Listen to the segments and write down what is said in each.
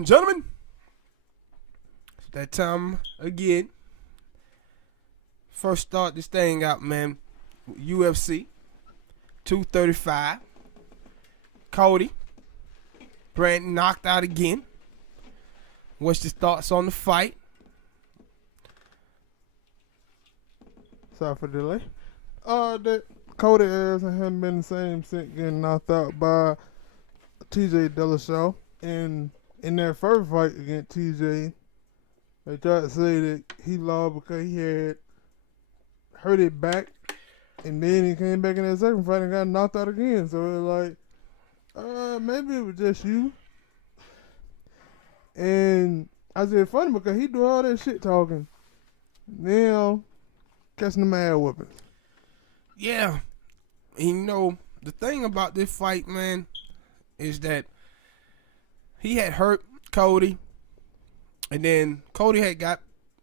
and gentlemen, it's that time again. First start this thing out, man. UFC 235. Cody Brandon knocked out again. What's your thoughts on the fight? Sorry for the delay. That Cody hasn't been the same since getting knocked out by TJ Dillashaw. And in that first fight against TJ, they tried to say that he lost because he had hurt it back, and then he came back in that second fight and got knocked out again. So it was like, maybe it was just you. And I said, funny because he do all that shit talking. Now, catching the mad whooping. Yeah. You know, the thing about this fight, man, is that he had hurt Cody, and then Cody had got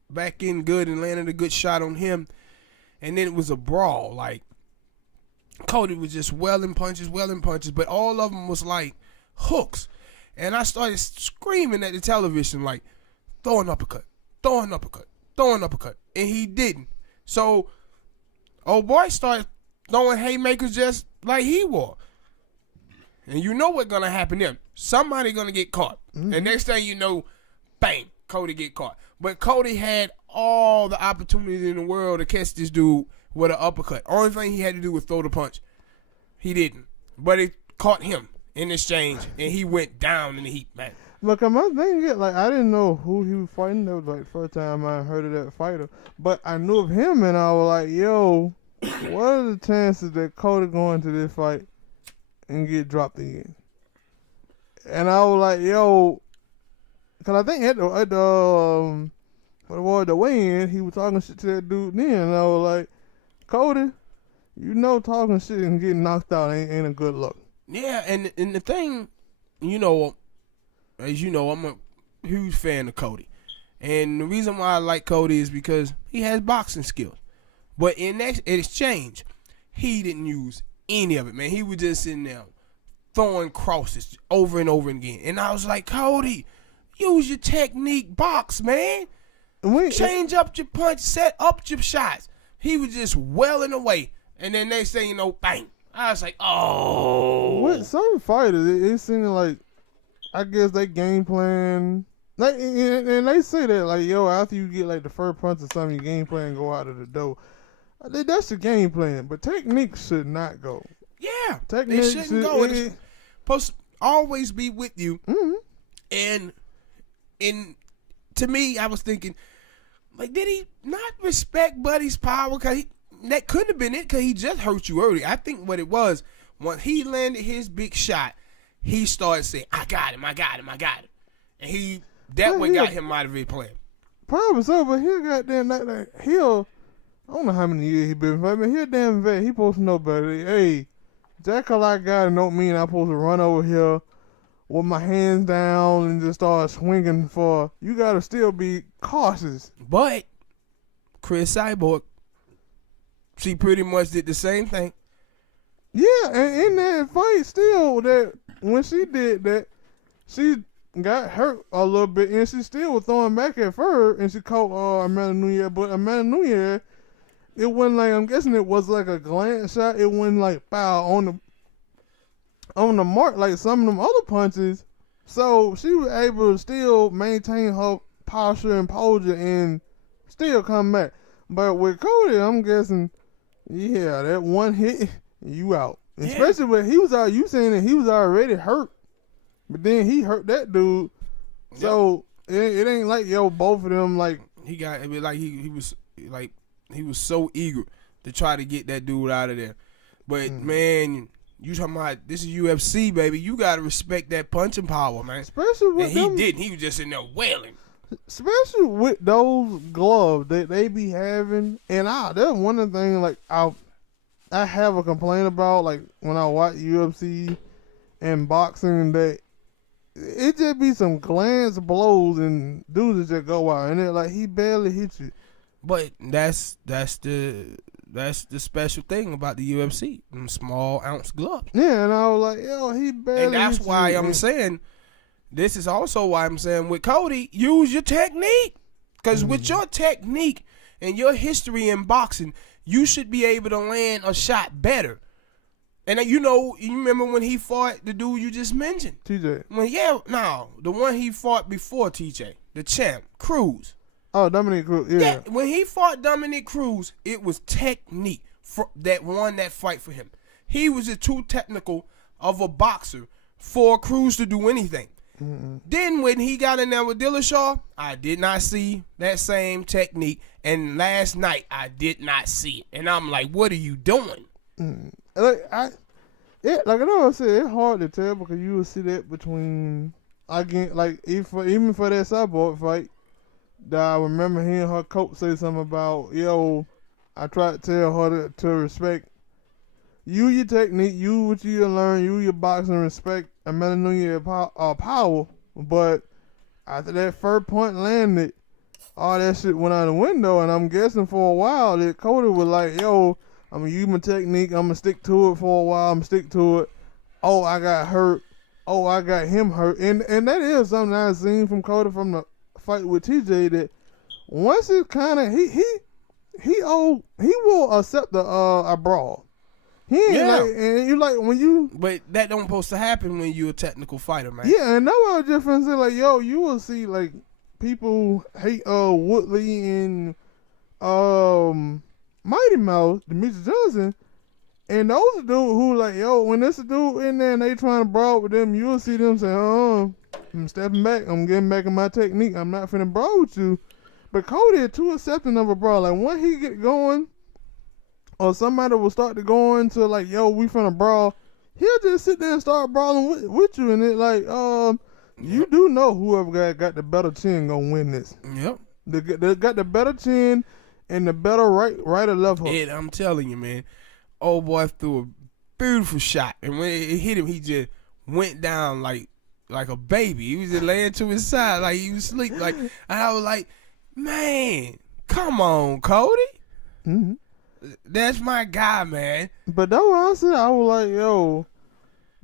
back in good and landed a good shot on him, and then it was a brawl. Like, Cody was just welling punches, but all of them was like hooks. And I started screaming at the television, like, throw an uppercut. And he didn't. So, old boy started throwing haymakers just like he was. And you know what's going to happen then. Somebody going to get caught. Mm-hmm. And next thing you know, bang, Cody get caught. But Cody had all the opportunities in the world to catch this dude with an uppercut. Only thing he had to do was throw the punch. He didn't. But it caught him in exchange, and he went down in the heat, man. Look, my thing is, like, I didn't know who he was fighting. That was like the first time I heard of that fighter. But I knew of him, and I was like, yo, what are the chances that Cody going to this fight and get dropped again? And I was like, yo, because I think at the weigh-in, he was talking shit to that dude then. And I was like, Cody, you know talking shit and getting knocked out ain't a good look. Yeah, and the thing, you know, as you know, I'm a huge fan of Cody. And the reason why I like Cody is because he has boxing skills. But in exchange, he didn't use any of it, man. He was just sitting there throwing crosses over and over again. And I was like, Cody, use your technique, box, man. Change up your punch, set up your shots. He was just welling away. And then next thing you know, bang. I was like, oh. With some fighters, it seemed like, I guess they game plan. Like, and they say that, like, yo, after you get, like, the first punch or something, your game plan go out of the door. I think that's the game plan. But technique should not go. Yeah. Technique it shouldn't go. It's supposed to always be with you. Mm-hmm. And to me, I was thinking, like, did he not respect Buddy's power? Because that couldn't have been it because he just hurt you early. I think what it was, when he landed his big shot, he started saying, I got him. And that what got him out of his plan. Probably so, but he goddamn, like, he'll, I don't know how many years he been fighting, but he a damn vet. He supposed to know better. Hey, just because I got it don't mean I'm supposed to run over here with my hands down and just start swinging for, you got to still be cautious. But Chris Cyborg, she pretty much did the same thing. Yeah, and in that fight still, that when she did that, she got hurt a little bit, and she still was throwing back at her, and she caught Amanda Nunes. But Amanda Nunes, it wasn't like, I'm guessing it was like a glance shot. It wasn't like pow on the mark like some of them other punches. So she was able to still maintain her posture and posture and still come back. But with Cody, I'm guessing, yeah, that one hit, you out. Yeah. Especially when he was out, you saying that he was already hurt, but then he hurt that dude. Yep. So it ain't like, yo, both of them, like, he got, I mean, like he was so eager to try to get that dude out of there. But man, you talking about this is UFC, baby. You gotta respect that punching power, man. Especially with and he didn't. He was just in there wailing. Especially with those gloves that they be having, and that's one of the things, like, I have a complaint about, like, when I watch UFC and boxing, that it just be some glance blows and dudes just go out, and it like he barely hit you. But that's the special thing about the UFC, them small ounce gloves. Yeah, and I was like, yo, he barely. And that's hit why you. I'm saying this is also why I'm saying with Cody, use your technique. Because with your technique and your history in boxing, you should be able to land a shot better. And you remember when he fought the dude you just mentioned? TJ. The one he fought before TJ, the champ, Cruz. Oh, Dominic Cruz, yeah. When he fought Dominic Cruz, it was technique that won that fight for him. He was too technical of a boxer for Cruz to do anything. Mm-mm. Then when he got in there with Dillashaw, I did not see that same technique. And last night, I did not see it. And I'm like, what are you doing? Like I know I said, it's hard to tell because you will see that between even for that Cyborg fight, that I remember hearing her coach say something about, I tried to tell her to respect you, your technique, you what you learn, you your boxing, respect Amanda Nunes power. But after that first point landed, all that shit went out the window, and I'm guessing for a while that Cody was like, I'm going to use my technique. I'm going to stick to it for a while. I'm going to stick to it. Oh, I got hurt. Oh, I got him hurt. And that is something I've seen from Cody from the fight with TJ, that once it kind of, he will accept a brawl. He ain't and you when you. But that don't supposed to happen when you're a technical fighter, man. Yeah, and that's what I was just saying, you will see, people hate Woodley and Mighty Mouse, Demetrius Johnson, and those dudes who when there's a dude in there and they trying to brawl with them, you'll see them say, I'm stepping back, I'm getting back in my technique, I'm not finna brawl with you. But Cody is too accepting of a brawl. Like, when he get going, or somebody will start to go into we finna brawl, he'll just sit there and start brawling with you, and it you do know whoever got the better chin gonna win this. Yep. They got the better chin and the better right or left hook. And I'm telling you, man, old boy threw a beautiful shot, and when it hit him, he just went down like a baby. He was just laying to his side like he was asleep. And I was like, man, come on, Cody. Mm-hmm. That's my guy, man. But that's what I said. I was like,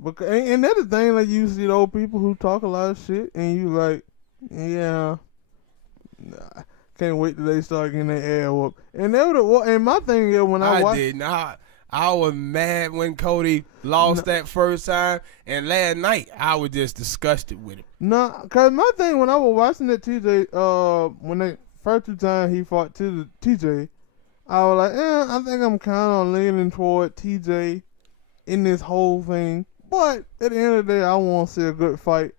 because, and that's the thing, you see those people who talk a lot of shit, and you can't wait till they start getting their ass whooped. And and my thing is, when I watched, I was mad when Cody lost that first time, and last night I was just disgusted with him. Cause my thing when I was watching that TJ, when the first two times he fought TJ, I was like, I think I'm kind of leaning toward TJ in this whole thing. But at the end of the day, I want to see a good fight.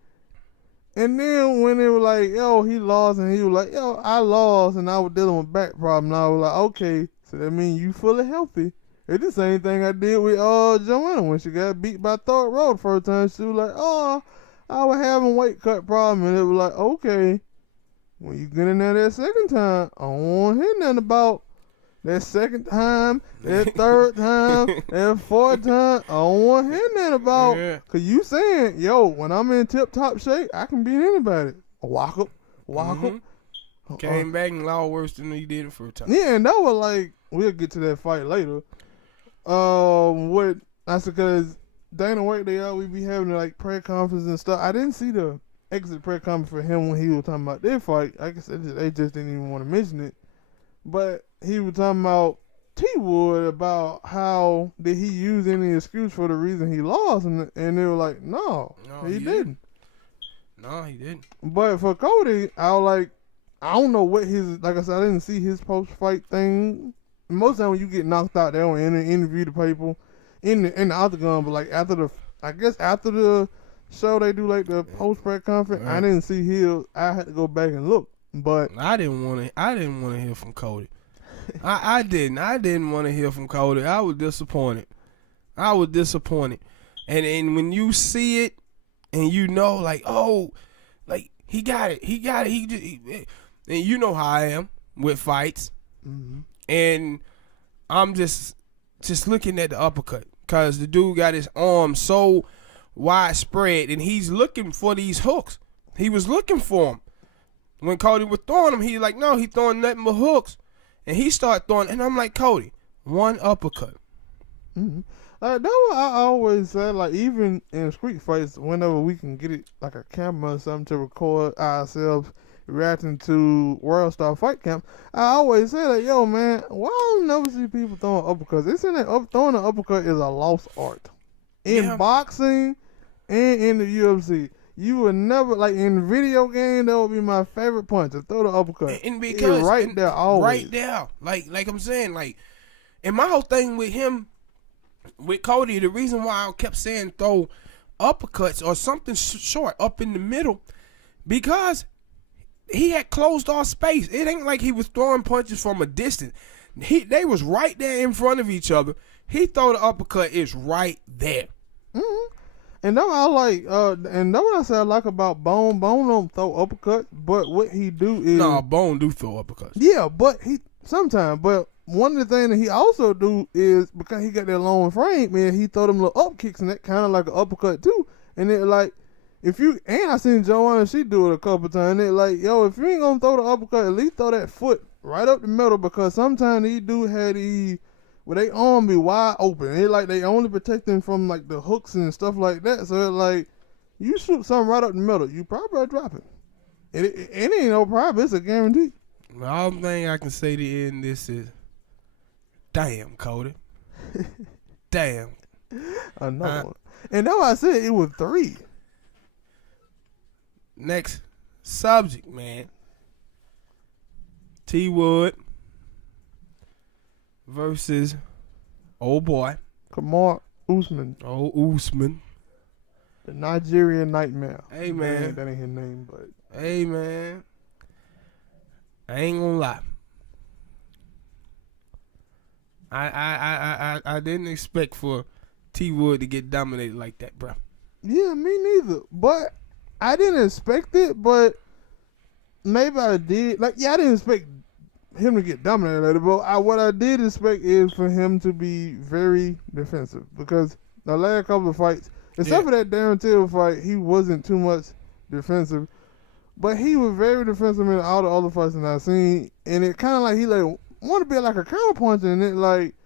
And then when it was he lost, and he was like, I lost, and I was dealing with back problems. I was like, okay, so that means you fully healthy. It's the same thing I did with Joanna when she got beat by Third Row the first time. She was like, I was having weight cut problem, and it was like, okay, when you get in there that second time, I don't want to hear nothing about that second time, that third time, that fourth time. I don't want to hear nothing about. Cause you saying, when I'm in tip top shape, I can beat anybody. Walk up. Came back and a lot worse than he did the first time. Yeah, and that was we'll get to that fight later. That's because Dana White, they always be having prayer conferences and stuff. I didn't see the exit prayer conference for him when he was talking about their fight. I guess they just didn't even want to mention it. But he was talking about T-Wood, about how did he use any excuse for the reason he lost, and they were like, no, he didn't. No, he didn't. But for Cody, I was like, I don't know what like I said, I didn't see his post-fight thing. Most of the time when you get knocked out, they don't interview the people in the octagon, but after the show, they do the post-fight conference. Right. I didn't see his. I had to go back and look. But I didn't want to hear from Cody. I didn't want to hear from Cody. I was disappointed. And when you see it, and he got it. And you know how I am with fights. Mm-hmm. And I'm just looking at the uppercut, because the dude got his arm so widespread, and he's looking for these hooks. He was looking for them. When Cody was throwing them, he no, he throwing nothing but hooks. And he started throwing, and I'm like, Cody, one uppercut. Mm-hmm. Like that's what I always say. Like even in street fights, whenever we can get it like a camera or something to record ourselves reacting to World Star Fight Camp, I always say like, yo man, why I don't never see people throwing uppercuts? It's in that throwing an uppercut is a lost art in boxing and in the UFC. You would never like in video game. That would be my favorite punch to throw the uppercut. And because right there, always right there, like I'm saying, like, and my whole thing with him, with Cody, the reason why I kept saying throw uppercuts or something short up in the middle, because he had closed off space. It ain't like he was throwing punches from a distance. They was right there in front of each other. He throw the uppercut is right there. Mm-hmm. And that's what I like, and that's what I say I like about Bone. Bone don't throw uppercuts, but what he do is Bone do throw uppercuts. Yeah, but he sometimes. But one of the things that he also do is because he got that long frame, man, he throw them little up kicks and that kind of like an uppercut too. And it like if you and I seen Joanna, she do it a couple times. And it like yo, if you ain't gonna throw the uppercut, at least throw that foot right up the middle because sometimes he do have the. Well, they arm be wide open. It like they only protect them from like the hooks and stuff like that. So it like you shoot something right up the middle, you probably drop it. It ain't no problem. It's a guarantee. The only thing I can say to end this is, damn, Cody. Damn. Another one. And that's why I said it was 3. Next subject, man. T Wood versus old boy Kamar Usman. Old Usman. The Nigerian Nightmare. Hey man. That ain't his name, but hey man. I ain't gonna lie. I didn't expect for T Wood to get dominated like that, bro. Yeah, me neither. But I didn't expect it, but maybe I did. Like, yeah, I didn't expect him to get dominated later, but what I did expect is for him to be very defensive because the last couple of fights, except for that Darren Till fight, he wasn't too much defensive, but he was very defensive in all the other fights that I've seen, and it kind of like he like want to be like a counterpuncher, and it like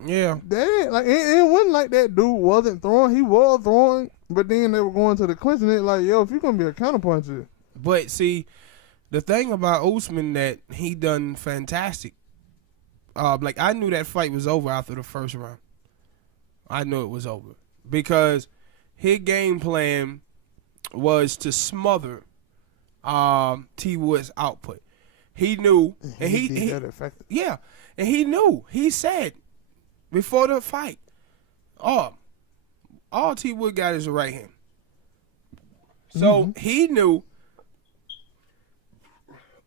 that like it wasn't like that dude wasn't throwing, he was throwing, but then they were going to the clinch, and it like yo, if you're gonna be a counterpuncher, but see. The thing about Usman that he done fantastic. Like I knew that fight was over after the first round. I knew it was over because his game plan was to smother T Wood's output. He knew, and he did that effective. Yeah, and he knew. He said before the fight, all T Wood got is a right hand. So he knew.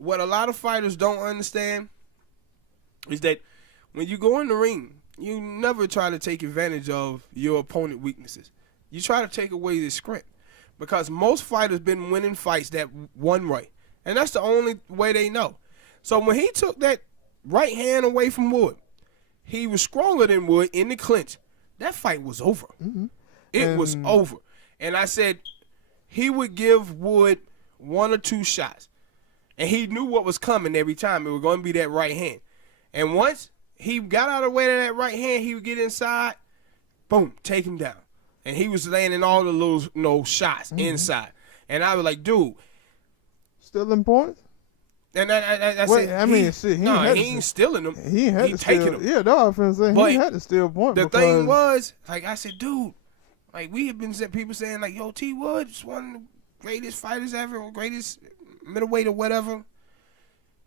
What a lot of fighters don't understand is that when you go in the ring, you never try to take advantage of your opponent's weaknesses. You try to take away their strength because most fighters been winning fights that one way, and that's the only way they know. So when he took that right hand away from Wood, he was stronger than Wood in the clinch. That fight was over. It was over. And I said he would give Wood 1 or 2 shots. And he knew what was coming every time. It was going to be that right hand. And once he got out of the way of that right hand, he would get inside, boom, take him down. And he was landing all the little shots inside. And I was like, dude. Stealing points? And I said, shit, he ain't stealing them. He taking them. Yeah, that's what I was finna say. He had to steal points. The thing was, like I said, dude, like we have been people saying, like, yo, T Wood is one of the greatest fighters ever, or greatest middleweight or whatever.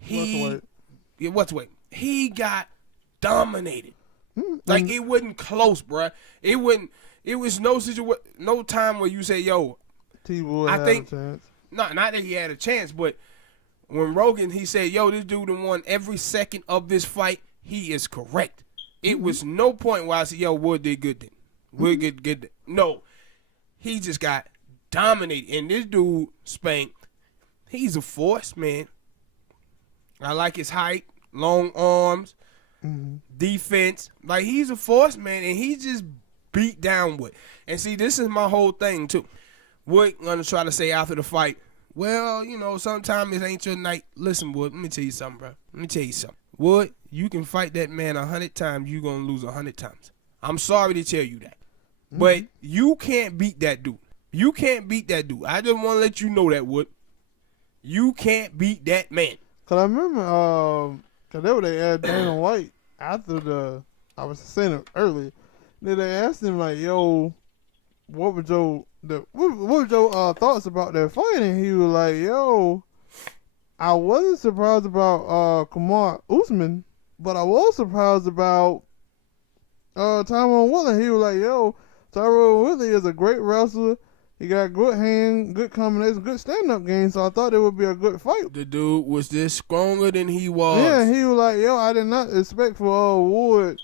Welterweight. He got dominated. Like it wasn't close, bruh. It was no time where you say, yo, T Wood had a chance. Not that he had a chance, but when Rogan he said, yo, this dude done won every second of this fight, he is correct. It was no point where I said, yo, Wood did good then. Wood did good then. No. He just got dominated. And this dude, Spank, he's a force, man. I like his height, long arms, defense. Like, he's a force, man, and he just beat down Wood. And see, this is my whole thing, too. Wood gonna try to say after the fight, well, you know, sometimes it ain't your night. Listen, Wood, let me tell you something, bro. Let me tell you something. Wood, you can fight that man 100 times, you gonna lose 100 times. I'm sorry to tell you that. But you can't beat that dude. You can't beat that dude. I just want to let you know that, Wood. You can't beat that man. Cause I remember, cause they asked Dana White after I was saying it earlier. Then they asked him like, "Yo, what were your thoughts about that fight?" And he was like, "Yo, I wasn't surprised about Kamar Usman, but I was surprised about Tyrone Woodley." He was like, "Yo, Tyrone Woodley is a great wrestler. He got good hand, good combination, good stand-up game, so I thought it would be a good fight." The dude was just stronger than he was. Yeah, he was like, "Yo, I did not expect for Wood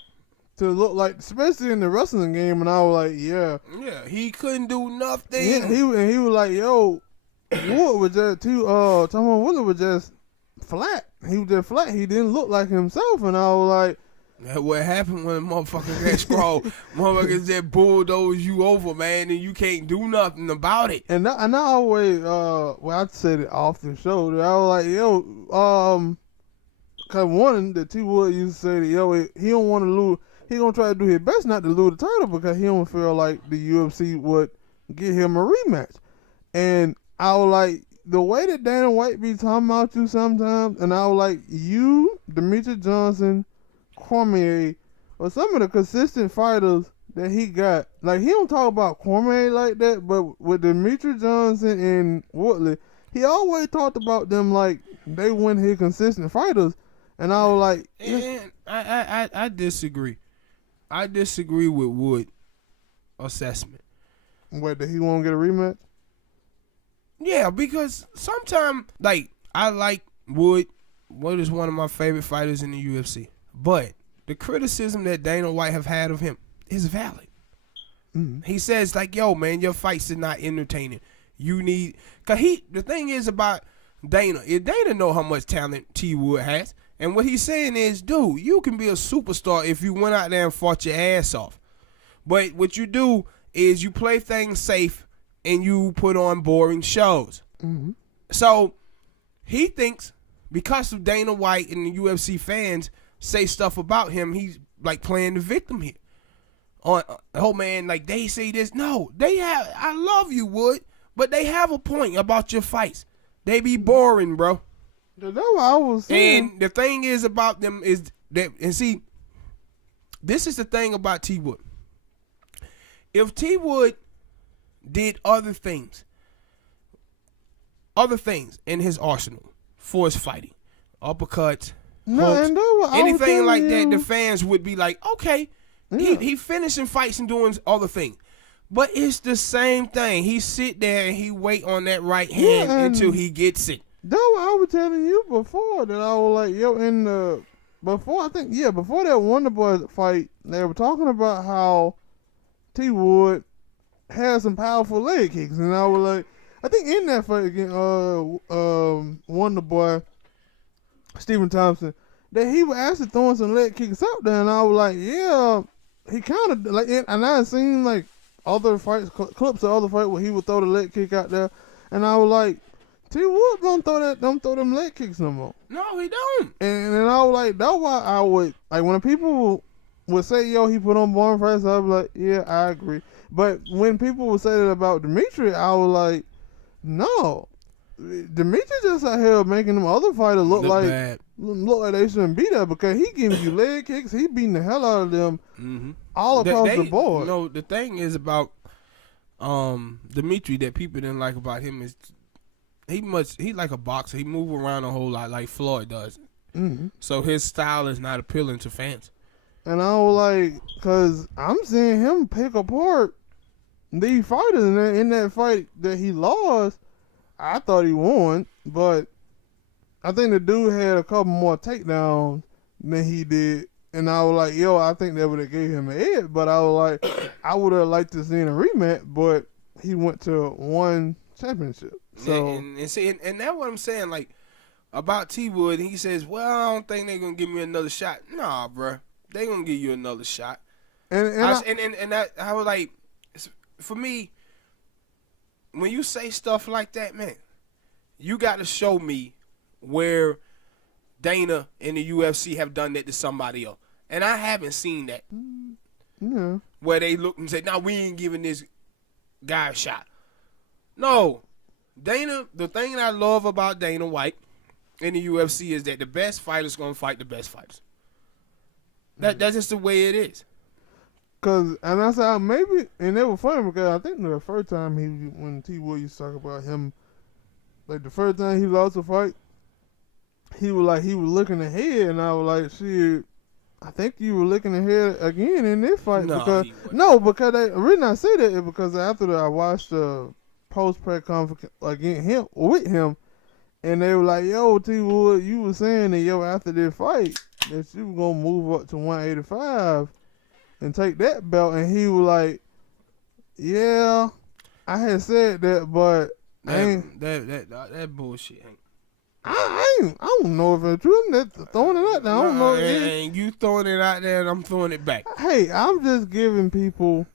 to look like, especially in the wrestling game," and I was like, "Yeah." Yeah, he couldn't do nothing. Yeah, he was like, "Yo, Wood was just Tyrone Woodley was just flat. He was just flat. He didn't look like himself," and I was like, that's what happened when a motherfucker get scroll. Motherfuckers that bulldoze you over, man, and you can't do nothing about it. And I always, I said it off the show. I was like, "Yo, cause one, the T Wood used to say that, yo, he don't want to lose. He gonna try to do his best not to lose the title because he don't feel like the UFC would give him a rematch." And I was like, the way that Dana White be talking about you sometimes, and I was like, you, Demetrius Johnson, Cormier, or some of the consistent fighters that he got. Like, he don't talk about Cormier like that, but with Demetrius Johnson and Woodley, he always talked about them like they weren't his consistent fighters. And I was like, and I disagree. I disagree with Wood assessment. Whether he won't get a rematch? Yeah, because sometimes, like, I like Wood. Wood is one of my favorite fighters in the UFC. But the criticism that Dana White have had of him is valid. Mm-hmm. He says, like, yo, man, your fights are not entertaining. You need, cause the thing is about Dana, if Dana know how much talent T Wood has, and what he's saying is, dude, you can be a superstar if you went out there and fought your ass off. But what you do is you play things safe and you put on boring shows. Mm-hmm. So he thinks because of Dana White and the UFC fans say stuff about him, he's like playing the victim here. Oh man, like they say this. No, they have. I love you, Wood, but they have a point about your fights. They be boring, bro. That's what I was saying. And the thing is about them is that, and see, this is the thing about T Wood. If T Wood did other things in his arsenal for his fighting, uppercuts, hooks, anything like that, the fans would be like, okay, yeah. he finishing fights and doing other things. But it's the same thing. He sit there and he wait on that right hand until he gets it. That's what I was telling you before, that I was like, yo, before that Wonder Boy fight, they were talking about how T Wood had some powerful leg kicks, and I was like, I think in that fight against Wonder Boy, Stephen Thompson, that he was actually throwing some leg kicks out there, and I was like, yeah, he kind of like, and I seen like other fights, clips of other fights where he would throw the leg kick out there, and I was like, T Wood don't throw them leg kicks no more. No, he don't. And I was like, that's why I would, like, when people would say, yo, he put on boring fights, I was like, yeah, I agree. But when people would say that about Dimitri, I was like, no. Dimitri just out here making them other fighters look like they shouldn't be there, because he giving you leg kicks, he beating the hell out of them all across the board. You know, the thing is about Dimitri that people didn't like about him is he like a boxer. He move around a whole lot like Floyd does. Mm-hmm. So his style is not appealing to fans. And I was like, because I'm seeing him pick apart these fighters in that fight that he lost. I thought he won, but I think the dude had a couple more takedowns than he did. And I was like, yo, I think that would have gave him an edge. But I was like, I would have liked to see a rematch, but he went to one championship. So and that's what I'm saying, like, about T Wood. He says, well, I don't think they're going to give me another shot. Nah, bro. They going to give you another shot. And I was like, for me, when you say stuff like that, man, you got to show me where Dana and the UFC have done that to somebody else. And I haven't seen that. Yeah. Where they look and say, "No, we ain't giving this guy a shot." No, Dana. The thing that I love about Dana White in the UFC is that the best fighters gonna fight the best fighters. That's just the way it is. Cause and I said maybe, and it was funny because I think the first time when T. Wood used to talk about him, like the first time he lost a fight, he was looking ahead, and I was like, shit, I think you were looking ahead again in this fight. Because the reason I say that is because after I watched the post-press conference against him with him, and they were like, yo, T. Wood, you were saying that after this fight that you were gonna move up to 185 and take that belt, and he was like, yeah, I had said that, but that bullshit ain't. I don't know if it's true. I'm just throwing it out there. I don't know. And you throwing it out there, and I'm throwing it back. Hey, I'm just giving people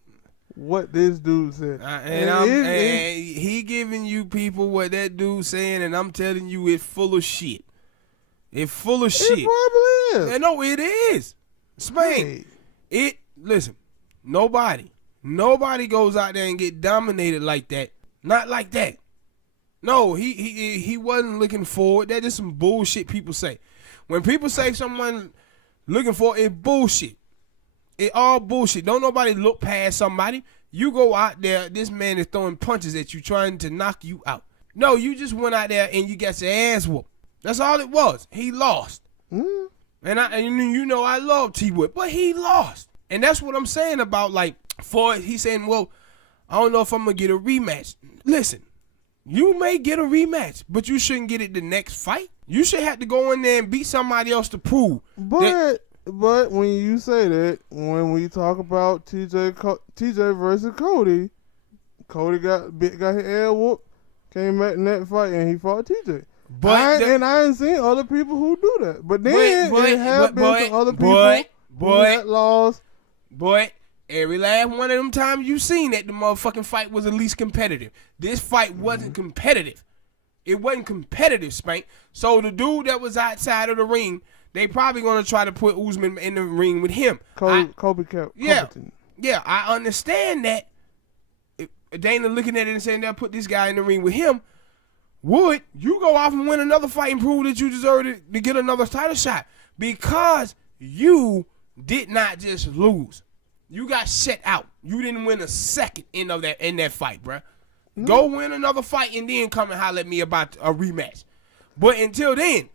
what this dude said. And he giving you people what that dude saying, and I'm telling you it's full of shit. It's full of shit. It probably is. And no, it is. Spain. Hey. Listen, nobody goes out there and get dominated like that. Not like that. No, he wasn't looking forward. That is some bullshit people say. When people say someone looking for it, bullshit. It all bullshit. Don't nobody look past somebody. You go out there, this man is throwing punches at you, trying to knock you out. No, you just went out there and you got your ass whooped. That's all it was. He lost. Mm. And I love T. Wood, but he lost. And that's what I'm saying about, like, he's saying, well, I don't know if I'm going to get a rematch. Listen, you may get a rematch, but you shouldn't get it the next fight. You should have to go in there and beat somebody else to prove. But when you say that, when we talk about TJ versus Cody got his ass whooped, came back in that fight, and he fought TJ. I ain't seen other people who do that. But then there have been some other people who got lost. Boy, every last one of them times you seen that, the motherfucking fight was at least competitive. This fight wasn't competitive. It wasn't competitive, Spank. So the dude that was outside of the ring, they probably going to try to put Usman in the ring with him. Yeah, I understand that. If Dana looking at it and saying they'll put this guy in the ring with him. Would you go off and win another fight and prove that you deserve to get another title shot? Because you did not just lose. You got shut out. You didn't win a second in that fight, bruh. No. Go win another fight and then come and holler at me about a rematch. But until then,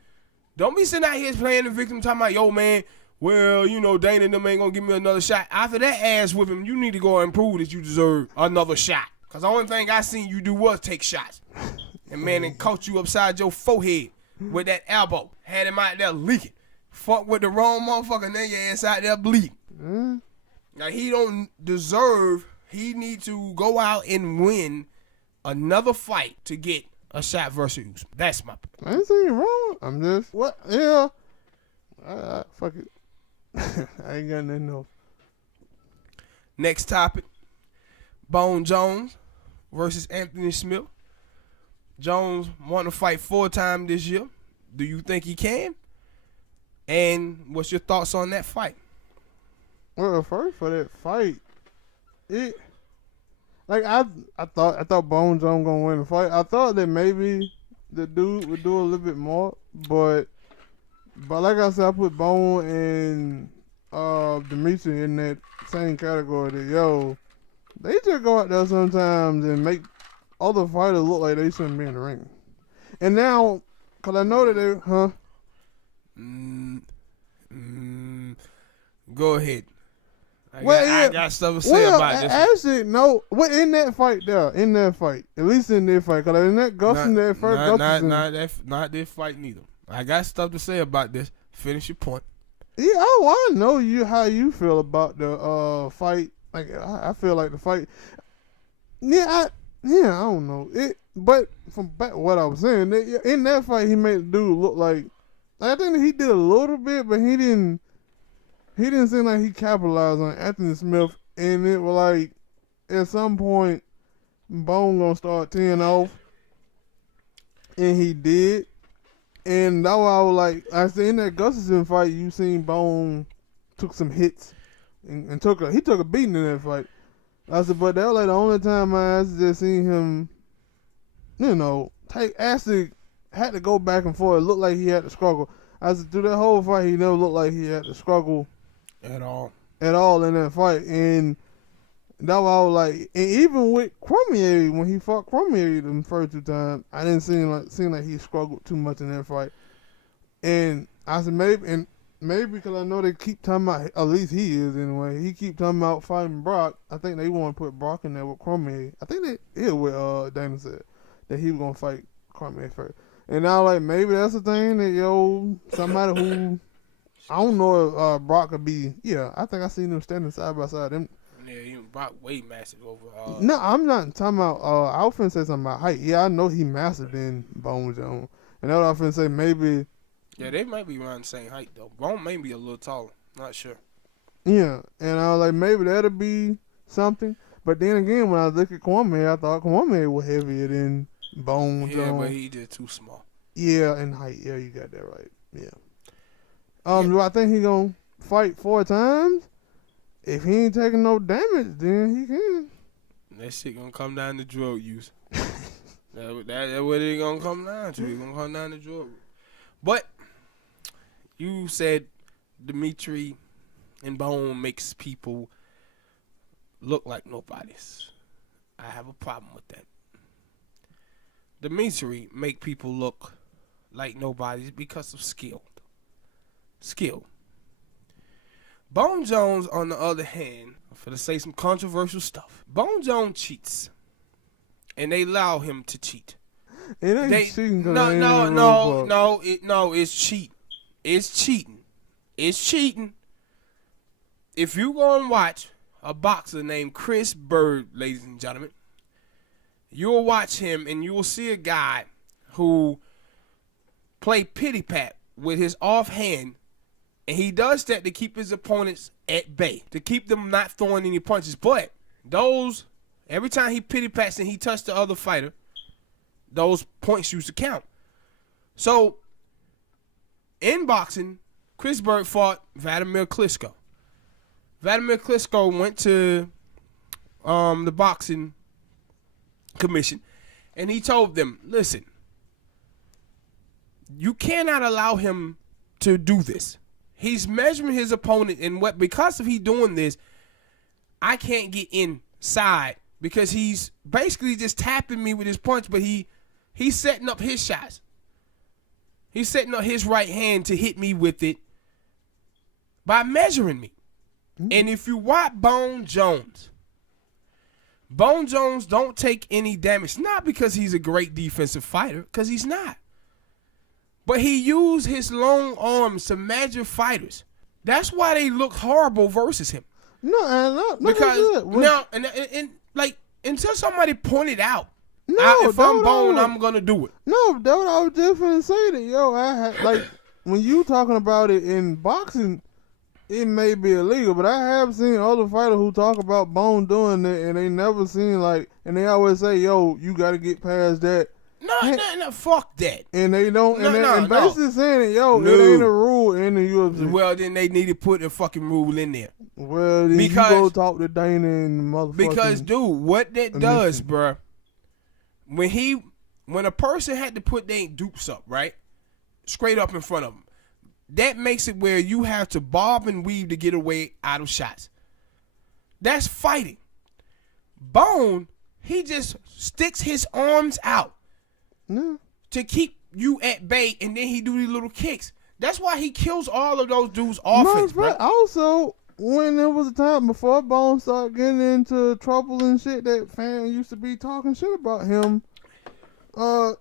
don't be sitting out here playing the victim talking about, yo, man, well, Dana and them ain't going to give me another shot. After that ass with him, you need to go and prove that you deserve another shot. Because the only thing I seen you do was take shots. And, man, it caught you upside your forehead with that elbow. Had him out there leaking. Fuck with the wrong motherfucker, and then your ass out there bleeding. Mm. Now, he don't deserve, he need to go out and win another fight to get a shot versus Usman. That's my point. I ain't saying wrong. I'm just, what? Yeah. Fuck it. I ain't got nothing else. Next topic. Bone Jones versus Anthony Smith. Jones want to fight 4 times this year. Do you think he can? And what's your thoughts on that fight? Well, first for that fight, I thought Bone Jones gonna win the fight. I thought that maybe the dude would do a little bit more, but like I said, I put Bone and Dimitri in that same category. That they just go out there sometimes and make other fighters look like they shouldn't be in the ring. And now, cause I know that they, Go ahead. I got stuff to say about this. Actually, no. In that fight, at least in this fight, cause in that Gustafson, not this fight neither. I got stuff to say about this. Finish your point. Yeah, I know how you feel about the fight. Like I feel like the fight. I don't know it, but from back what I was saying, in that fight, he made the dude look like. I think he did a little bit, but he didn't seem like he capitalized on Anthony Smith, and it was like at some point Bone gonna start teeing off, and he did, and that's why I was like, I said in that Gustafson fight, you seen Bone took some hits. and he took a beating in that fight. I said, but that was like the only time I just seen him, actually had to go back and forth. It looked like he had to struggle. I said, through that whole fight, he never looked like he had to struggle at all in that fight. And that was all like, and even with Cormier, when he fought Cormier the first 2 times, I didn't seem like he struggled too much in that fight. And I said maybe because I know they keep talking about, at least he is anyway, he keep talking about fighting Brock. I think they want to put Brock in there with Cormier. I think what Dana said, that he was going to fight Cormier first. And now, like, maybe that's the thing that, somebody who, I don't know if Brock could be, I think I seen them standing side by side. Them. Yeah, Brock way massive over. No, I'm not talking about, I was finna say something about height. Yeah, I know he massive than Bone Jones. And that's what I was finna say, maybe. Yeah, they might be around the same height, though. Bone may be a little taller. Not sure. Yeah, and I was like, maybe that'll be something. But then again, when I look at Cormier, I thought Cormier was heavier than Bone Jones. Yeah, but he just too small. Yeah, and height. Yeah, you got that right. Yeah. Do I think he gonna fight 4 times? If he ain't taking no damage, then he can. That shit gonna come down to drug use. That's what it gonna come down to. It gonna come down to drug. But you said Dimitri and Bone makes people look like nobodies. I have a problem with that. Dimitri make people look like nobodies because of skill. Bone Jones, on the other hand, I'm finna say some controversial stuff. Bone Jones cheats, and they allow him to cheat. It ain't cheating. It's cheating. It's cheating. If you go and watch a boxer named Chris Bird, ladies and gentlemen, you'll watch him and you will see a guy who play pity pat with his offhand, and he does that to keep his opponents at bay, to keep them not throwing any punches. But every time he pity pats and he touched the other fighter, those points used to count. So, in boxing, Chris Bird fought Vladimir Klitschko. Vladimir Klitschko went to the boxing commission, and he told them, listen, you cannot allow him to do this. He's measuring his opponent, and because of he doing this, I can't get inside because he's basically just tapping me with his punch, but he's setting up his shots. He's setting up his right hand to hit me with it by measuring me. And if you watch Bone Jones don't take any damage, not because he's a great defensive fighter, because he's not. But he used his long arms to measure fighters. That's why they look horrible versus him. Because until somebody pointed out, if I'm Bone, I'm gonna do it. No, that's what I was just gonna say. That when you talking about it in boxing, it may be illegal, but I have seen other fighters who talk about Bone doing it, and they never seen and they always say, "Yo, you got to get past that." No, fuck that. And they don't. Basically saying, it ain't a rule in the UFC. Well, then they need to put a fucking rule in there. Well, then you go talk to Dana and the motherfucker. Because, dude, what that does, bruh, when a person had to put their dupes up, right, straight up in front of them, that makes it where you have to bob and weave to get away out of shots. That's fighting. Bone, he just sticks his arms out to keep you at bay, and then he do these little kicks. That's why he kills all of those dudes offense, bro. Also, when there was a time before Bone started getting into trouble and shit, that fan used to be talking shit about him.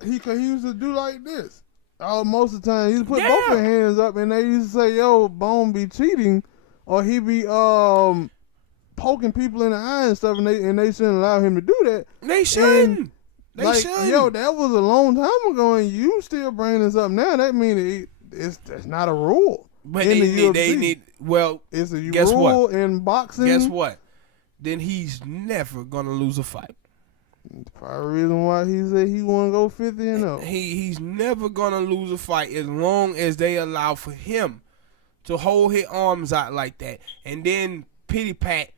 He used to do like this. Most of the time, he used to put both his hands up, and they used to say, "Yo, Bone be cheating," or he be poking people in the eye and stuff, and they shouldn't allow him to do that. They shouldn't. Yo, that was a long time ago, and you still bring this up now. That means that's not a rule. But they need. Well, it's a rule in boxing. Guess what? Then he's never gonna lose a fight. Probably the reason why he said he want to go 50-0. He's never gonna lose a fight as long as they allow for him to hold his arms out like that, and then pity pat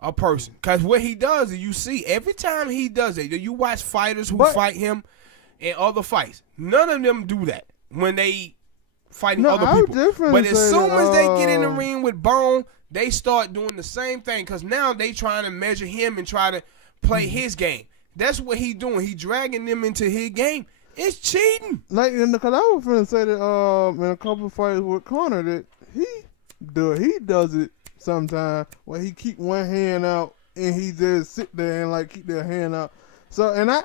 a person. Because what he does is, you see, every time he does it, you watch fighters who fight him in other fights. None of them do that when they fighting other people. But as soon as they get in the ring with Bone, they start doing the same thing. Because now they trying to measure him and try to play his game. That's what he doing. He dragging them into his game. It's cheating. Like, because I was finna say that in a couple of fights with Conor that he does it sometimes where he keep one hand out and he just sit there and like keep their hand out. So and I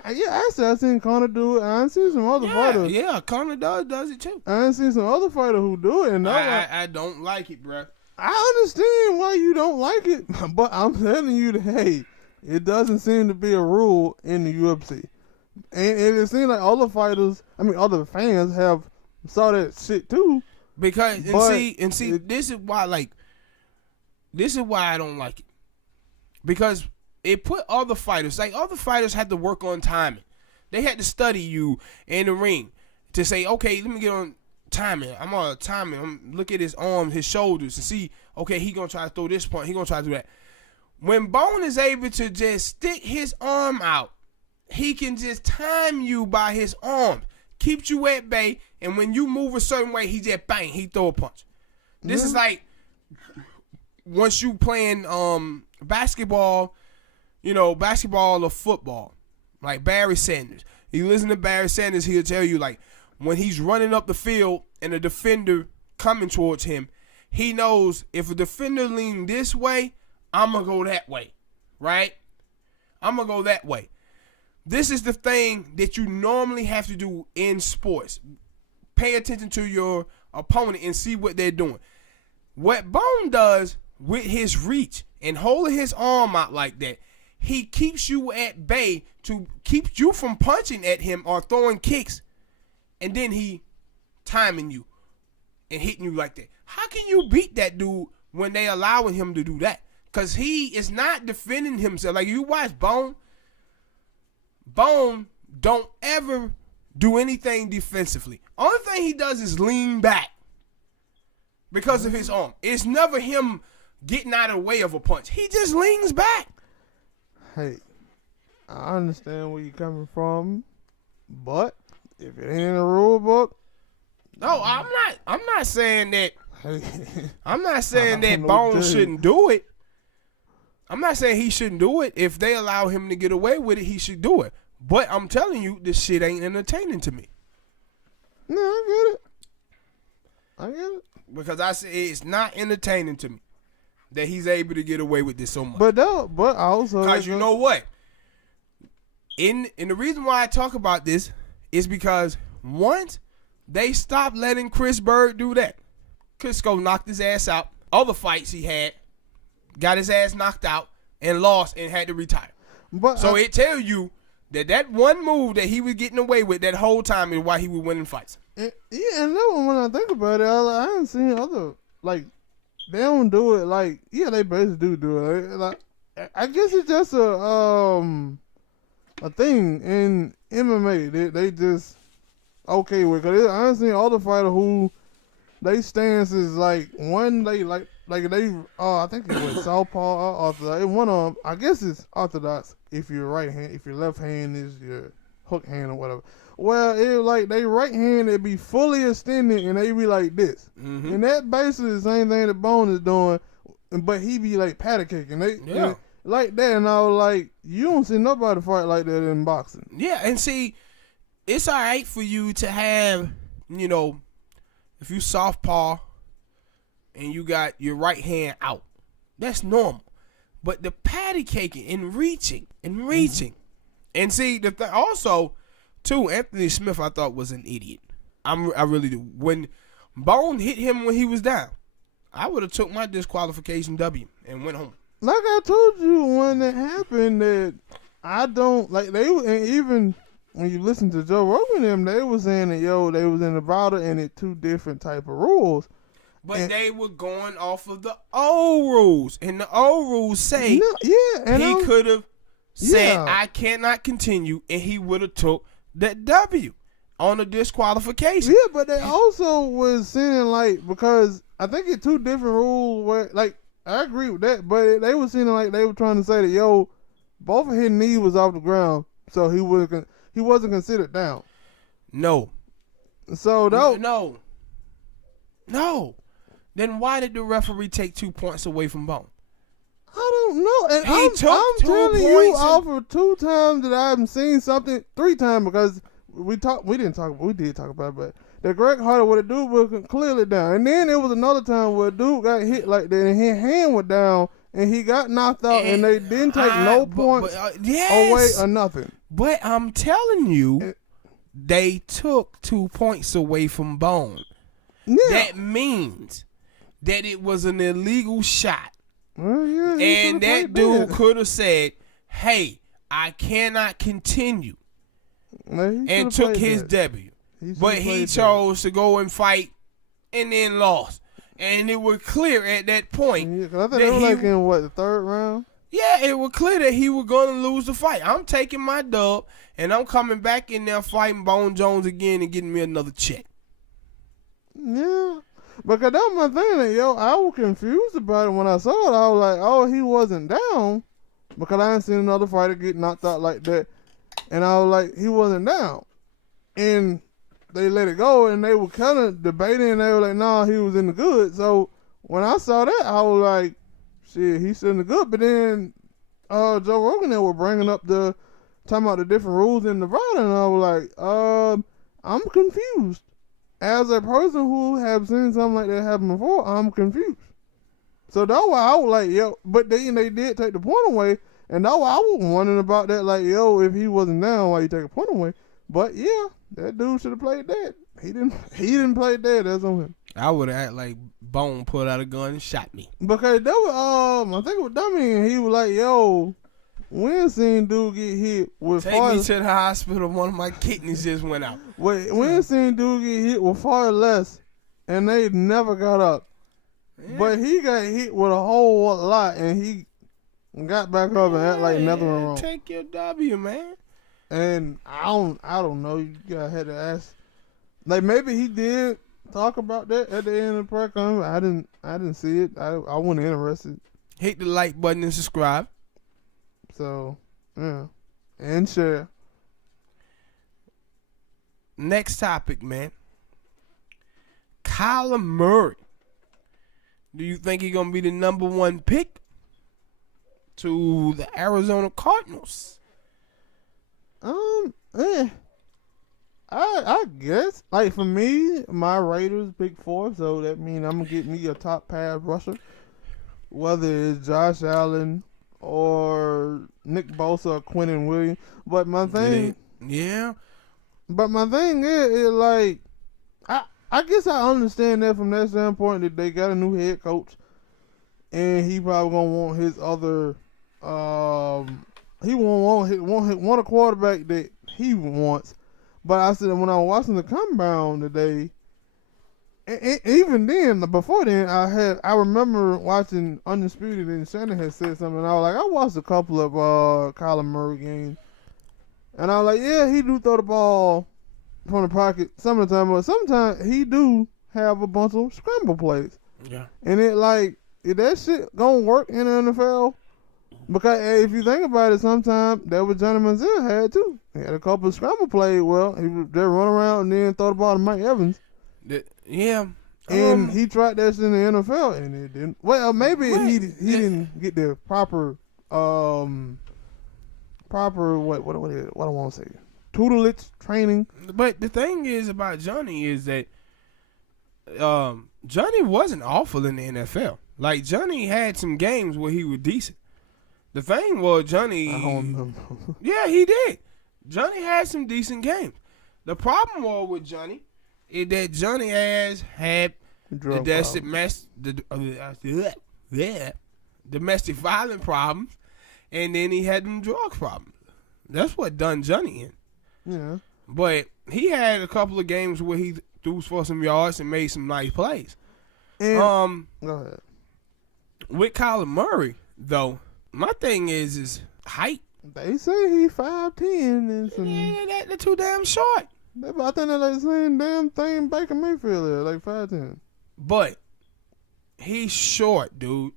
seen Conor do it. I seen some other fighters. Yeah, Conor does it too. I seen some other fighters who do it, and I don't like it, bro. I understand why you don't like it, but I'm telling you that hey, it doesn't seem to be a rule in the UFC, and it seems like other fans have saw that shit too. Because this is why I don't like it. Because it put other fighters had to work on timing. They had to study you in the ring to say, okay, let me get on timing. I'm on timing. I'm look at his arms, his shoulders, and see, okay, he gonna try to throw this point. He gonna try to do that. When Bone is able to just stick his arm out, he can just time you by his arm, keeps you at bay, and when you move a certain way, he just bang, he throw a punch. This is like once you playing basketball or football, like Barry Sanders. You listen to Barry Sanders, he'll tell you like when he's running up the field and a defender coming towards him, he knows if a defender lean this way, I'm going to go that way, right? I'm going to go that way. This is the thing that you normally have to do in sports. Pay attention to your opponent and see what they're doing. What Bone does with his reach and holding his arm out like that, he keeps you at bay to keep you from punching at him or throwing kicks, and then he timing you and hitting you like that. How can you beat that dude when they allowing him to do that? Because he is not defending himself. Like, you watch Bone don't ever do anything defensively. Only thing he does is lean back because of his arm. It's never him getting out of the way of a punch. He just leans back. Hey, I understand where you're coming from, but if it ain't in the rule book, no, I'm not saying that. I'm not saying that Bone shouldn't do it. I'm not saying he shouldn't do it. If they allow him to get away with it, he should do it. But I'm telling you, this shit ain't entertaining to me. No, I get it. Because I say it's not entertaining to me that he's able to get away with this so much. But also, because you know what? And the reason why I talk about this is because once they stopped letting Chris Bird do that, Klitschko knocked his ass out. Other fights he had, got his ass knocked out and lost and had to retire. So it tells you that one move that he was getting away with that whole time is why he was winning fights. And that one, when I think about it, I haven't seen other, like, they don't do it like, yeah, they basically do it. Like, I guess it's just a thing in MMA. They just okay with it. Cause I haven't seen other fighter who they stance is like one they like they I think it was southpaw or orthodox. One of them, I guess it's orthodox if your right hand, if your left hand is your hook hand or whatever. Well, it like they right hand it be fully extended and they be like this, and that basically the same thing that Bone is doing, but he be like patty caking. And like that, and I was like, you don't see nobody fight like that in boxing. Yeah, and see, it's all right for you to have, if you southpaw and you got your right hand out, that's normal. But the patty caking and reaching, and see also too, Anthony Smith I thought was an idiot. I really do. When Bone hit him when he was down, I would have took my disqualification W and went home. Like I told you when it happened that I don't like they and even when you listen to Joe Rogan them, they were saying that they was in the battle and it two different type of rules. But they were going off of the old rules, and the old rules say he could have said I cannot continue, and he would have took that W on a disqualification. Yeah, but they also was saying like because I think it's two different rules where like I agree with that, but they were seeming like they were trying to say that both of his knees was off the ground, so he wasn't considered down. No. So No. Then why did the referee take 2 points away from Bone? I don't know. And He took I'm 2 telling you, points off of 2 times that I haven't seen something, 3 times because we did talk about it, but the Greg Harder with a dude was clearly down. And then there was another time where a dude got hit like that and his hand went down and he got knocked out and they didn't take no points away or nothing. But I'm telling you, they took 2 points away from Bone. Yeah. That means that it was an illegal shot. Well, yeah, and that dude could have said, hey, I cannot continue. And took his W. But he chose to go and fight and then lost. And it was clear at that point. Yeah, 'cause I think it was like in the 3rd round? Yeah, it was clear that he was going to lose the fight. I'm taking my dub, and I'm coming back in there fighting Bone Jones again and getting me another check. Yeah. Because that was my thing. That, I was confused about it when I saw it. I was like, oh, he wasn't down. Because I hadn't seen another fighter get knocked out like that. And I was like, he wasn't down. And they let it go, and they were kind of debating, and they were like, nah, he was in the good. So when I saw that, I was like, shit, he's in the good. But then Joe Rogan, they were bringing up talking about the different rules in Nevada, and I was like, I'm confused. As a person who have seen something like that happen before, I'm confused. So that's why I was like, but then they did take the point away, and that's why I was wondering about that, like, if he wasn't down, why you take a point away? But yeah, that dude should have played dead. He didn't play dead. That's on him. I would have acted like Bone pulled out a gun and shot me. Because that was I think it was Dummy, and he was like, when seen dude get hit with Take me to the hospital. One of my kidneys just went out. When seen dude get hit with far less, and they never got up. Yeah. But he got hit with a whole lot, and he got back up and act like nothing wrong. Take your W, man. And I don't know. You gotta have to ask. Like maybe he did talk about that at the end of the press conference. I didn't see it. I wasn't interested. Hit the like button and subscribe. So yeah, and share. Next topic, man. Kyler Murray. Do you think he's gonna be the number 1 pick to the Arizona Cardinals? I guess. Like for me, my Raiders pick 4, so that means I'm gonna get me a top pass rusher. Whether it's Josh Allen or Nick Bosa or Quentin Williams. But my thing But my thing is like I guess I understand that from that standpoint that they got a new head coach and he probably gonna want his other he won't want a quarterback that he wants. But I said when I was watching the combine today, even then, before then, I remember watching Undisputed and Shannon had said something. And I was like, I watched a couple of Kyler Murray games, and I was like, yeah, he do throw the ball from the pocket some of the time, but sometimes he do have a bunch of scramble plays. Yeah, and if that shit gonna work in the NFL. Because if you think about it, sometimes that was Johnny Manziel had too. He had a couple of scramble plays. Well, he would just run around and then throw the ball to Mike Evans. Yeah. And he tried that shit in the NFL and it didn't. Well, maybe he didn't get the proper what I want to say, tutelage training. But the thing is about Johnny is that Johnny wasn't awful in the NFL. Like Johnny had some games where he was decent. The thing was Johnny. I don't know. Yeah, he did. Johnny had some decent games. The problem was with Johnny is that Johnny has had domestic violence problems, and then he had them drug problems. That's what done Johnny in. Yeah. But he had a couple of games where he threw for some yards and made some nice plays. And, go ahead. With Kyler Murray, though, my thing is height. They say he 5'10" and some. Yeah, they're too damn short. I think they're like the same damn thing Baker Mayfield is, like 5'10". But he's short, dude.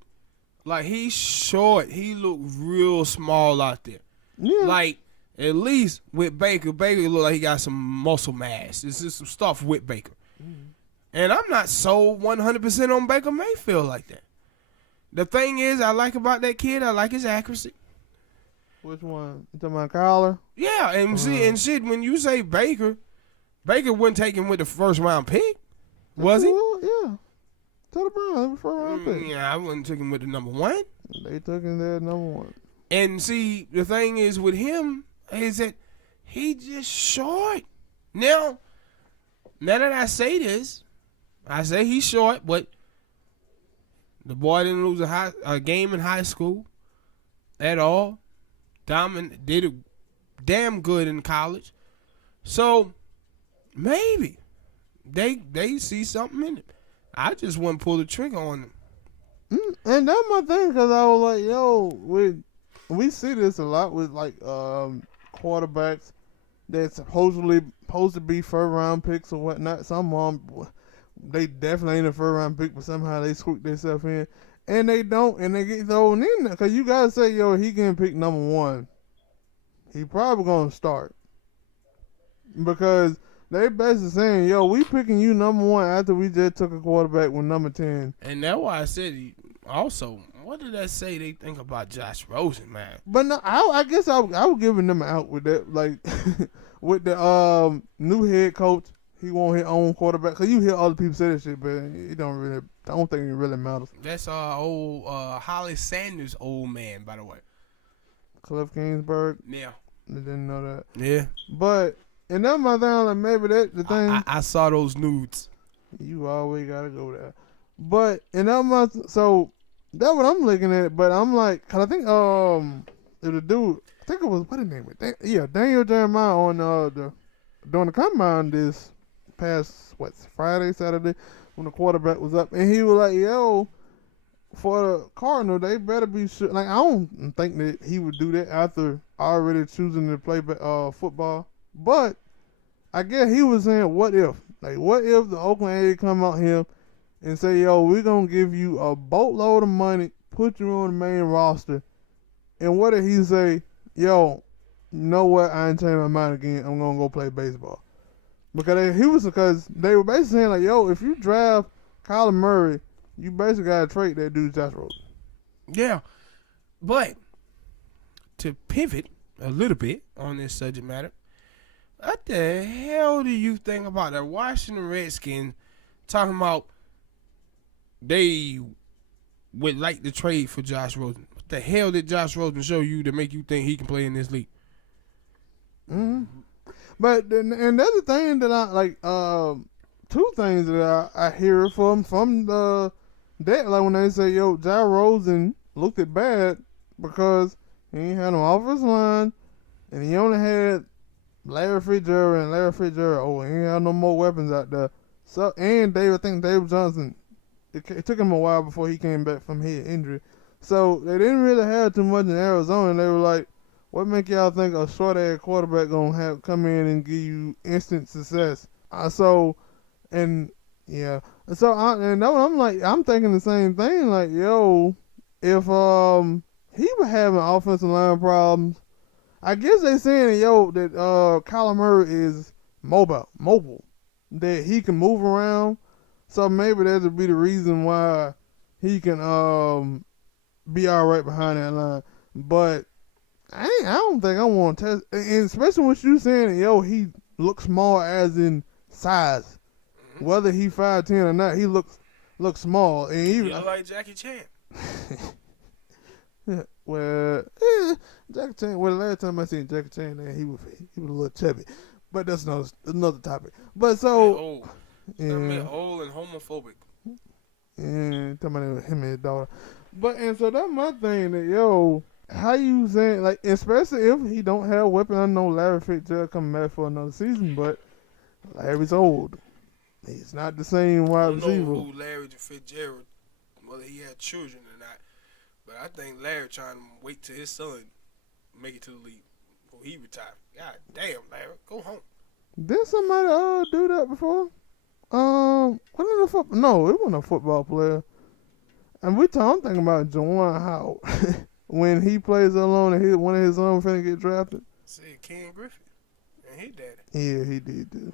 Like, he's short. He look real small out there. Yeah. Like, at least with Baker look like he got some muscle mass. This is some stuff with Baker. And I'm not so 100% on Baker Mayfield like that. The thing is, I like about that kid, I like his accuracy. Which one? You talking about Kyler? Yeah, and shit, when you say Baker wasn't taken with the first round pick, was he? Well, yeah. To the Browns, first round pick. Yeah, I wouldn't take him with the number 1. They took him there number 1. And see, the thing is with him is that he just short. Now that I say this, I say he's short, but the boy didn't lose a game in high school at all. Did it damn good in college. So maybe they see something in it. I just wouldn't pull the trigger on them. And that's my thing, because I was like, yo, we see this a lot with like quarterbacks that's supposed to be first round picks or whatnot. Some they definitely ain't a first round pick, but somehow they squeak themselves in, and they don't, and they get thrown in there. Because you gotta say, yo, he getting picked number 1. He probably gonna start, because they basically saying, yo, we picking you number 1 after we just took a quarterback with number 10. And that's why I said also, what did that say they think about Josh Rosen, man? But no, I guess I was giving them out with that, like with the new head coach. He want his own quarterback, cause you hear other people say that shit, but it I don't think it really matters. That's old Holly Sanders' old man, by the way. Cliff Kingsbury. Yeah. I didn't know that. Yeah. But and that's my thing. Like maybe that the thing. I saw those nudes. You always gotta go there. But and that's that's what I'm looking at. But I'm like, cause I think it was a dude. I think it was what his name was. Yeah, Daniel Jeremiah on during the combine this past Friday, Saturday, when the quarterback was up, and he was like, yo, for the Cardinals, they better be sure. Like, I don't think that he would do that after already choosing to play football. But I guess he was saying, what if? Like, what if the Oakland A's come out here and say, yo, we're going to give you a boatload of money, put you on the main roster, and what if he say, yo, you know what, I ain't changing my mind again, I'm going to go play baseball. Because they were basically saying, like, yo, if you draft Kyler Murray, you basically got to trade that dude Josh Rosen. Yeah. But to pivot a little bit on this subject matter, what the hell do you think about the Washington Redskins talking about they would like to trade for Josh Rosen? What the hell did Josh Rosen show you to make you think he can play in this league? Mm-hmm. But and the other thing that I like, two things that I hear from the that, like when they say, yo, Josh Rosen looked it bad because he ain't had no offensive line and he only had Larry Fitzgerald, he ain't had no more weapons out there. So and I think David Johnson, it took him a while before he came back from head injury. So they didn't really have too much in Arizona, and they were like, what make y'all think a short-ass quarterback gonna come in and give you instant success? And that's what I'm like, I'm thinking the same thing. Like, yo, if he was having offensive line problems, I guess they saying, yo, that Kyler Murray is mobile, that he can move around. So maybe that would be the reason why he can be all right behind that line. But I don't think I want to test, and especially when you saying, yo, he looks small as in size. Whether he 5'10" or not, he looks small. And he look like Jackie Chan. Yeah, Jackie Chan. Well, the last time I seen Jackie Chan, he was a little chubby. But that's another topic. But so, old and homophobic. Yeah, talking about him and his daughter. But and so that's my thing. That yo, how you saying, like, especially if he don't have a weapon. I know Larry Fitzgerald coming back for another season, but Larry's old. He's not the same wide receiver. I don't know who Larry Fitzgerald, whether he had children or not, but I think Larry trying to wait till his son make it to the league before he retire. God damn, Larry, go home. Did somebody do that before? No, it wasn't a football player. And I'm thinking about Juwan Howard when he plays alone and one of his own finna get drafted. Said Ken Griffin and his daddy. Yeah, he did too.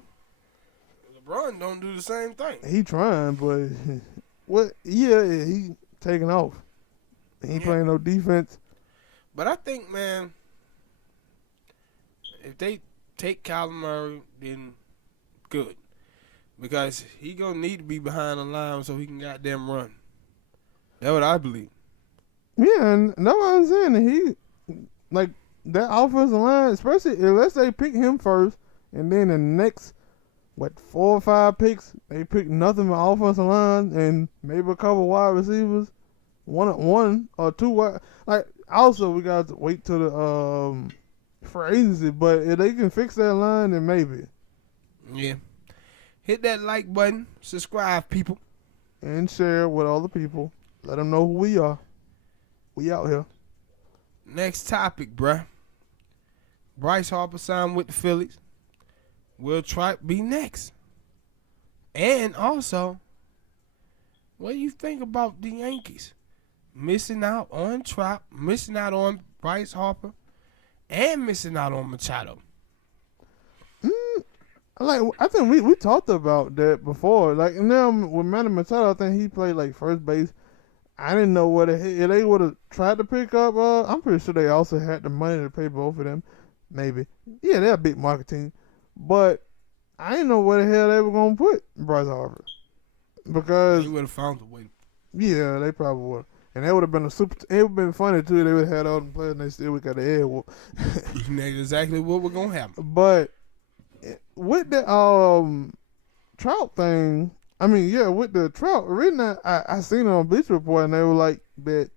LeBron don't do the same thing. He trying, but what? Yeah, he taking off. He ain't playing no defense. But I think, man, if they take Kyler Murray, then good. Because he going to need to be behind the line so he can goddamn run. That's what I believe. Yeah, and that's what I'm saying. He, like, that offensive line, especially unless they pick him first, and then the next, 4 or 5 picks, they pick nothing but offensive line and maybe a couple wide receivers. One or two wide. Like, also, we got to wait till the for agency, but if they can fix that line, then maybe. Yeah. Hit that like button. Subscribe, people. And share with all the people. Let them know who we are. We out here. Next topic, bruh. Bryce Harper signed with the Phillies. Will Trout be next? And also, what do you think about the Yankees? Missing out on Trout, missing out on Bryce Harper, and missing out on Machado. I think we talked about that before. Like, now with Manny Machado, I think he played like first base. I didn't know what if they would have tried to pick up. I'm pretty sure they also had the money to pay both of them. Maybe. Yeah, they're a big market team. But I didn't know where the hell they were going to put Bryce Harper. Because. They would have found a way. Yeah, they probably would. And that would have been it would have been funny too. They would have had all the players and they still would got the air whoop. That's exactly what we're going to have. But with the Trout thing, I mean, yeah, with the Trout, I seen it on Bleacher Report and they were like that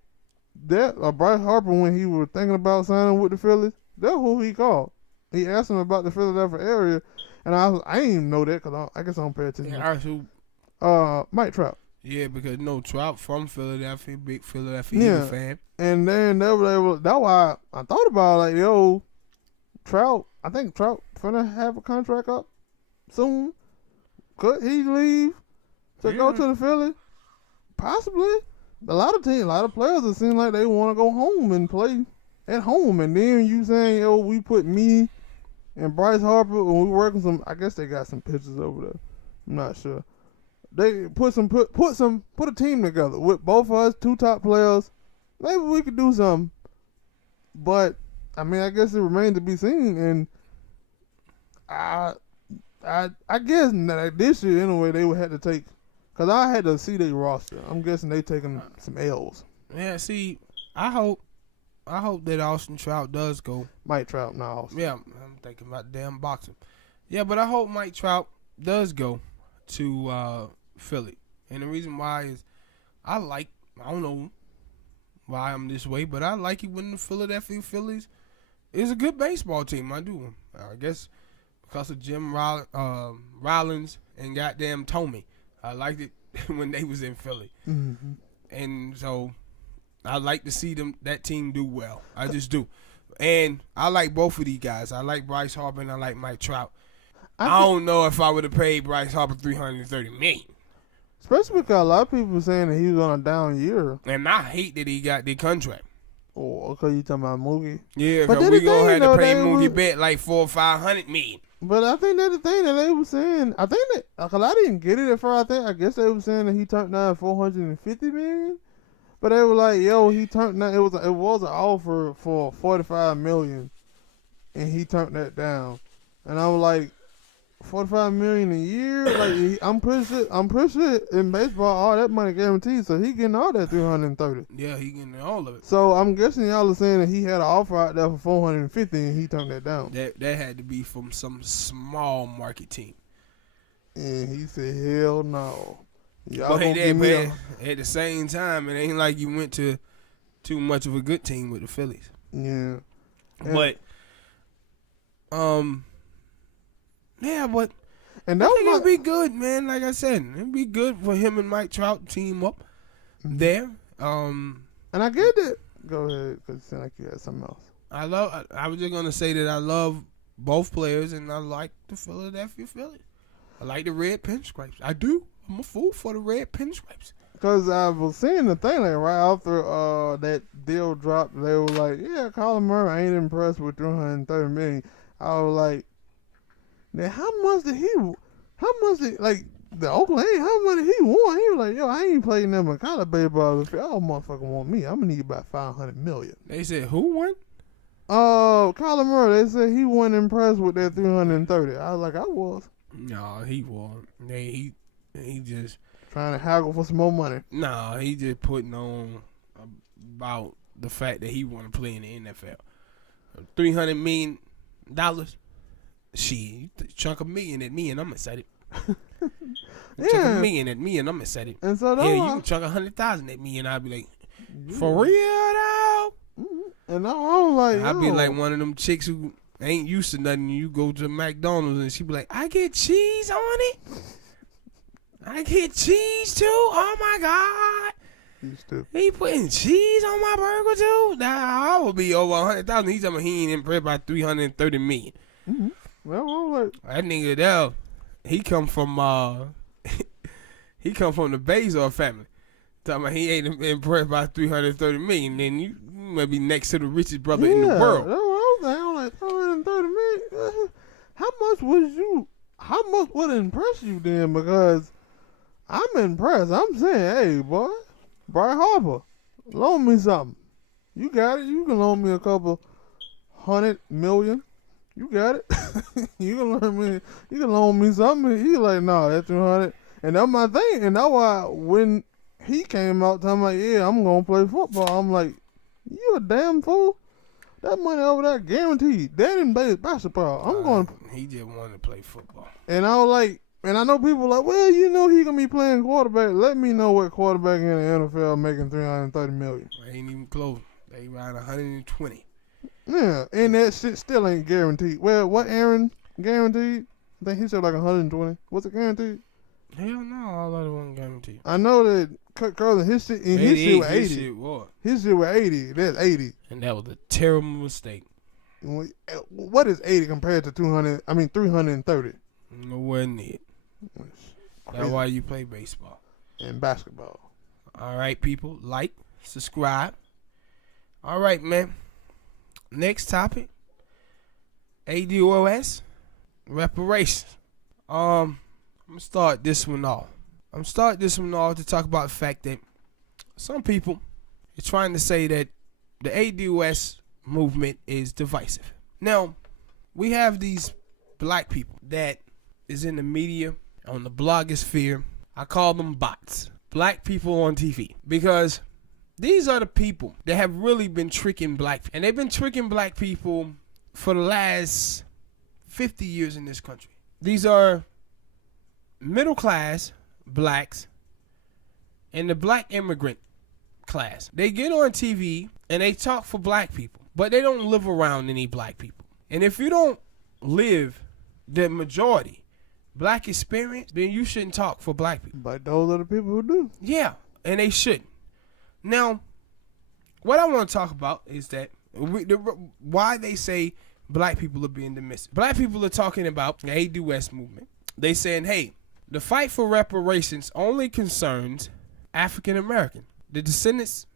Bryce Harper, when he was thinking about signing with the Phillies, that's who he called. He asked him about the Philadelphia area, and I didn't even know that because I guess I don't pay attention. Yeah, who? Mike Trout. Yeah, because Trout from Philadelphia, big Philadelphia fan. And then that's why I thought about like, yo, Trout. I think Trout finna have a contract up soon. Could he leave to go to the Phillies? Possibly. A lot of players it seem like they want to go home and play at home. And then you saying, yo, we put me and Bryce Harper and we working some. I guess they got some pictures over there. I'm not sure. They put a team together with both of us, 2 top players. Maybe we could do something. But I mean, I guess it remains to be seen. And I guess that this year anyway they would have to take, because I had to see their roster. I'm guessing they taking some L's. Yeah, see, I hope that Austin Trout does go. Mike Trout, not Austin. Yeah, I'm thinking about damn boxing. Yeah, but I hope Mike Trout does go to Philly. And the reason why is I don't know why I'm this way, but I like it when the Philadelphia Phillies is a good baseball team. I do. I guess because of Jim Rollins and goddamn Tomey. I liked it when they was in Philly. Mm-hmm. And so I like to see that team do well. I just do. And I like both of these guys. I like Bryce Harper and I like Mike Trout. I don't know if I would have paid Bryce Harper $330 million. Especially because a lot of people were saying that he was on a down year. And I hate that he got the contract. Oh, okay, you talking about Mookie? Yeah, because we going to have to pay Mookie Bet like $400 or $500 million. But I think that's the thing that they were saying. I think that, because I didn't get it at first. I guess they were saying that he turned down $450 million. But they were like, yo, he turned down, it was an offer for $45 million. And he turned that down. And I was like, $45 million a year? Like, I'm pretty sure in baseball, all that money guaranteed, so he getting all that $330. Yeah, he getting all of it. So I'm guessing y'all are saying that he had an offer out there for $450 and he turned that down. That had to be from some small market team. And he said, hell no. Y'all but at the same time, it ain't like you went to too much of a good team with the Phillies. Yeah. But, yeah, but and that it'd be good, man. Like I said, it'd be good for him and Mike Trout team up there. And I get it. Go ahead, because it sounded like you had something else. I was just gonna say that I love both players, and I like the Philadelphia Phillies. I like the red pinstripes. I do. I'm a fool for the red pinstripes. Cause I was seeing the thing like right after that deal dropped, they were like, yeah, Colin Murray ain't impressed with 330 million. I was like, now how much did like the Oakland, how much did he want? He was like, yo, I ain't playing them in college baseball. If y'all motherfucker want me, I'm gonna need about 500 million. They said who won? Colin Murray, they said he wasn't impressed with that 330. I was like, I was. No, he won. He just Trying to haggle for some more money. no, he just putting on about the fact that he want to play in the NFL. $300 million, shit, chunk a million at me and I'm excited. Yeah. Chunk a million at me and I'm excited. And so Yeah, you can chunk 100,000 at me and I'll be like, for real though? And I'm like, I'll be like one of them chicks who ain't used to nothing. You go to McDonald's and she be like, I get cheese on it. I get cheese too. Oh my God. He putting cheese on my burger too. Nah, I would be over 100,000. He's talking about he ain't impressed by 330 million. Mm-hmm. Well, I'm like, That nigga there, he come from the Bezos family. Talking about he ain't impressed by 330 million. Then you might be next to the richest brother in the world. That's what I'm like 330 million. How much would impress you then? Because I'm impressed. I'm saying, hey, boy, Bryce Harper, loan me something. You got it. You can loan me a couple 100 million. You got it. You can loan me something. He like, nah, that's 200. And that's my thing. And that's why when he came out talking like, yeah, I'm gonna play football, I'm like, you a damn fool. That money over there guaranteed. That in basketball. I'm going. He just wanted to play football. And I was like, and I know people like, well, you know he gonna be playing quarterback. Let me know what quarterback in the NFL making 330 million. Ain't even close. They around 120. Yeah, and that shit still ain't guaranteed. Well, what Aaron guaranteed? I think he said like 120. What's it guaranteed? Hell no, all of it wasn't guaranteed. I know that Kirk Cousins, his shit was 80. His shit was 80. That's 80. And that was a terrible mistake. What is 80 compared to 330? Nowhere near. That's why you play baseball. And basketball. All right, people. Like, subscribe. All right, man. Next topic. ADOS. Reparations. I'm going to start this one off. To talk about the fact that some people are trying to say that the ADOS movement is divisive. Now, we have these black people that is in the media, on the blogosphere. I call them bots. Black people on TV. Because these are the people that have really been tricking black people. And they've been tricking black people for the last 50 years in this country. These are middle class blacks and the black immigrant class. They get on TV and they talk for black people, but they don't live around any black people. And if you don't live the majority black experience, then you shouldn't talk for black people. But those are the people who do. Yeah, and they shouldn't. Now, what I want to talk about is that why they say black people are being dismissed. Black people are talking about the ADOS movement. They saying, hey, the fight for reparations only concerns African American, the descendants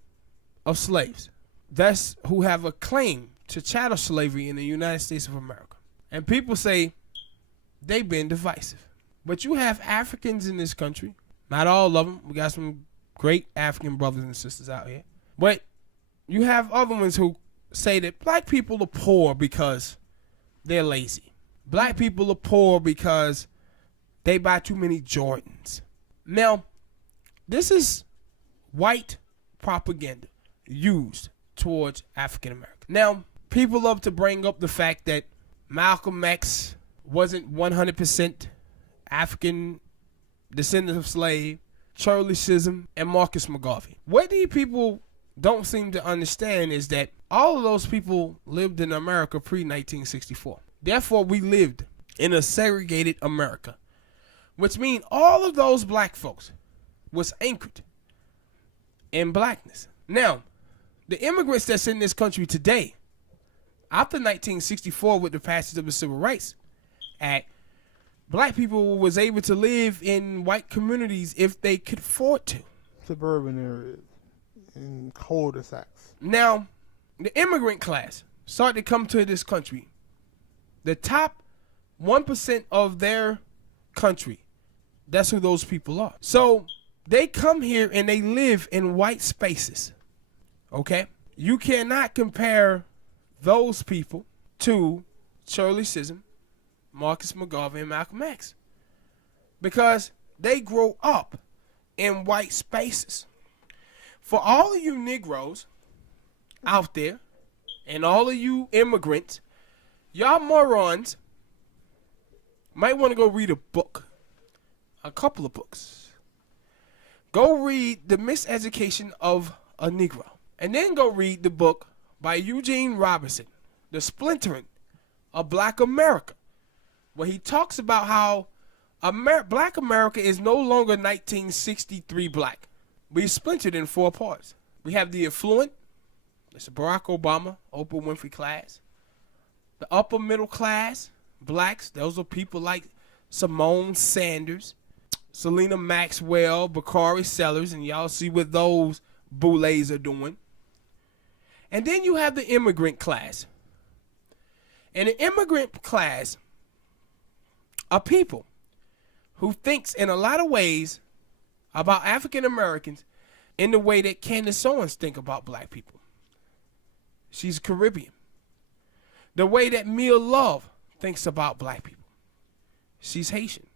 of slaves. That's who have a claim to chattel slavery in the United States of America. And people say they've been divisive. But you have Africans in this country, not all of them. We got some great African brothers and sisters out here. But you have other ones who say that black people are poor because they're lazy. Black people are poor because they buy too many Jordans. Now, this is white propaganda used towards African Americans. Now, people love to bring up the fact that Malcolm X wasn't 100% African descendant of slave, Charlie Chisholm, and Marcus McGarvey. What these people don't seem to understand is that all of those people lived in America pre-1964. Therefore, we lived in a segregated America, which means all of those black folks was anchored in blackness. Now, the immigrants that's in this country today, after 1964 with the passage of the Civil Rights Act, black people was able to live in white communities if they could afford to. suburban areas and cul-de-sacs. Now, the immigrant class started to come to this country. The top 1% of their country, that's who those people are. So they come here and they live in white spaces. Okay? You cannot compare those people to Shirley Chisholm, Marcus McGarvey, and Malcolm X, because they grow up in white spaces. For all of you Negroes out there and all of you immigrants, y'all morons might want to go read a book, a couple of books. Go read The Miseducation of a Negro, and then go read the book by Eugene Robinson, The Splintering of Black America, where he talks about how Black America is no longer 1963 black. We splintered in 4 parts. We have the affluent, it's Barack Obama, Oprah Winfrey class. The upper middle class, blacks, those are people like Simone Sanders, Selena Maxwell, Bakari Sellers, and y'all see what those boulets are doing. And then you have the immigrant class. And the immigrant class are people who thinks in a lot of ways about African Americans in the way that Candace Owens think about black people. She's Caribbean. The way that Mia Love thinks about black people. She's Haitian.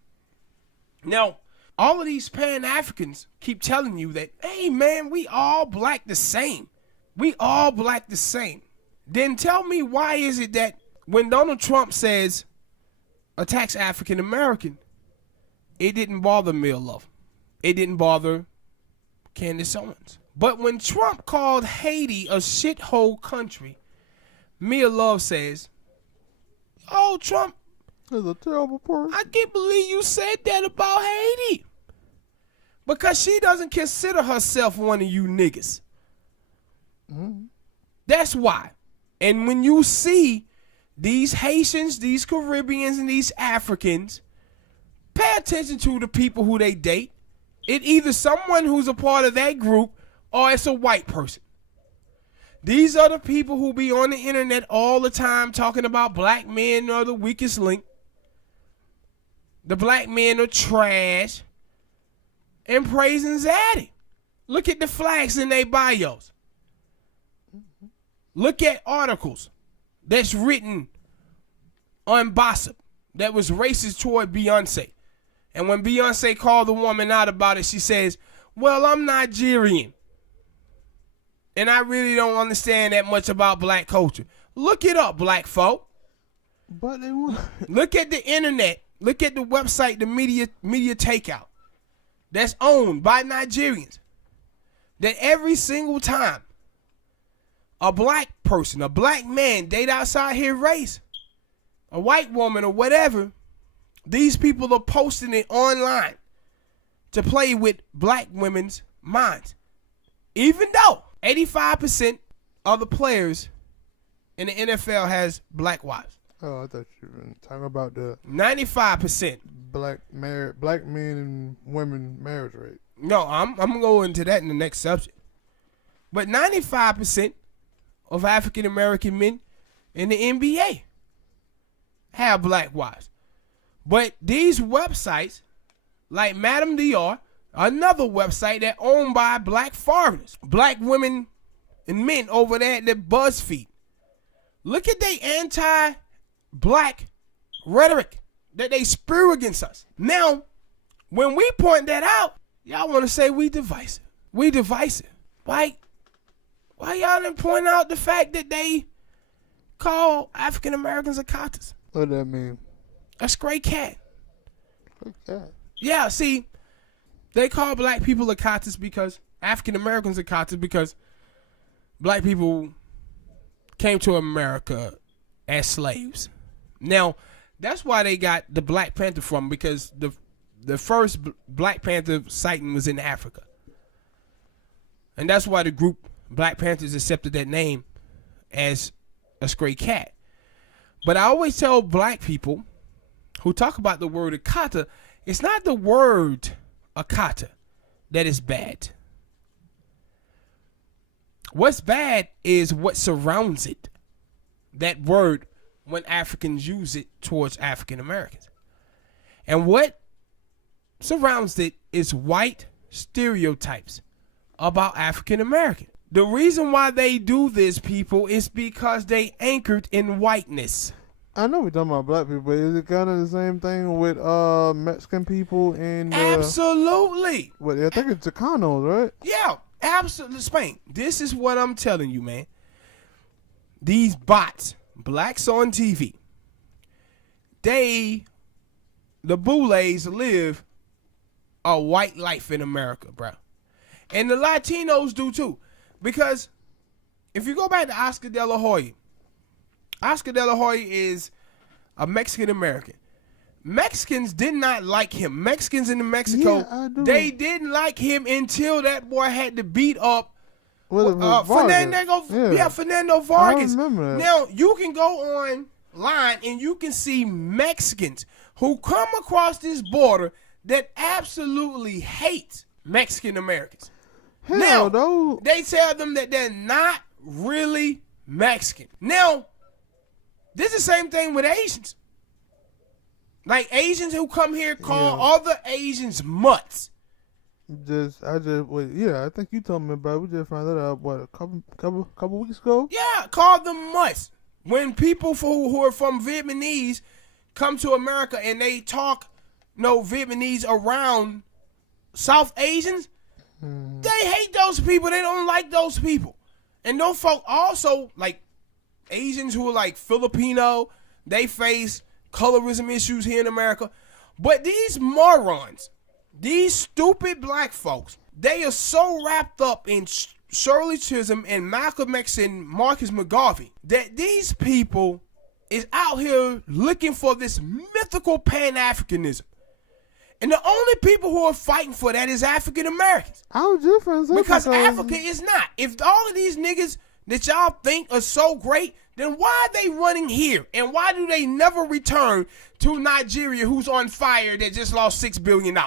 Now, all of these Pan-Africans keep telling you that, hey man, we all black the same. We all black the same. Then tell me, why is it that when Donald Trump says attacks African American, it didn't bother Mia Love. It didn't bother Candace Owens. But when Trump called Haiti a shithole country, Mia Love says, oh, Trump, is a terrible person. I can't believe you said that about Haiti. Because she doesn't consider herself one of you niggas. Mm-hmm. That's why. And when you see these Haitians, these Caribbeans, and these Africans, pay attention to the people who they date. It's either someone who's a part of that group or it's a white person. These are the people who be on the internet all the time talking about black men are the weakest link. The black men are trash. And praising Zaddy. Look at the flags in their bios. Look at articles that's written on Gossip that was racist toward Beyonce. And when Beyonce called the woman out about it, she says, well, I'm Nigerian. And I really don't understand that much about black culture. Look it up, black folk. But they want. Look at the internet. Look at the website, the media takeout. That's owned by Nigerians. That every single time a black person, a black man date outside his race, a white woman or whatever, these people are posting it online to play with black women's minds. Even though 85% of the players in the NFL has black wives. Oh, I thought you were talking about the 95%. black men and women marriage rate. No, I'm gonna go into that in the next subject. But 95% of African American men in the NBA have black wives. But these websites, like Madame Dior, another website that owned by black foreigners, black women and men over there at the BuzzFeed. Look at their anti-black rhetoric that they spew against us. Now, when we point that out, y'all want to say we divisive. We divisive. Why y'all didn't point out the fact that they call African Americans Akatas? What does that mean? A stray cat. Okay. Yeah, see, they call black people Akatas because African Americans Akatas because black people came to America as slaves. Now, that's why they got the Black Panther from, because the first Black Panther sighting was in Africa. And that's why the group Black Panthers accepted that name as a stray cat. But I always tell black people who talk about the word Akata, it's not the word Akata that is bad. What's bad is what surrounds it. That word when Africans use it towards African Americans. And what surrounds it is white stereotypes about African Americans. The reason why they do this, people, is because they anchored in whiteness. I know we're talking about black people, but is it kind of the same thing with Mexican people and Absolutely. I think it's Chicanos, right? Yeah, absolutely. Spain. This is what I'm telling you, man. These bots, blacks on TV, the Boulets live a white life in America, bro. And the Latinos do too. Because if you go back to Oscar De La Hoya is a Mexican American. Mexicans did not like him. Mexicans in Mexico, they didn't like him until that boy had to beat up Fernando Vargas. I remember that. Now, you can go online and you can see Mexicans who come across this border that absolutely hate Mexican Americans. Now, they tell them that they're not really Mexican. Now, this is the same thing with Asians. Like Asians who come here call other Asians mutts. I think you told me about it. We just found that out, a couple weeks ago? Yeah, call them mutts. When people who are from Vietnamese come to America and they talk Vietnamese around South Asians, they hate those people. They don't like those people. And those folk also, like Asians who are like Filipino, they face colorism issues here in America. But these morons, these stupid black folks, they are so wrapped up in Shirley Chisholm and Malcolm X and Marcus McGarvey that these people is out here looking for this mythical Pan-Africanism. And the only people who are fighting for that is African Americans. How different? Because Africa is not. If all of these niggas that y'all think are so great, then why are they running here? And why do they never return to Nigeria, who's on fire, that just lost $6 billion?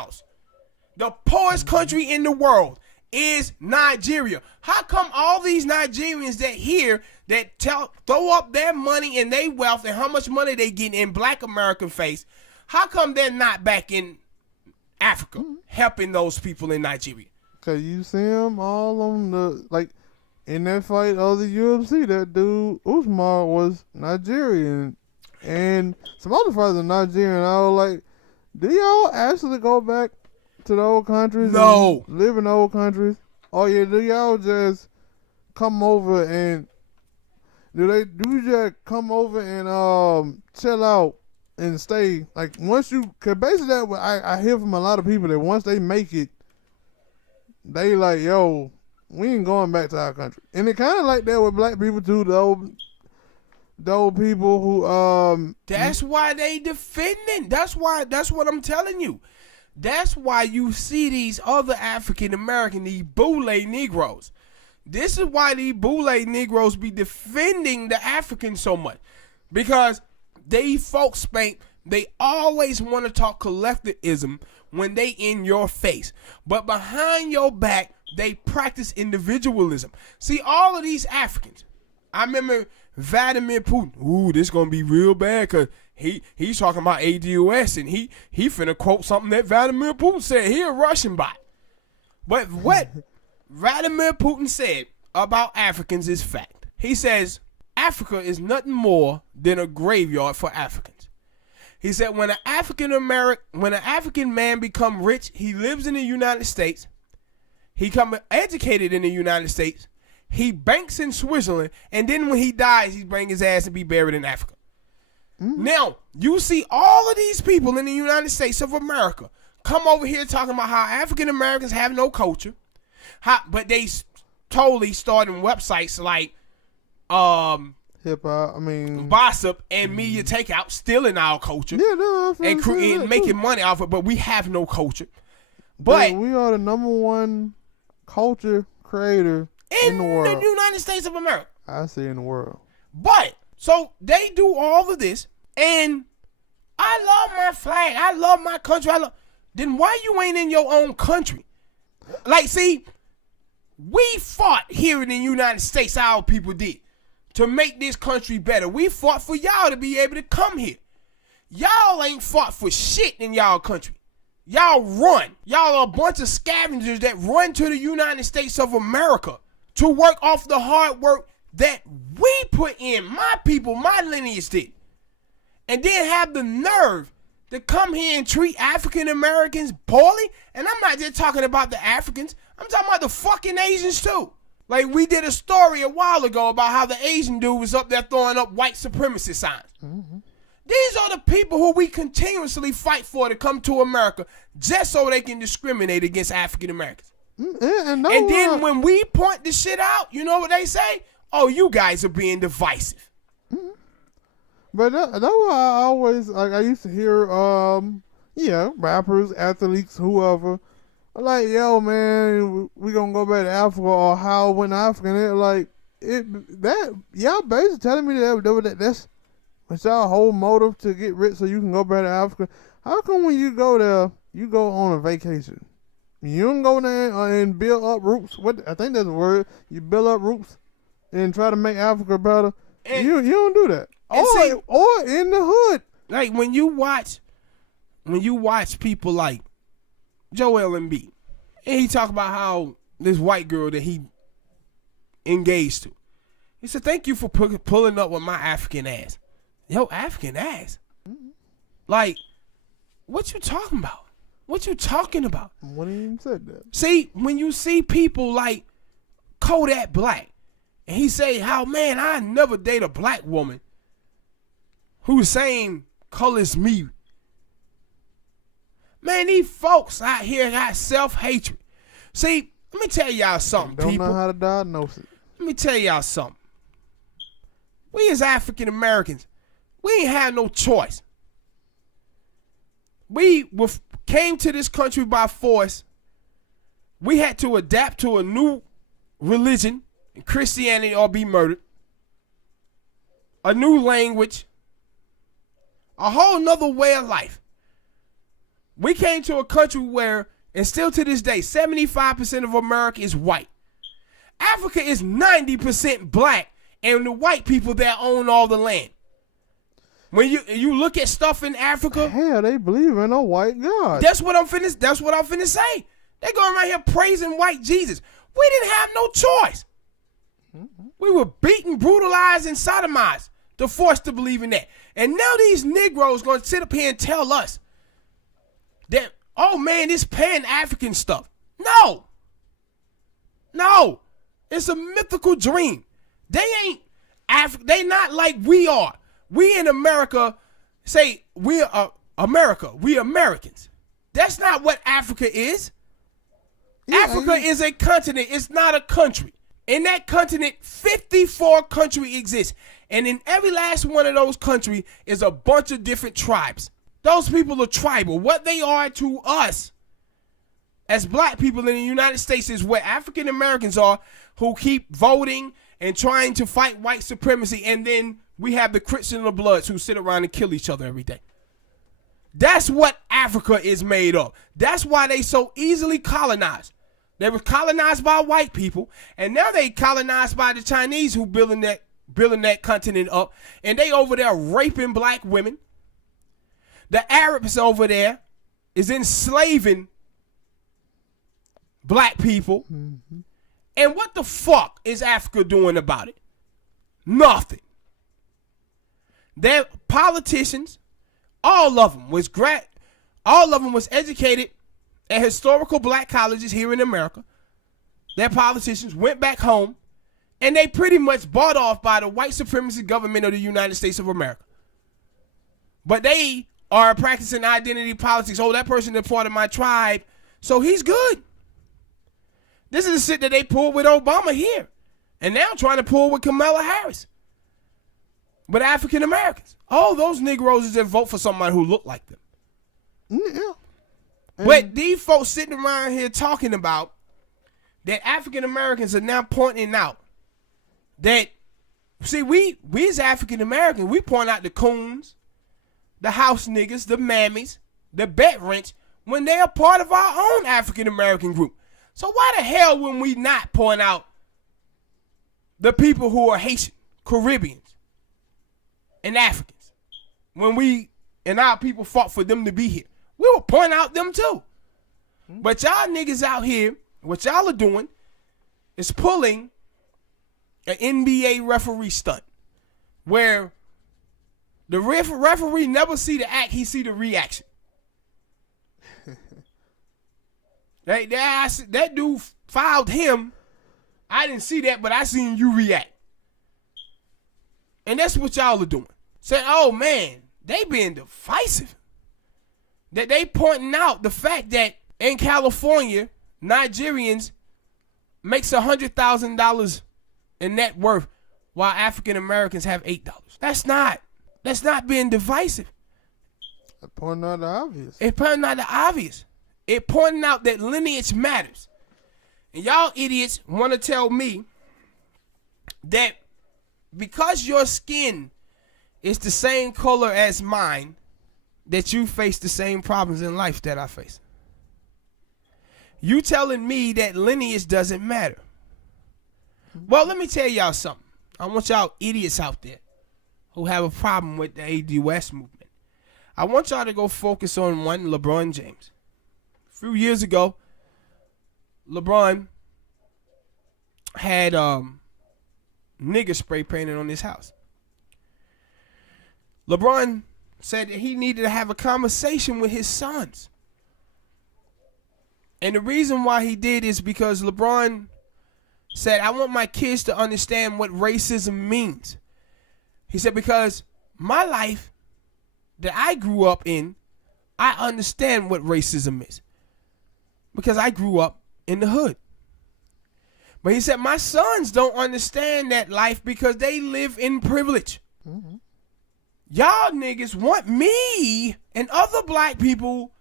The poorest country in the world is Nigeria. How come all these Nigerians that here that throw up their money and their wealth and how much money they get in black American face, how come they're not back in Africa helping those people in Nigeria? Because you see them all on in that fight of the UFC, that dude Usman was Nigerian, and some other fighters are Nigerian. I was like, do y'all actually go back to the old countries? No. And live in the old countries? Oh yeah, do y'all just come over and do you just come over and chill out and stay? Like once cause basically that I hear from a lot of people that once they make it, they like, yo, we ain't going back to our country. And it kind of like that with black people too. The old people who That's why they defending. That's what I'm telling you. That's why you see these other African American, these Boule Negroes. This is why these Boule Negroes be defending the Africans so much, because they folks, Spank, they always want to talk collectivism when they in your face, but behind your back they practice individualism. See, all of these Africans, I remember Vladimir Putin. Ooh, this gonna be real bad because he's talking about ADOS and he finna quote something that Vladimir Putin said. He a Russian bot. But what Vladimir Putin said about Africans is fact. He says Africa is nothing more than a graveyard for Africans. He said when an African man become rich, he lives in the United States. He come educated in the United States. He banks in Switzerland, and then when he dies, he bring his ass and be buried in Africa. Now, you see all of these people in the United States of America come over here talking about how African Americans have no culture, but they totally starting websites like hip hop, Gossip and Media Takeout, stealing our culture, and making money off it, but we have no culture. But we are the number one culture creator in the world. The United States of America. I say in the world. But so they do all of this, and I love my flag. I love my country. Then why you ain't in your own country? Like, see, We fought here in the United States, our people did, to make this country better. We fought for y'all to be able to come here. Y'all ain't fought for shit in y'all country. Y'all run. Y'all are a bunch of scavengers that run to the United States of America to work off the hard work that we put in. My people, my lineage did. And then have the nerve to come here and treat African Americans poorly. And I'm not just talking about the Africans. I'm talking about the fucking Asians too. Like, we did a story a while ago about how the Asian dude was up there throwing up white supremacy signs. Mm-hmm. These are the people who we continuously fight for to come to America just so they can discriminate against African Americans. And then when we point this shit out, you know what they say? Oh, you guys are being divisive. Mm-hmm. But that's why I always, like, I used to hear, rappers, athletes, whoever, like, yo, man, we gonna go back to Africa, or how when Africa, and y'all basically telling me that's y'all whole motive to get rich so you can go back to Africa. How come when you go there, you go on a vacation? You don't go there and build up roots. I think that's the word. You build up roots and try to make Africa better. And you don't do that. Or in the hood. Like when you watch people like Joel Embiid, and he talk about how this white girl that he engaged to, he said, "Thank you for pulling up with my African ass." Yo, African ass. Mm-hmm. Like, what you talking about? What you talking about? What even said that? See, when you see people like Kodak Black, and he say, "How man, I never date a black woman who's same color as me." Man, these folks out here got self-hatred. See, let me tell y'all something, people. Don't know how to diagnose it. Let me tell y'all something. We as African Americans, we ain't had no choice. We came to this country by force. We had to adapt to a new religion, Christianity, or be murdered. A new language. A whole nother way of life. We came to a country where, and still to this day, 75% of America is white. Africa is 90% black, and the white people that own all the land. When you look at stuff in Africa, hell, they believe in a white God. That's what I'm finna say. They going around here praising white Jesus. We didn't have no choice. Mm-hmm. We were beaten, brutalized, and sodomized to force to believe in that. And now these Negroes going to sit up here and tell us that, oh man, this Pan-African stuff. No. It's a mythical dream. They ain't they not like we are. We in America say we are America. We Americans. That's not what Africa is. Yeah, Africa is a continent. It's not a country. In that continent, 54 countries exist. And in every last one of those countries is a bunch of different tribes. Those people are tribal. What they are to us as black people in the United States is what African Americans are, who keep voting and trying to fight white supremacy. And then we have the Crips and the Bloods who sit around and kill each other every day. That's what Africa is made of. That's why they so easily colonized. They were colonized by white people, and now they colonized by the Chinese who building that continent up, and they over there raping black women. The Arabs over there is enslaving black people. Mm-hmm. And what the fuck is Africa doing about it? Nothing. Their politicians, all of them was educated at historical black colleges here in America. Their politicians went back home, and they pretty much bought off by the white supremacy government of the United States of America. But they are practicing identity politics. Oh, that person is part of my tribe, so he's good. This is the shit that they pulled with Obama here, and now trying to pull with Kamala Harris. But African Americans, those Negroes that vote for somebody who look like them. Yeah. But these folks sitting around here talking about that African Americans are now pointing out that, see, we as African Americans, we point out the coons, the house niggas, the mammies, the bet rents, when they are part of our own African American group. So why the hell when we not point out the people who are Haitian, Caribbeans, and Africans? When we and our people fought for them to be here, we will point out them too. But y'all niggas out here, what y'all are doing is pulling an NBA referee stunt where the referee never see the act, he see the reaction. That dude fouled him. I didn't see that, but I seen you react. And that's what y'all are doing. Saying, oh man, they being divisive. That they pointing out the fact that in California, Nigerians makes $100,000 in net worth while African Americans have $8. That's not being divisive. Pointing out the obvious. It's pointing out the obvious. It pointing out that lineage matters. And y'all idiots want to tell me that because your skin is the same color as mine, that you face the same problems in life that I face. You telling me that lineage doesn't matter. Well, let me tell y'all something. I want y'all idiots out there who have a problem with the ADOS movement. I want y'all to go focus on one, LeBron James. A few years ago, LeBron had nigger spray painted on his house. LeBron said that he needed to have a conversation with his sons. And the reason why he did is because LeBron said, I want my kids to understand what racism means. He said, because my life that I grew up in, I understand what racism is. Because I grew up in the hood. But he said, my sons don't understand that life because they live in privilege. Mm-hmm. Y'all niggas want me and other black people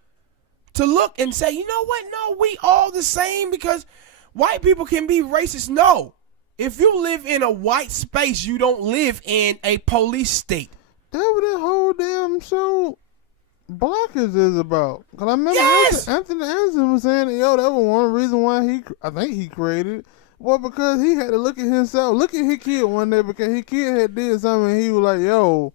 to look and say, you know what? No, we all the same because white people can be racist. No. If you live in a white space, you don't live in a police state. That what that whole damn show Blockers is about. Because I remember Anthony Anderson was saying, yo, that was one reason why I think he created it. Well, because he had to look at himself. Look at his kid one day because his kid had did something and he was like, yo,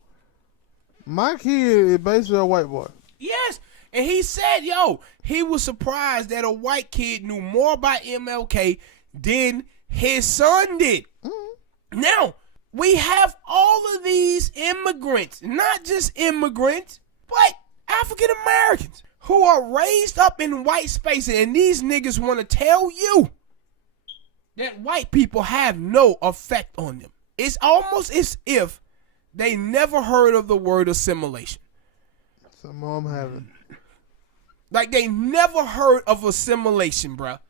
my kid is basically a white boy. Yes. And he said, yo, he was surprised that a white kid knew more about MLK than his son did. Mm-hmm. Now, we have all of these immigrants, not just immigrants, but African Americans who are raised up in white spaces. And these niggas want to tell you that white people have no effect on them. It's almost as if they never heard of the word assimilation. Some of them haven't. Like they never heard of assimilation, bruh.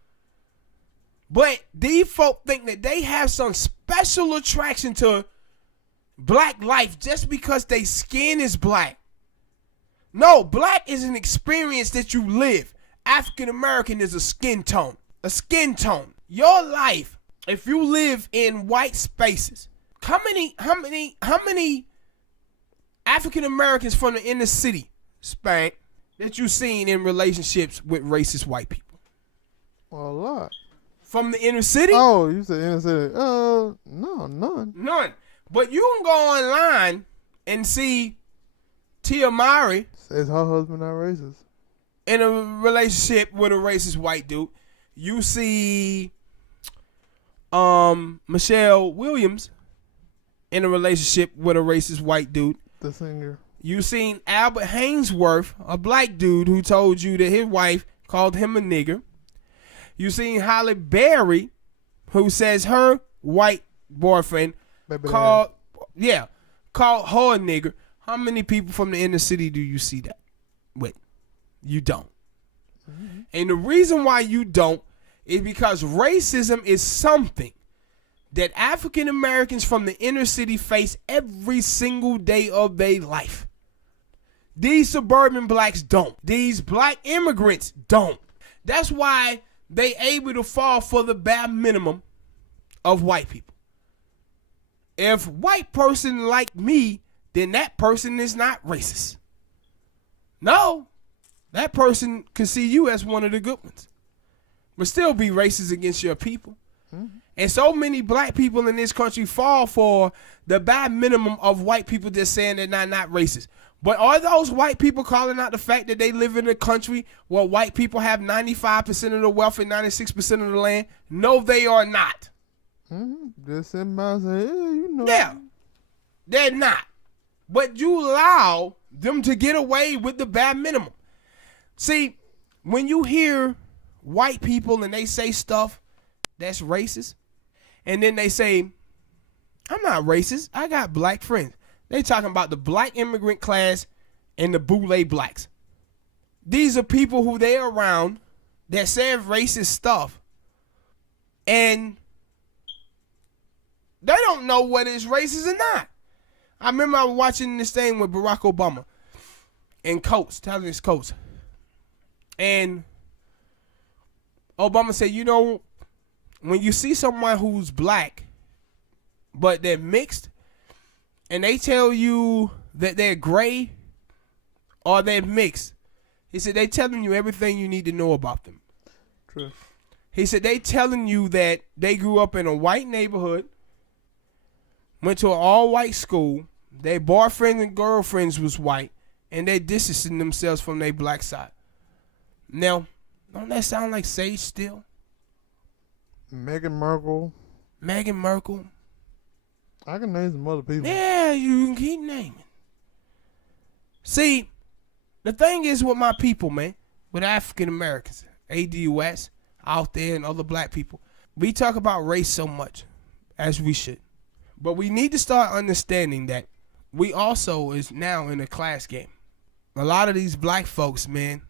But these folk think that they have some special attraction to black life just because their skin is black. No, black is an experience that you live. African American is a skin tone. A skin tone. Your life, if you live in white spaces, how many African Americans from the inner city, Spank, that you seen in relationships with racist white people? Well, a lot. From the inner city? Oh, you said inner city. No, none. None. But you can go online and see Tia Mowry says her husband not racist. In a relationship with a racist white dude. You see Michelle Williams in a relationship with a racist white dude. The singer. You seen Albert Hainsworth, a black dude who told you that his wife called him a nigger. You seen Halle Berry, who says her white boyfriend called her a nigger. How many people from the inner city do you see that with? You don't. Mm-hmm. And the reason why you don't is because racism is something that African Americans from the inner city face every single day of their life. These suburban blacks don't. These black immigrants don't. That's why they able to fall for the bare minimum of white people. If white person like me, then that person is not racist. No, that person can see you as one of the good ones. but still be racist against your people. And so many black people in this country fall for the bare minimum of white people just saying they're not racist. But are those white people calling out the fact that they live in a country where white people have 95% of the wealth and 96% of the land? No, they are not. Just sitting by and say, yeah, you know. Yeah, they're not. But you allow them to get away with the bare minimum. See, when you hear white people and they say stuff that's racist, and then they say, I'm not racist, I got black friends. They talking about the black immigrant class and the boule blacks. These are people who they around that say racist stuff, and they don't know whether it's racist or not. I remember I was watching this thing with Barack Obama and Coates, telling his Coates. And Obama said, you know, when you see someone who's black, but they're mixed, and they tell you that they're gray or they're mixed, he said, they telling you everything you need to know about them. True. He said, they telling you that they grew up in a white neighborhood, went to an all-white school, their boyfriends and girlfriends was white, and they distancing themselves from their black side. Now, don't that sound like Sage Steele? Meghan Markle. I can name some other people. Yeah, you can keep naming. See, the thing is with my people, man, with African Americans, ADUS, out there, and other black people, we talk about race so much, as we should. But we need to start understanding that we also is now in a class game. A lot of these black folks, man,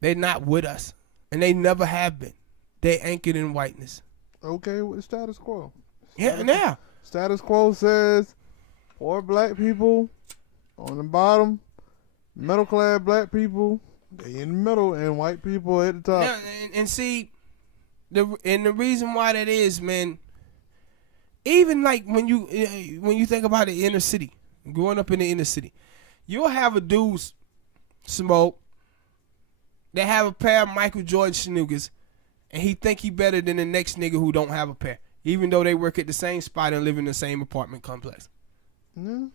they're not with us. And they never have been. They anchored in whiteness. Okay, with the status quo. Yeah. Status quo says poor black people on the bottom, middle class black people, they in the middle, and white people at the top. Now, and see, the reason why that is, man, even like when you think about the inner city, growing up in the inner city, you'll have a dude smoke that have a pair of Michael Jordan sneakers, and he think he better than the next nigga who don't have a pair, even though they work at the same spot and live in the same apartment complex. And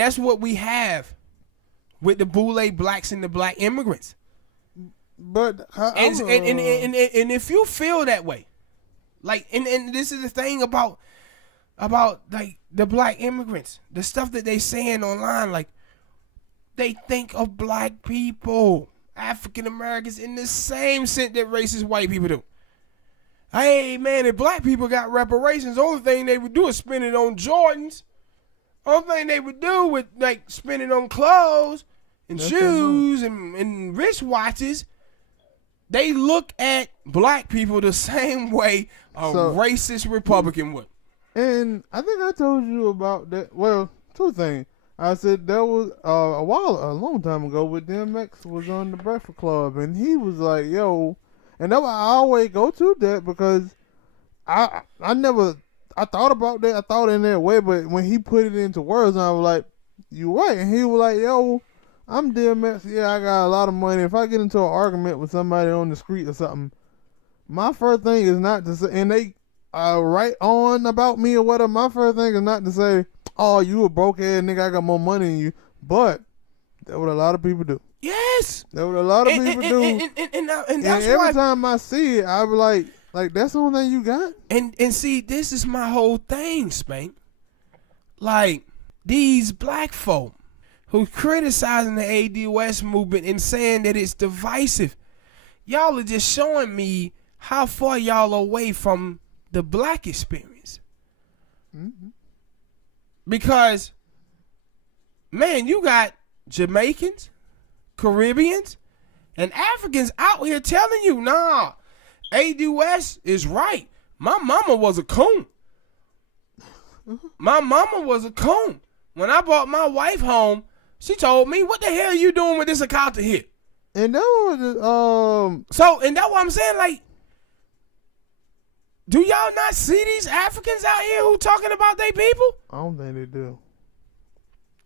that's what we have with the boule blacks and the black immigrants. But and if you feel that way, like, and this is the thing about like the black immigrants, the stuff that they saying online, like they think of black people, African Americans, in the same sense that racist white people do. Hey man, if black people got reparations, the only thing they would do is spend it on Jordans. Only thing they would do would like spend it on clothes and shoes and wristwatches. They look at black people the same way a racist Republican would. And I think I told you about that. Well, two things. I said there was a long time ago, with DMX was on the Breakfast Club, and he was like, "Yo," and that's why I always go to that, because I thought about that. I thought in that way, but when he put it into words, I was like, "You right?" And he was like, "Yo, I'm DMX. Yeah, I got a lot of money. If I get into an argument with somebody on the street or something, my first thing is not to say, and they write on about me or whatever. My first thing is not to say, oh, you a broke ass nigga, I got more money than you. But that's what a lot of people do. Yes. That's what a lot of people do. And that's every time I see it, I be like that's the only thing you got? And see, this is my whole thing, Spank. Like, these black folk who criticizing the ADOS movement and saying that it's divisive, y'all are just showing me how far y'all are away from the black experience. Because, man, you got Jamaicans, Caribbeans, and Africans out here telling you, nah, ADOS is right. My mama was a coon. My mama was a coon. When I brought my wife home, she told me, what the hell are you doing with this account here? And that was and that's what I'm saying, like, do y'all not see these Africans out here who talking about their people? I don't think they do.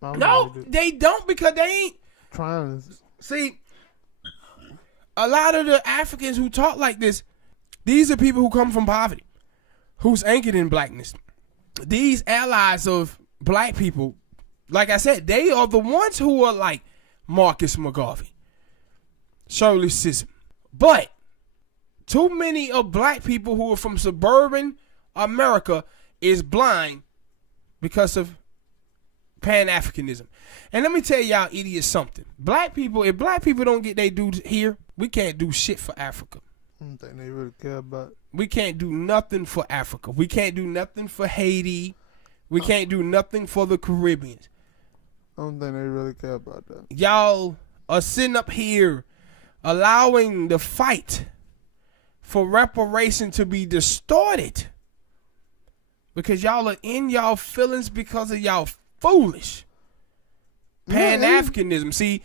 No, they don't, because they ain't trying to see. a lot of the Africans who talk like this, these are people who come from poverty, who's anchored in blackness. These allies of black people, like I said, they are the ones who are like Marcus McGarvey, Shirley Chisholm. But too many of black people who are from suburban America is blind because of Pan-Africanism. And let me tell y'all idiots something. Black people, if black people don't get their dues here, we can't do shit for Africa. I don't think they really care about it. We can't do nothing for Africa. We can't do nothing for Haiti. We can't do nothing for the Caribbean. I don't think they really care about that. Y'all are sitting up here allowing the fight for reparation to be distorted because y'all are in y'all feelings because of y'all foolish Pan-Africanism. See,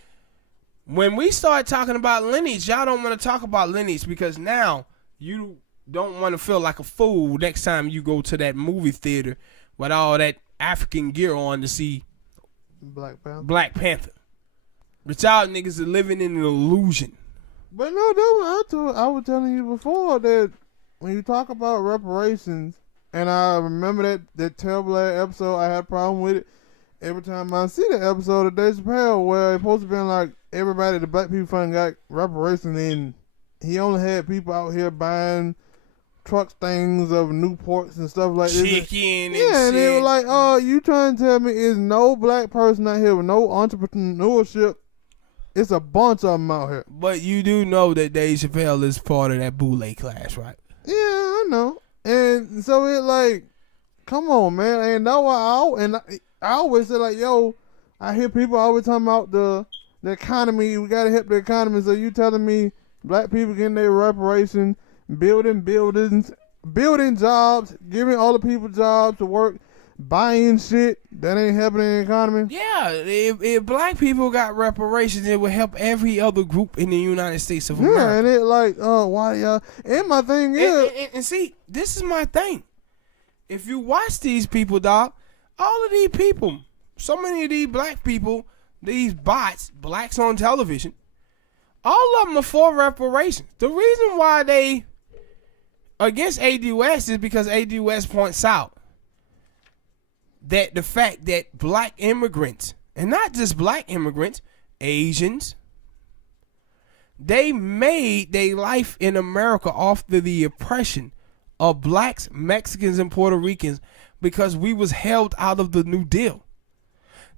when we start talking about lineage, y'all don't want to talk about lineage because now you don't want to feel like a fool next time you go to that movie theater with all that African gear on to see Black Panther. But y'all niggas are living in an illusion. But no, I was telling you before that when you talk about reparations, and I remember that terrible episode, I had a problem with it. Every time I see the episode of Dave Chappelle where it's supposed to be like everybody, the black people finally got reparations, and he only had people out here buying truck things of Newports and stuff like this. Chicken and and they shit. were like, oh, you trying to tell me is no black person out here with no entrepreneurship? It's a bunch of them out here. But you do know that Dave Chappelle is part of that boule class, right? Yeah, I know. And so it like, come on, man. And that's why I always say like, yo, I hear people always talking about the economy. We gotta help the economy. So you telling me black people getting their reparation, building buildings, building jobs, giving all the people jobs to work, buying shit that ain't helping the economy? Yeah, if black people got reparations, it would help every other group in the United States of America. Yeah, and it like, why y'all? And my thing is, and see, this is my thing. If you watch these people, dog, all of these people, so many of these black people, these bots, blacks on television, all of them are for reparations. The reason why they against AD West is because AD West points out that the fact that black immigrants, and not just black immigrants, Asians, they made their life in America off the oppression of blacks, Mexicans, and Puerto Ricans because we was held out of the New Deal.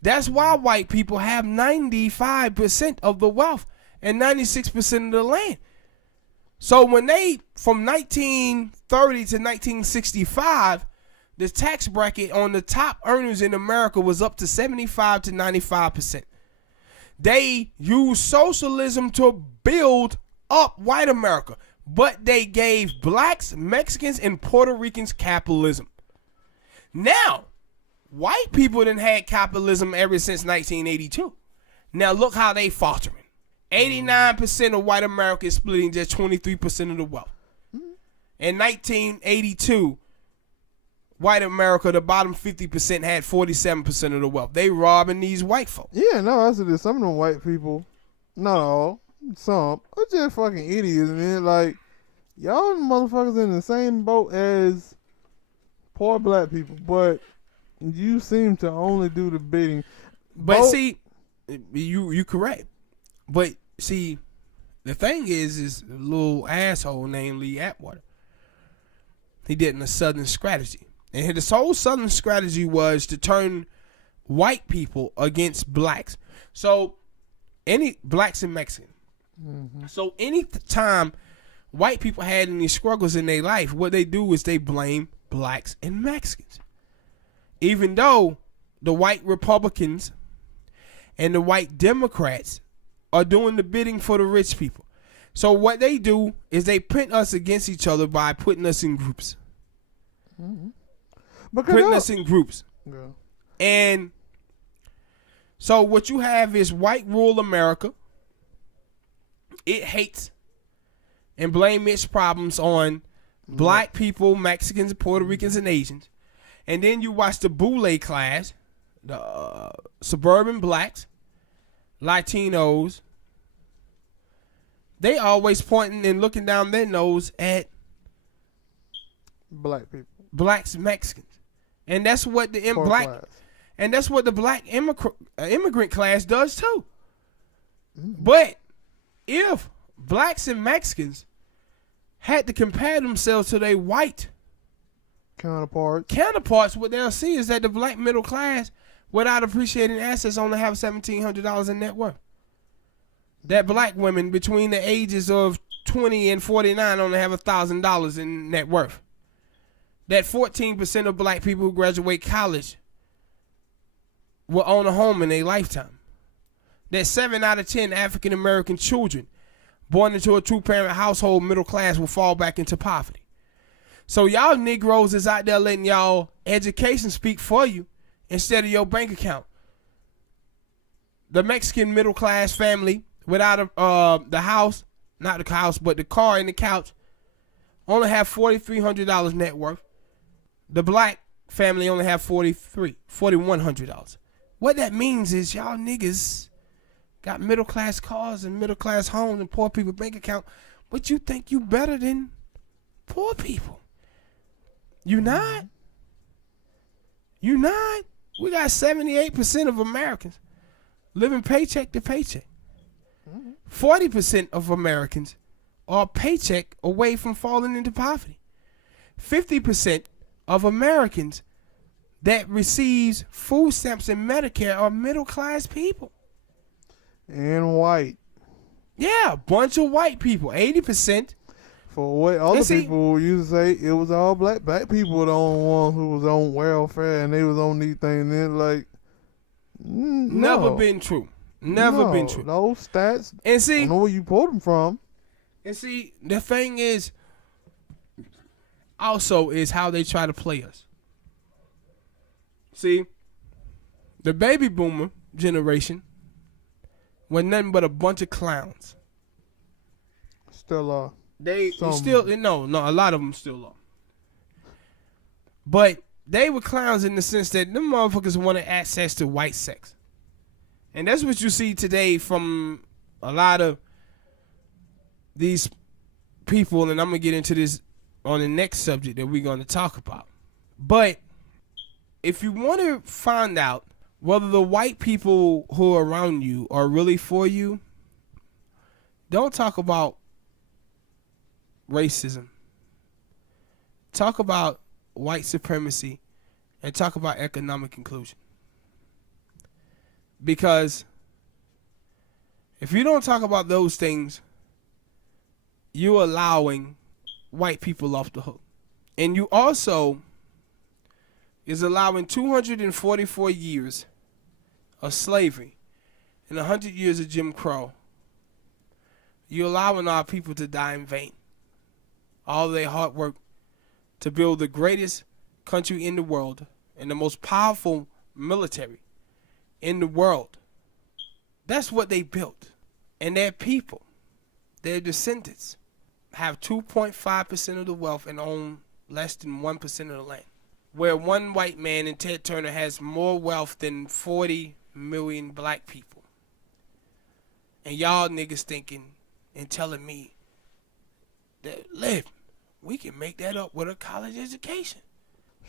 That's why white people have 95% of the wealth and 96% of the land. So when they, from 1930 to 1965, the tax bracket on the top earners in America was up to 75 to 95%. They used socialism to build up white America, but they gave blacks, Mexicans, and Puerto Ricans capitalism. Now, white people done had capitalism ever since 1982. Now look how they faltering. 89% of white America is splitting just 23% of the wealth. In 1982, white America, the bottom 50% had 47% of the wealth. They robbing these white folks. Yeah, no, I said some of them white people, not all, some, are just fucking idiots, man. Like, y'all motherfuckers in the same boat as poor black people, but you seem to only do the bidding. But see, you correct. But see, the thing is a little asshole named Lee Atwater. He did a Southern strategy. And his whole Southern strategy was to turn white people against blacks. So, any blacks and Mexicans. Mm-hmm. So, any time white people had any struggles in their life, what they do is they blame blacks and Mexicans. Even though the white Republicans and the white Democrats are doing the bidding for the rich people. So, what they do is they pit us against each other by putting us in groups. Mm-hmm. Putting us in groups. Yeah. And so what you have is white rule America. It hates and blame its problems on black people, Mexicans, Puerto Ricans, and Asians. And then you watch the boule class, the suburban blacks, Latinos, they always pointing and looking down their nose at Black people. blacks and Mexicans. And that's what the Poor black class. and that's what the black immigrant class does too. But if blacks and Mexicans had to compare themselves to their white counterparts, what they'll see is that the black middle class, without appreciating assets, only have $1,700 in net worth. That black women between the ages of 20 and 49 only have $1,000 in net worth. That 14% of black people who graduate college will own a home in their lifetime. That 7 out of 10 African American children born into a two-parent household middle class will fall back into poverty. So y'all Negroes is out there letting y'all education speak for you instead of your bank account. The Mexican middle class family without the house, not the house, but the car and the couch, only have $4,300 net worth. The black family only have $4,100. What that means is y'all niggas got middle class cars and middle class homes and poor people bank account, but you think you better than poor people. You not. You not. We got 78% of Americans living paycheck to paycheck. 40% of Americans are a paycheck away from falling into poverty. 50% of Americans that receives food stamps and Medicare are middle class people. And white. Yeah, a bunch of white people. 80%. For what other people used to say, it was all black. Black people were the only ones who was on welfare and they was on these things. And like, never been true. Never been true. Those stats. And see, I know where you pulled them from. And see, the thing is, also is how they try to play us. See, the baby boomer generation were nothing but a bunch of clowns. Still are. A lot of them still are. But they were clowns in the sense that them motherfuckers wanted access to white sex. And that's what you see today from a lot of these people, and I'm going to get into this on the next subject that we're going to talk about. But if you want to find out whether the white people who are around you are really for you, don't talk about racism. Talk about white supremacy and talk about economic inclusion. Because if you don't talk about those things, you're allowing white people off the hook. And you also is allowing 244 years of slavery and 100 years of Jim Crow. You're allowing our people to die in vain. All their hard work to build the greatest country in the world and the most powerful military in the world. That's what they built. And their people, their descendants, have 2.5% of the wealth and own less than 1% of the land. Where one white man in Ted Turner has more wealth than 40 million black people. And y'all niggas thinking and telling me that, we can make that up with a college education.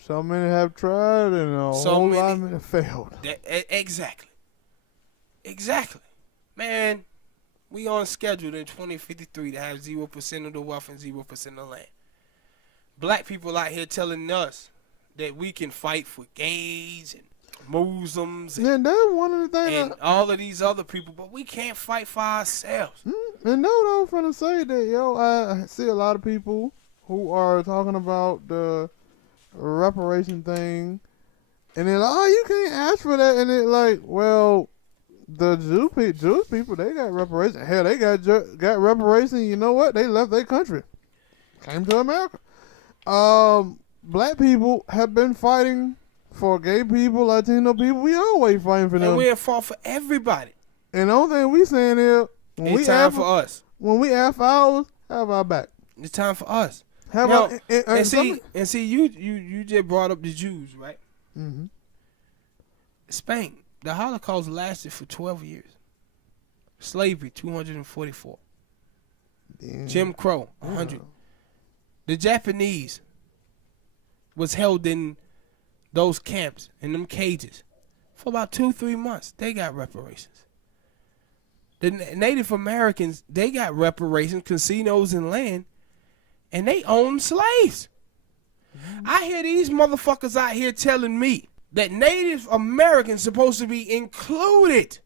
So many have tried and a whole lot of them have failed. Exactly. Man, we on schedule in 2053 to have 0% of the wealth and 0% of the land. Black people out here telling us that we can fight for gays and Muslims and, that's one of the things, and all of these other people, but we can't fight for ourselves. And no, I'm finna say that, I see a lot of people who are talking about the reparation thing, and they're like, you can't ask for that, and it's like, well, the Jewish people, they got reparations. Hell, they got reparations. You know what? They left their country, came to America. Black people have been fighting for gay people, Latino people. We always fighting for them. And we have fought for everybody. And the only thing we saying is, it's time for us. When we ask for ours, have our back. It's time for us. And see, you just brought up the Jews, right? Mm-hmm. Spain, the Holocaust lasted for 12 years. Slavery, 244. Yeah. Jim Crow, 100. The Japanese was held in those camps, in them cages, for about 2-3 months. They got reparations. The Native Americans, they got reparations, casinos and land, and they owned slaves. I hear these motherfuckers out here telling me that Native Americans supposed to be included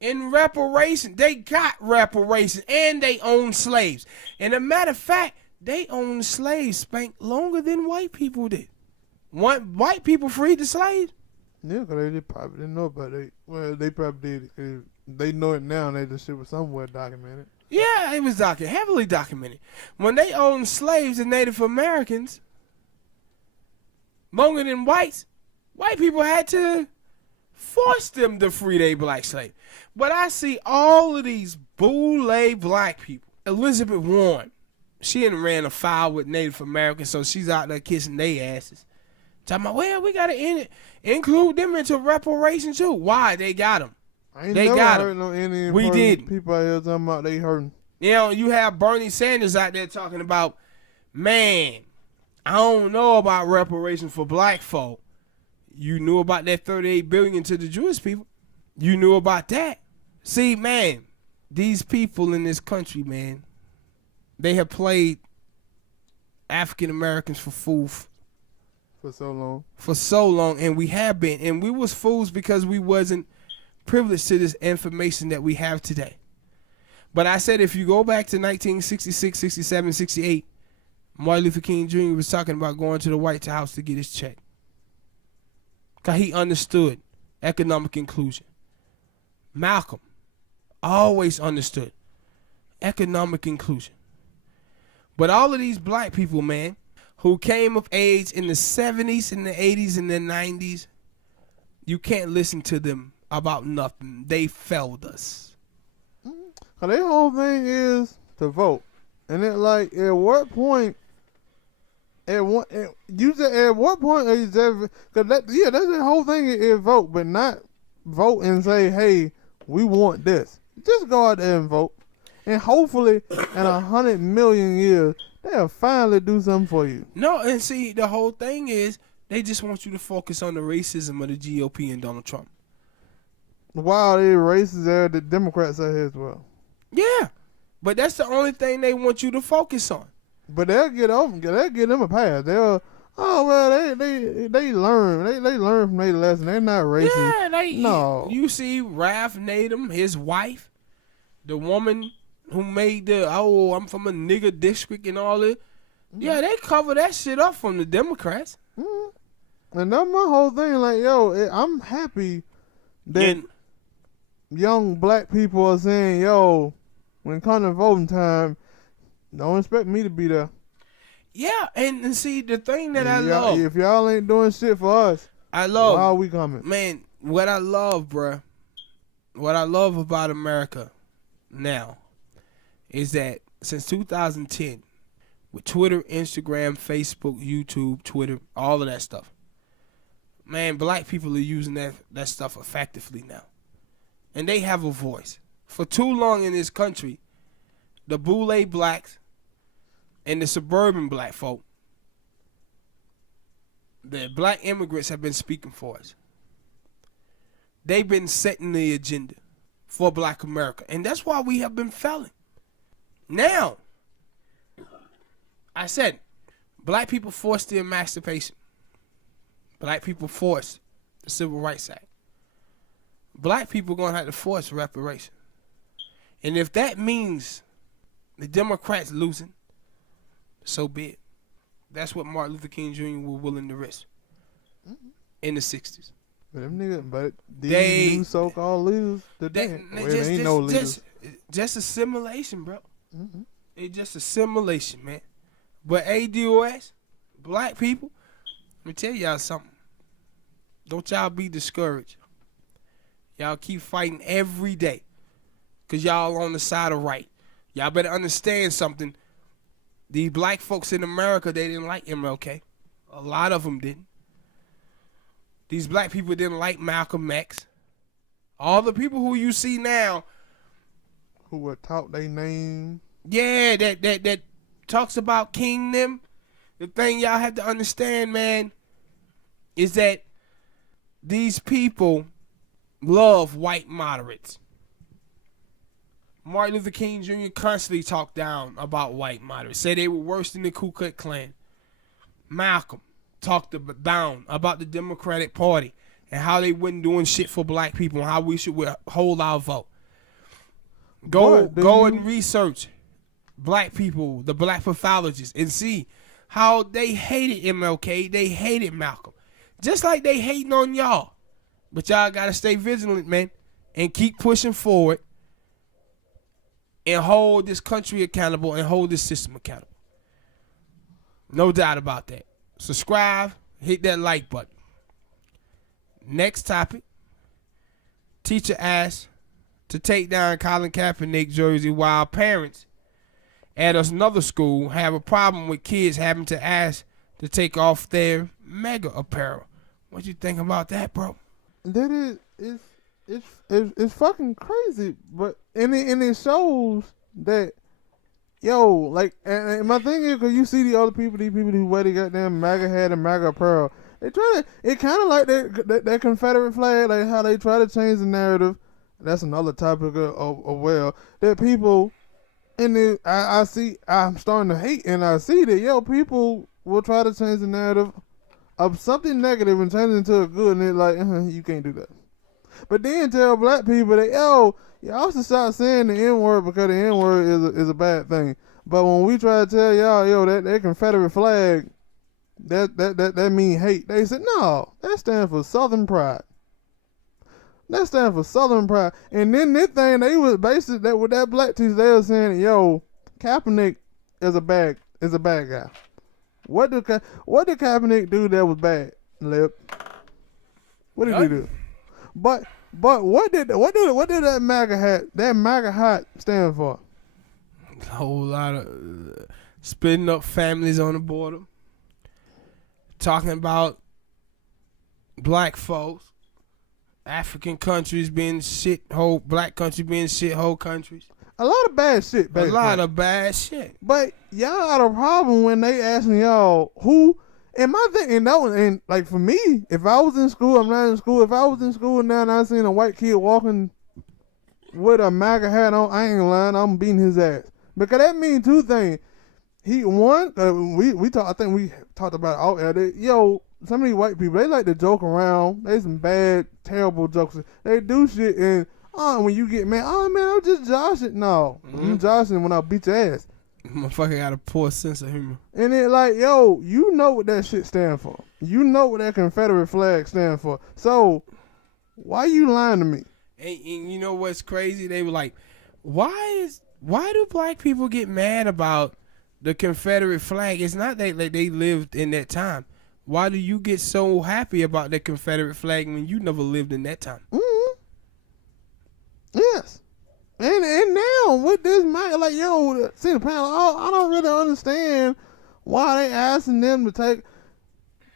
in reparations. They got reparations, and they own slaves. And a matter of fact, they owned slaves, Spank, longer than white people did. White people freed the slaves. Yeah, because they probably didn't know about it. Well, they probably did. 'Cause they know it now, and they just shit was somewhere documented. Yeah, it was heavily documented. When they owned slaves and Native Americans, longer than whites, white people had to force them to free their black slave. But I see all of these boule black people. Elizabeth Warren, she done ran afoul with Native Americans, so she's out there kissing their asses. Talking about, well, we got to include them into reparations too. Why? They got them. I ain't They never got heard them. no Indian We did. people out here talking about they hurting. You know, you have Bernie Sanders out there talking about, man, I don't know about reparations for black folk. You knew about that $38 billion to the Jewish people. You knew about that. See, man, these people in this country, man, they have played African Americans for fools For so long. for so long, and we have been, and we was fools because we wasn't privileged to this information that we have today. But I said, if you go back to 1966, 67, 68, Martin Luther King Jr. was talking about going to the White House to get his check. Because he understood economic inclusion. Malcolm always understood economic inclusion. But all of these black people, man, who came of age in the 70s, in the 80s, and the 90s, you can't listen to them about nothing. They failed us. Cause their whole thing is to vote, and it like at what point? At what point is that? Cause that's the whole thing is vote, but not vote and say, hey, we want this. Just go out there and vote, and hopefully in 100 million years they'll finally do something for you. No, and see, the whole thing is they just want you to focus on the racism of the GOP and Donald Trump. While they racist there, the Democrats are here as well. Yeah, but that's the only thing they want you to focus on. But they'll get them a pass. They learn. They learn from their lesson. They're not racist. Yeah, no. You see Ralph Nader, his wife, the woman who made I'm from a nigger district and all that. Mm-hmm. Yeah, they cover that shit up from the Democrats. Mm-hmm. And that's my whole thing. Like, I'm happy that young black people are saying, when it comes to voting time, don't expect me to be there. Yeah, and see, the thing that I love. If y'all ain't doing shit for us, why are we coming? Man, what I love, bruh, what I love about America now is that since 2010, with Twitter, Instagram, Facebook, YouTube, Twitter, all of that stuff, man, black people are using that stuff effectively now. And they have a voice. For too long in this country, the boule blacks and the suburban black folk, the black immigrants have been speaking for us. They've been setting the agenda for black America. And that's why we have been failing. Now, I said, black people forced the emancipation. Black people forced the Civil Rights Act. Black people going to have to force reparation. And if that means the Democrats losing, so be it. That's what Martin Luther King Jr. was willing to risk in the 60s. But them niggas, these new so-called leaders, ain't no leaders. Just assimilation, bro. Mm-hmm. It's just assimilation, man. But ADOS, black people, let me tell y'all something. Don't y'all be discouraged. Y'all keep fighting every day. Because y'all on the side of right. Y'all better understand something. These black folks in America, they didn't like MLK. A lot of them didn't. These black people didn't like Malcolm X. All the people who you see now, who were taught their name. Yeah, that talks about kingdom. The thing y'all have to understand, man, is that these people love white moderates. Martin Luther King Jr. constantly talked down about white moderates, said they were worse than the Ku Klux Klan. Malcolm talked down about the Democratic Party and how they wasn't doing shit for black people and how we should hold our vote. Go and research black people, the black pathologists, and see how they hated MLK, they hated Malcolm. Just like they hating on y'all. But y'all gotta stay vigilant, man, and keep pushing forward and hold this country accountable and hold this system accountable. No doubt about that. Subscribe, hit that like button. Next topic. Teacher asked to take down Colin Kaepernick jersey while parents at another school have a problem with kids having to ask to take off their mega apparel. What you think about that, bro? That it's fucking crazy, but and it shows that like and my thing is because you see these people who wear the goddamn MAGA hat and MAGA apparel, they try to it kind of like that Confederate flag, like how they try to change the narrative. That's another topic of that people and then I'm starting to hate and I see that people will try to change the narrative of something negative and turn it into a good, and they're like, you can't do that. But then tell black people that, y'all should stop saying the N-word because the N-word is a bad thing. But when we try to tell y'all, that Confederate flag, that mean hate, they said, no, that stands for Southern pride. That stands for Southern pride. And then this thing, they was basically, that with that black teacher, they were saying, Kaepernick is a bad guy. What did Kaepernick do that was bad, Lib? What did he do? But what did that MAGA hat stand for? A whole lot of splitting up families on the border, talking about black folks, African countries being shithole, black country being shithole countries. A lot of bad shit, basically. A lot of bad shit. But y'all got a problem when they asking y'all who. And my thing, and like for me, if I was in school, I'm not in school. If I was in school now and I seen a white kid walking with a MAGA hat on, I ain't lying, I'm beating his ass. Because that means two things. I think we talked about it all air. Some of these white people, they like to joke around. They some bad, terrible jokes. They do shit and when you get mad, man, I'm just joshing. No, I'm joshing when I beat your ass. Motherfucker got a poor sense of humor. And it like, you know what that shit stand for. You know what that Confederate flag stand for. So, why you lying to me? And you know what's crazy? They were like, why do black people get mad about the Confederate flag? It's not that like they lived in that time. Why do you get so happy about the Confederate flag when you never lived in that time? Mm-hmm. Yes. And now with this see the panel, I don't really understand why they asking them to take.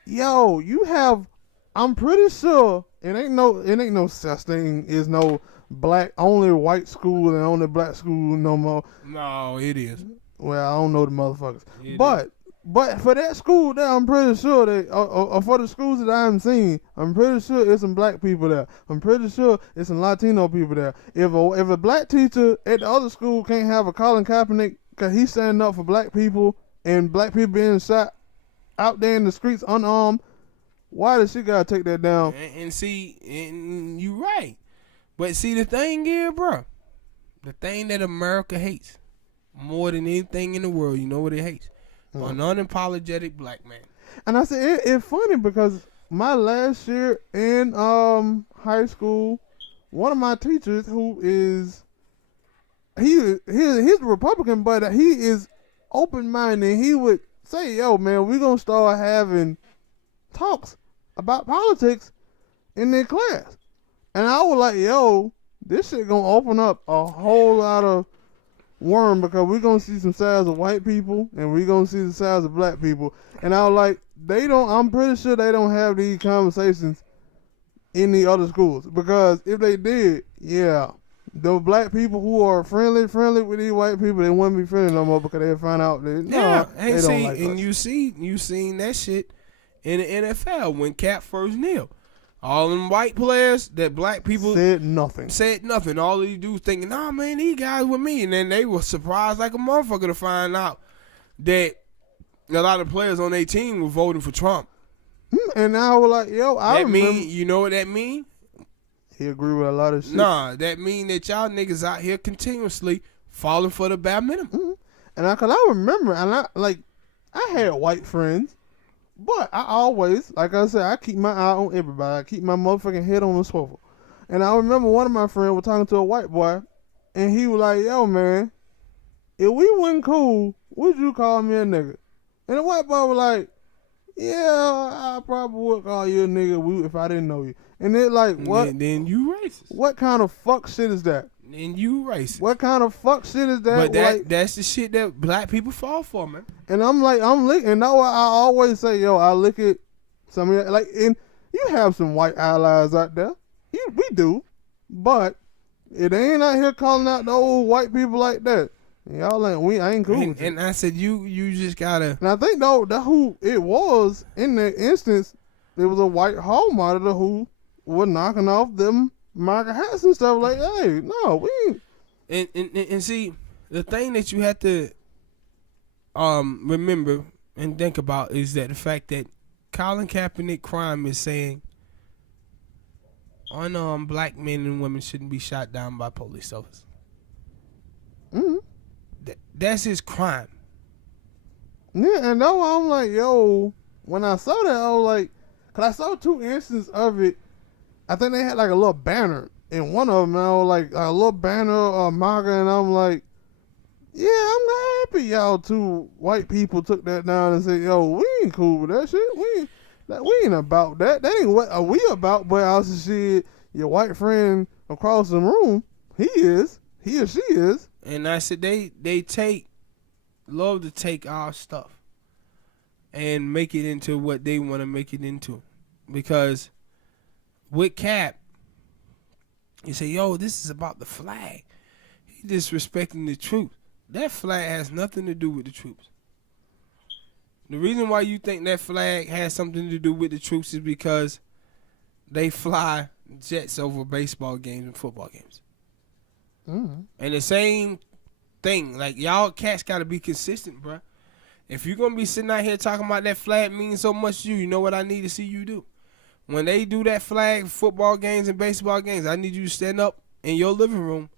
You have. I'm pretty sure it ain't no such thing as no black only white school and only black school no more. No, it is. Well, I don't know the motherfuckers, But for that school there, I'm pretty sure for the schools that I haven't seen, I'm pretty sure it's some black people there. I'm pretty sure it's some Latino people there. If a black teacher at the other school can't have a Colin Kaepernick because he's standing up for black people and black people being shot out there in the streets unarmed, why does she gotta take that down? And you right. But see the thing here, bro, the thing that America hates more than anything in the world, you know what it hates? An unapologetic black man. And I said it's funny because my last year in high school, one of my teachers who is he's a Republican, but he is open minded. He would say, man, we're gonna start having talks about politics in their class. And I was like, this shit gonna open up a whole lot of worm because we're gonna see some sides of white people and we're gonna see the sides of black people. And I was like, I'm pretty sure they don't have these conversations in the other schools, because if they did, the black people who are friendly with these white people, they wouldn't be friendly no more because they find out that and they see, don't like and us. you seen that shit in the NFL when Cap first kneeled. All them white players that black people Said nothing. All these dudes thinking, nah, man, these guys with me. And then they were surprised like a motherfucker to find out that a lot of players on their team were voting for Trump. And I was like, yo, I remember. You know what that mean? He agree with a lot of shit. Nah, that mean that y'all niggas out here continuously falling for the bare minimum. Mm-hmm. And cause I remember, and I had white friends, but I always, like I said, I keep my eye on everybody. I keep my motherfucking head on the swivel. And I remember one of my friends was talking to a white boy, and he was like, yo, man, if we wasn't cool, would you call me a nigga? And the white boy was like, yeah, I probably would call you a nigga if I didn't know you. And it like, what? Then you racist. What kind of fuck shit is that? Then you racist. What kind of fuck shit is that? But that's the shit that black people fall for, man. And I'm licking. And that's why I always say, yo, I look at some of like, and you have some white allies out there. We do. But it ain't out here calling out the old white people like that. Y'all I ain't cool with you. And I said, you just gotta. And I think though that who it was in that instance, there was a white hall monitor who was knocking off them MAGA hats and stuff like, hey, no, we ain't. And see, the thing that you have to remember and think about is that the fact that Colin Kaepernick crime is saying unarmed black men and women shouldn't be shot down by police officers. Mm-hmm. That's his crime. Yeah, and that's why I'm like, yo, when I saw that, I was like, cause I saw two instances of it. I think they had like a little banner in one of them. And I was like, a little banner MAGA, and I'm like, yeah, I'm happy y'all two white people took that down and said, yo, we ain't cool with that shit. We ain't about that. That ain't what are we about. But I also said, your white friend across the room, he or she is. And I said they love to take our stuff and make it into what they want to make it into. Because with Cap, you say, yo, this is about the flag. He disrespecting the troops. That flag has nothing to do with the troops. The reason why you think that flag has something to do with the troops is because they fly jets over baseball games and football games. Mm-hmm. And the same thing, like y'all cats got to be consistent, bro. If you're going to be sitting out here talking about that flag means so much to you, you know what I need to see you do? When they do that flag football games and baseball games, I need you to stand up in your living room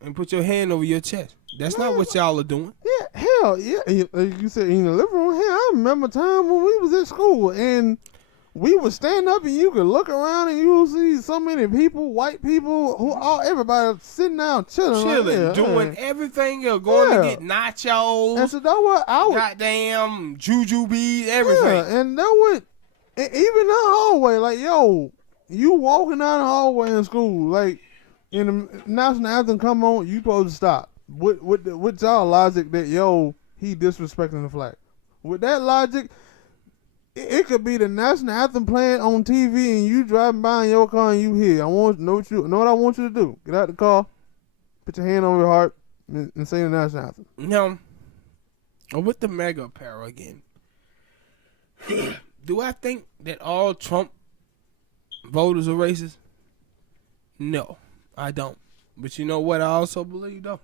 and put your hand over your chest. That's not what y'all are doing. Yeah, hell, yeah. Like you said, in the living room, hell, I remember a time when we was at school and we would stand up and you could look around and you would see so many people, white people, everybody sitting down chilling, doing everything else, going to get nachos, and so that what I would, goddamn jujubes, everything. Yeah, and that would, and even the hallway, like, yo, you walking down the hallway in school, like, in the national anthem come on, you supposed to stop. With y'all logic that, yo, he disrespecting the flag. With that logic, it could be the national anthem playing on TV and you driving by in your car and you hear. I want know what I want you to do. Get out the car, put your hand on your heart, and say the national anthem. Now, with the mega apparel again, do I think that all Trump voters are racist? No, I don't. But you know what I also believe, though?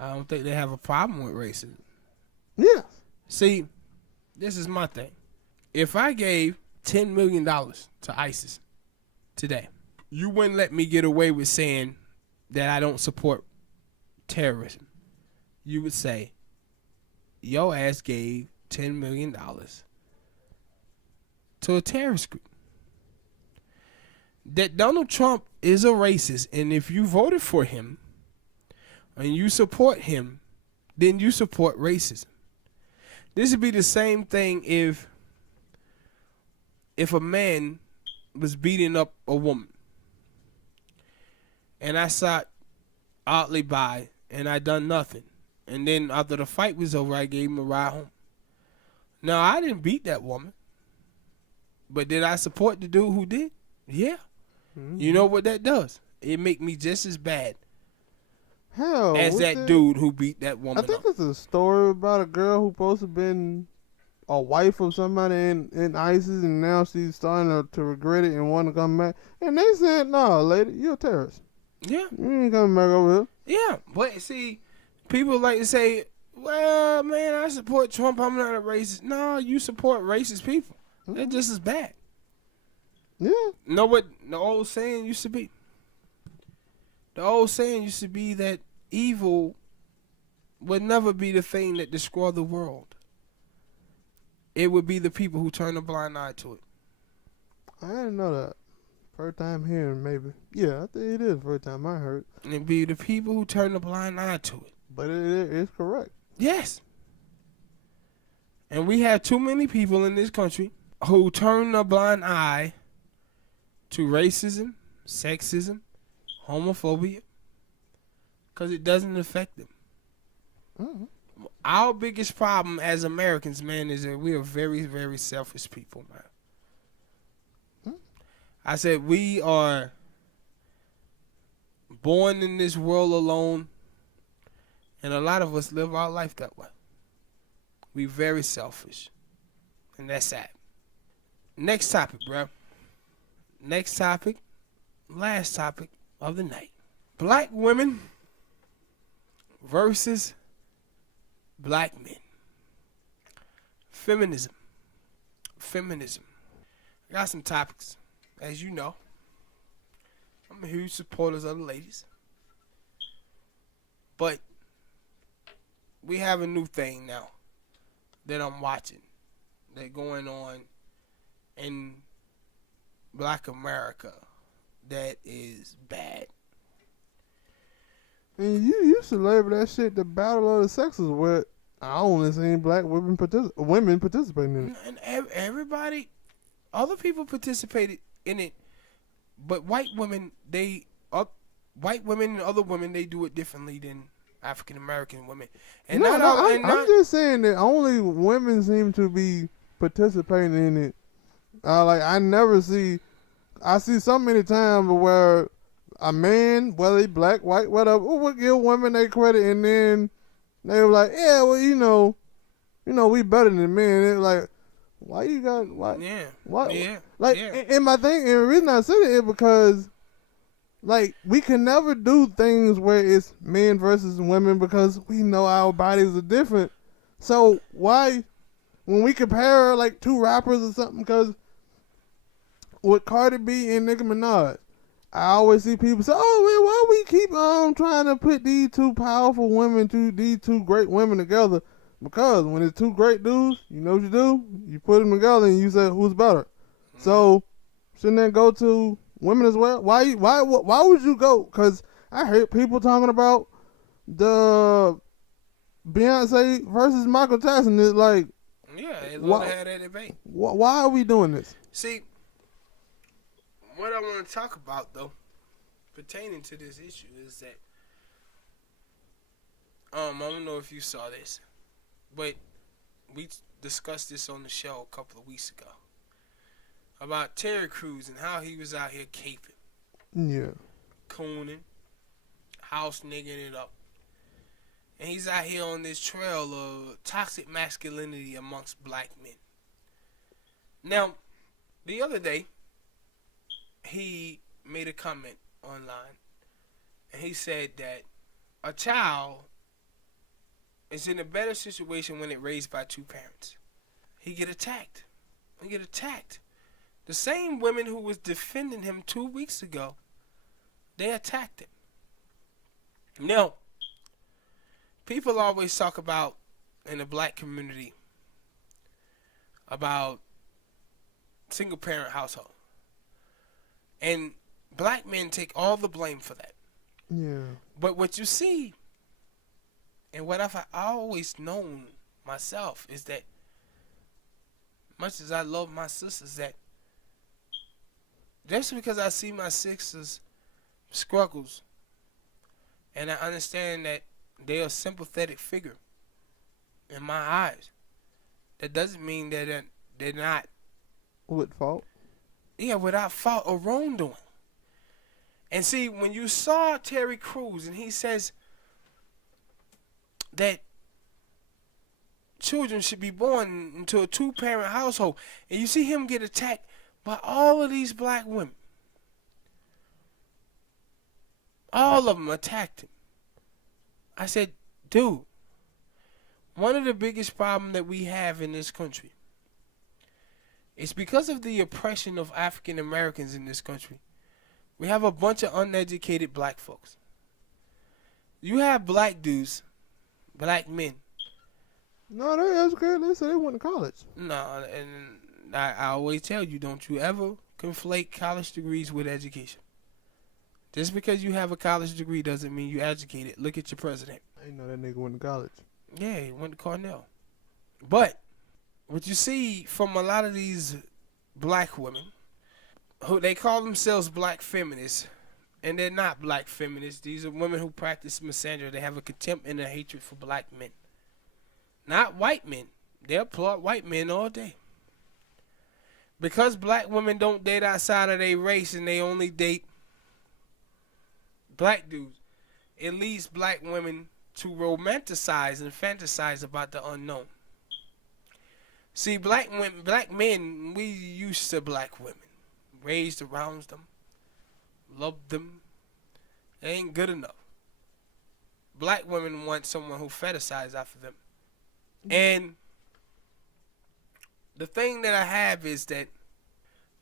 I don't think they have a problem with racism. Yeah. See, this is my thing. If I gave $10 million to ISIS today, you wouldn't let me get away with saying that I don't support terrorism. You would say, your ass gave $10 million to a terrorist group. That Donald Trump is a racist, and if you voted for him and you support him, then you support racism. This would be the same thing if a man was beating up a woman and I sat oddly by and I done nothing. And then after the fight was over, I gave him a ride home. Now, I didn't beat that woman, but did I support the dude who did? Yeah. Mm-hmm. You know what that does? it make me just as bad Hell, as that dude who beat that woman I think up. it's a story about a girl who supposed to have been a wife of somebody in ISIS, and now she's starting to regret it and want to come back. And they said, "No, lady, you're a terrorist. Yeah. You ain't coming back over here." Yeah, but see, people like to say, well, man, I support Trump. I'm not a racist. No, you support racist people. They're just as bad. Yeah. Know what the old saying used to be? The old saying used to be that evil would never be the thing that destroy the world. It would be the people who turn a blind eye to it. I didn't know that. First time hearing, maybe. Yeah, I think it is first time I heard. And it'd be the people who turn a blind eye to it. But it is correct. Yes. And we have too many people in this country who turn a blind eye to racism, sexism, homophobia, because it doesn't affect them. Mm-hmm. Our biggest problem as Americans, man, is that we are very, very selfish people, man. I said we are born in this world alone, and a lot of us live our life that way. We very selfish, and that's sad. Next topic, bro. Next topic, last topic of the night. Black women versus black men. Feminism. I got some topics. As you know, I'm a huge supporter of the ladies. But we have a new thing now that I'm watching that going on in Black America that is bad. And you used to label that shit the battle of the sexes, where I only seen black women participating in it. And everybody, other people participated in it, but white women and other women, they do it differently than African American women. And I'm just saying that only women seem to be participating in it. I see so many times where a man, whether he black, white, whatever, will give women their credit, and then they were like, yeah, well, you know, we better than men. It's like, why you got, why? Yeah. Why? Yeah. Like, yeah. and my thing, and the reason I said it is because, like, we can never do things where it's men versus women because we know our bodies are different. So why, when we compare like two rappers or something, because with Cardi B and Nicki Minaj, I always see people say, "Oh man, why we keep trying to put these two powerful women, these two great women together?" Because when it's two great dudes, you know what you do? You put them together and you say who's better. So shouldn't that go to women as well? Why would you go? Because I heard people talking about the Beyonce versus Michael Jackson. It's like, yeah, they love to have that debate. Why are we doing this? See, what I want to talk about, though, pertaining to this issue is that, I don't know if you saw this, but we discussed this on the show a couple of weeks ago about Terry Crews and how he was out here caping. Yeah. Cooning, house nigging it up. And he's out here on this trail of toxic masculinity amongst black men. Now, the other day, he made a comment online, and he said that a child is in a better situation when it's raised by two parents. He get attacked. The same women who was defending him 2 weeks ago, they attacked him. Now, people always talk about, in the black community, about single parent household. And black men take all the blame for that. Yeah. But what you see, and what I've always known myself, is that much as I love my sisters, that just because I see my sisters' struggles and I understand that they're a sympathetic figure in my eyes, that doesn't mean that they're not with fault. Yeah, without fault or wrongdoing. And see, when you saw Terry Crews and he says that children should be born into a two-parent household, and you see him get attacked by all of these black women, all of them attacked him. I said, dude, one of the biggest problems that we have in this country is because of the oppression of African Americans in this country. We have a bunch of uneducated black folks. You have black dudes, black men. No, they educated. They said they went to college. No, and I always tell you, don't you ever conflate college degrees with education. Just because you have a college degree doesn't mean you educated. Look at your president. I didn't know that nigga went to college. Yeah, he went to Cornell. But what you see from a lot of these black women, who they call themselves black feminists, and they're not black feminists. These are women who practice misandry. They have a contempt and a hatred for black men. Not white men. They applaud white men all day. Because black women don't date outside of their race and they only date black dudes, it leads black women to romanticize and fantasize about the unknown. See, black men, we used to black women. Raised around them. Loved them. They ain't good enough. Black women want someone who fetishizes after them. And the thing that I have is that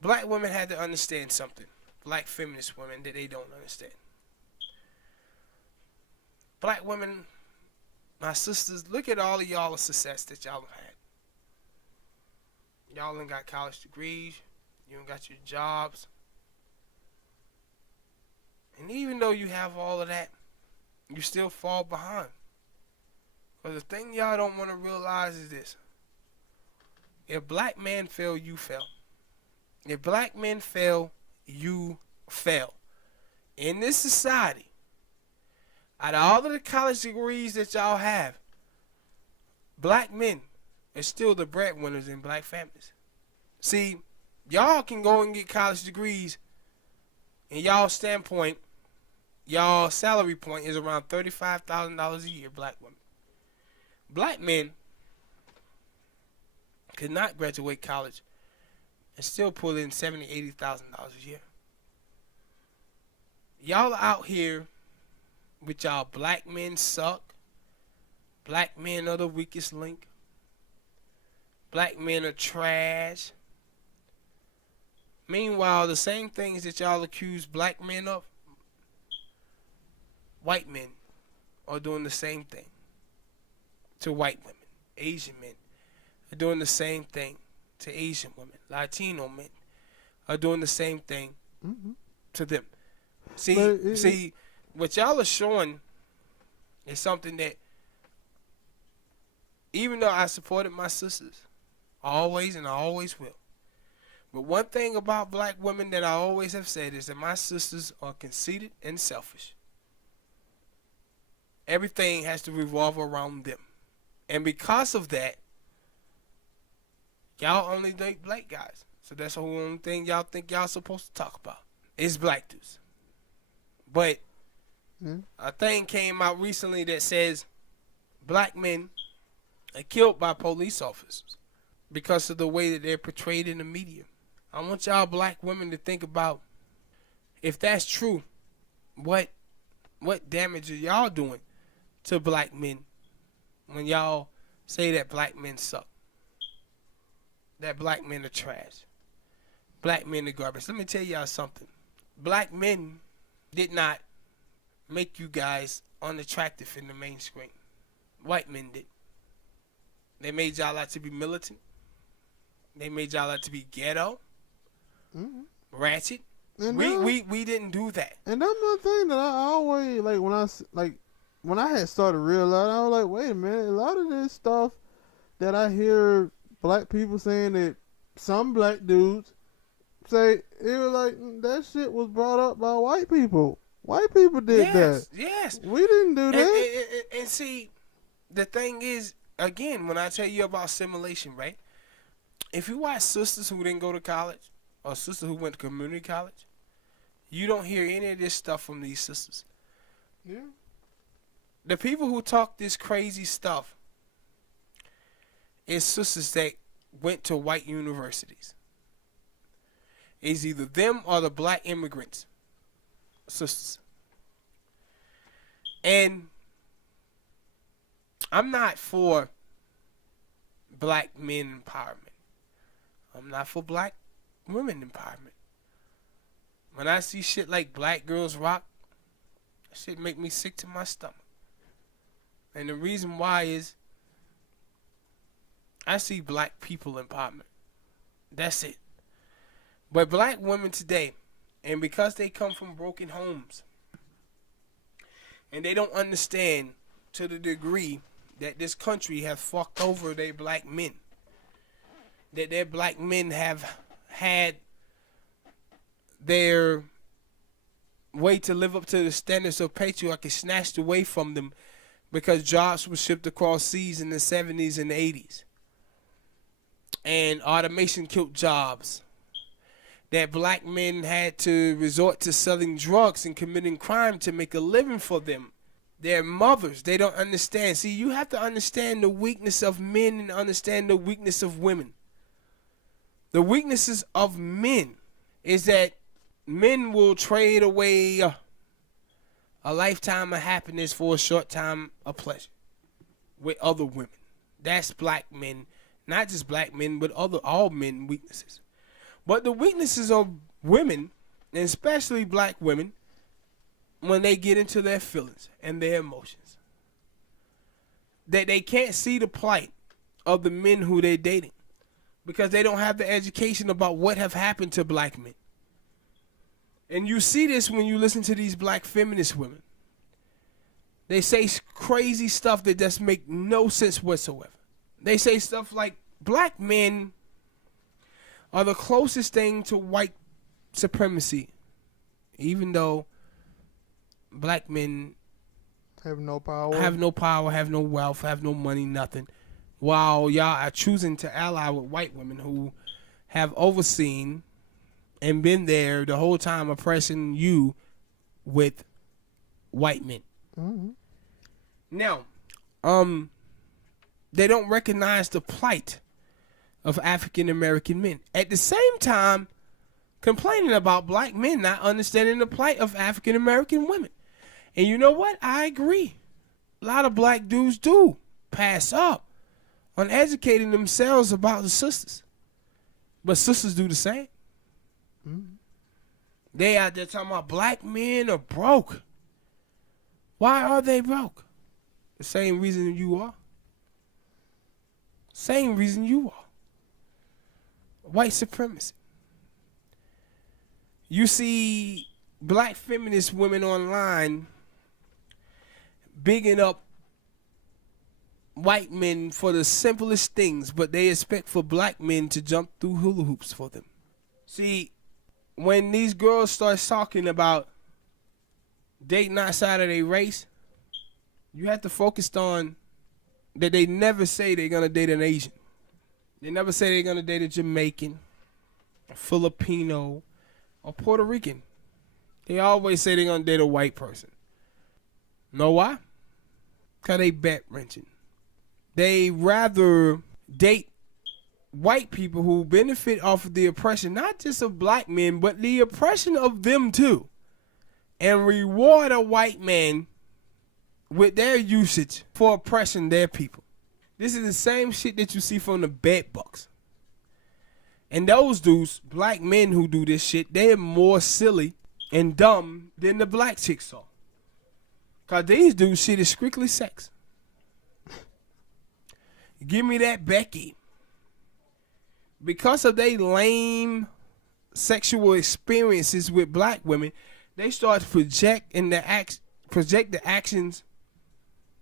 black women had to understand something. Black feminist women that they don't understand. Black women, my sisters, look at all of y'all's success that y'all have had. Y'all ain't got college degrees. You ain't got your jobs. And even though you have all of that, you still fall behind. Because the thing y'all don't want to realize is this. If black men fail, you fail. If black men fail, you fail. In this society, out of all of the college degrees that y'all have, black men are still the breadwinners in black families. See, y'all can go and get college degrees, and y'all standpoint, y'all salary point is around $35,000 a year, black women. Black men could not graduate college and still pull in $70,000, $80,000 a year. Y'all are out here with y'all black men suck. Black men are the weakest link. Black men are trash. Meanwhile, the same things that y'all accuse black men of, white men are doing the same thing to white women. Asian men are doing the same thing to Asian women. Latino men are doing the same thing to them. See, what y'all are showing is something that, even though I supported my sisters, always and I always will. But one thing about black women that I always have said is that my sisters are conceited and selfish. Everything has to revolve around them. And because of that, y'all only date black guys. So that's the only thing y'all think y'all supposed to talk about is black dudes. But a thing came out recently that says black men are killed by police officers because of the way that they're portrayed in the media. I want y'all black women to think about, if that's true, what damage are y'all doing to black men when y'all say that black men suck, that black men are trash, black men are garbage. Let me tell y'all something. Black men did not make you guys unattractive in the mainstream. White men did. They made y'all out to be militant. They made y'all out to be ghetto, ratchet. And we didn't do that. And that's one thing that I always when I had started realizing, I was like, wait a minute, a lot of this stuff that I hear black people saying that some black dudes say, it was like, that shit was brought up by white people. White people did that. Yes. We didn't do that. And see, the thing is, again, when I tell you about assimilation, right? If you watch sisters who didn't go to college or sisters who went to community college, You don't hear any of this stuff from these sisters. Yeah. The people who talk this crazy stuff is sisters that went to white universities. It's either them or the black immigrants sisters. And I'm not for black men empowerment. I'm not for black women empowerment. When I see shit like Black Girls Rock, that shit make me sick to my stomach. And the reason why is I see black people empowerment. That's it. But black women today, and because they come from broken homes, and they don't understand to the degree that this country has fucked over their black men, that their black men have had their way to live up to the standards of patriarchy snatched away from them because jobs were shipped across seas in the 70s and 80s. And automation killed jobs. That black men had to resort to selling drugs and committing crime to make a living for them. Their mothers, they don't understand. See, you have to understand the weakness of men and understand the weakness of women. The weaknesses of men is that men will trade away a lifetime of happiness for a short time of pleasure with other women. That's black men, not just black men, but all men weaknesses. But the weaknesses of women, and especially black women, when they get into their feelings and their emotions, that they can't see the plight of the men who they're dating because they don't have the education about what have happened to black men. And you see this when you listen to these black feminist women. They say crazy stuff that just make no sense whatsoever. They say stuff like black men are the closest thing to white supremacy, even though black men have no power, have no wealth, have no money, nothing, while y'all are choosing to ally with white women who have overseen and been there the whole time oppressing you with white men. Mm-hmm. Now, they don't recognize the plight of African American men. At the same time, complaining about black men not understanding the plight of African American women. And you know what? I agree. A lot of black dudes do pass up on educating themselves about the sisters. But sisters do the same. Mm-hmm. They out there talking about black men are broke. Why are they broke? The same reason you are. Same reason you are. White supremacy. You see black feminist women online bigging up white men for the simplest things, but they expect for black men to jump through hula hoops for them. See, when these girls start talking about dating outside of their race, you have to focus on that they never say they're going to date an Asian. They never say they're going to date a Jamaican, a Filipino, or Puerto Rican. They always say they're going to date a white person. Know why? Because they bet wrenching. They rather date white people who benefit off of the oppression, not just of black men, but the oppression of them too, and reward a white man with their usage for oppressing their people. This is the same shit that you see from the bed bucks. And those dudes, black men who do this shit, they're more silly and dumb than the black chicks are. Cause these dudes shit is strictly sex. Give me that Becky. Because of they lame sexual experiences with black women, they start to project the actions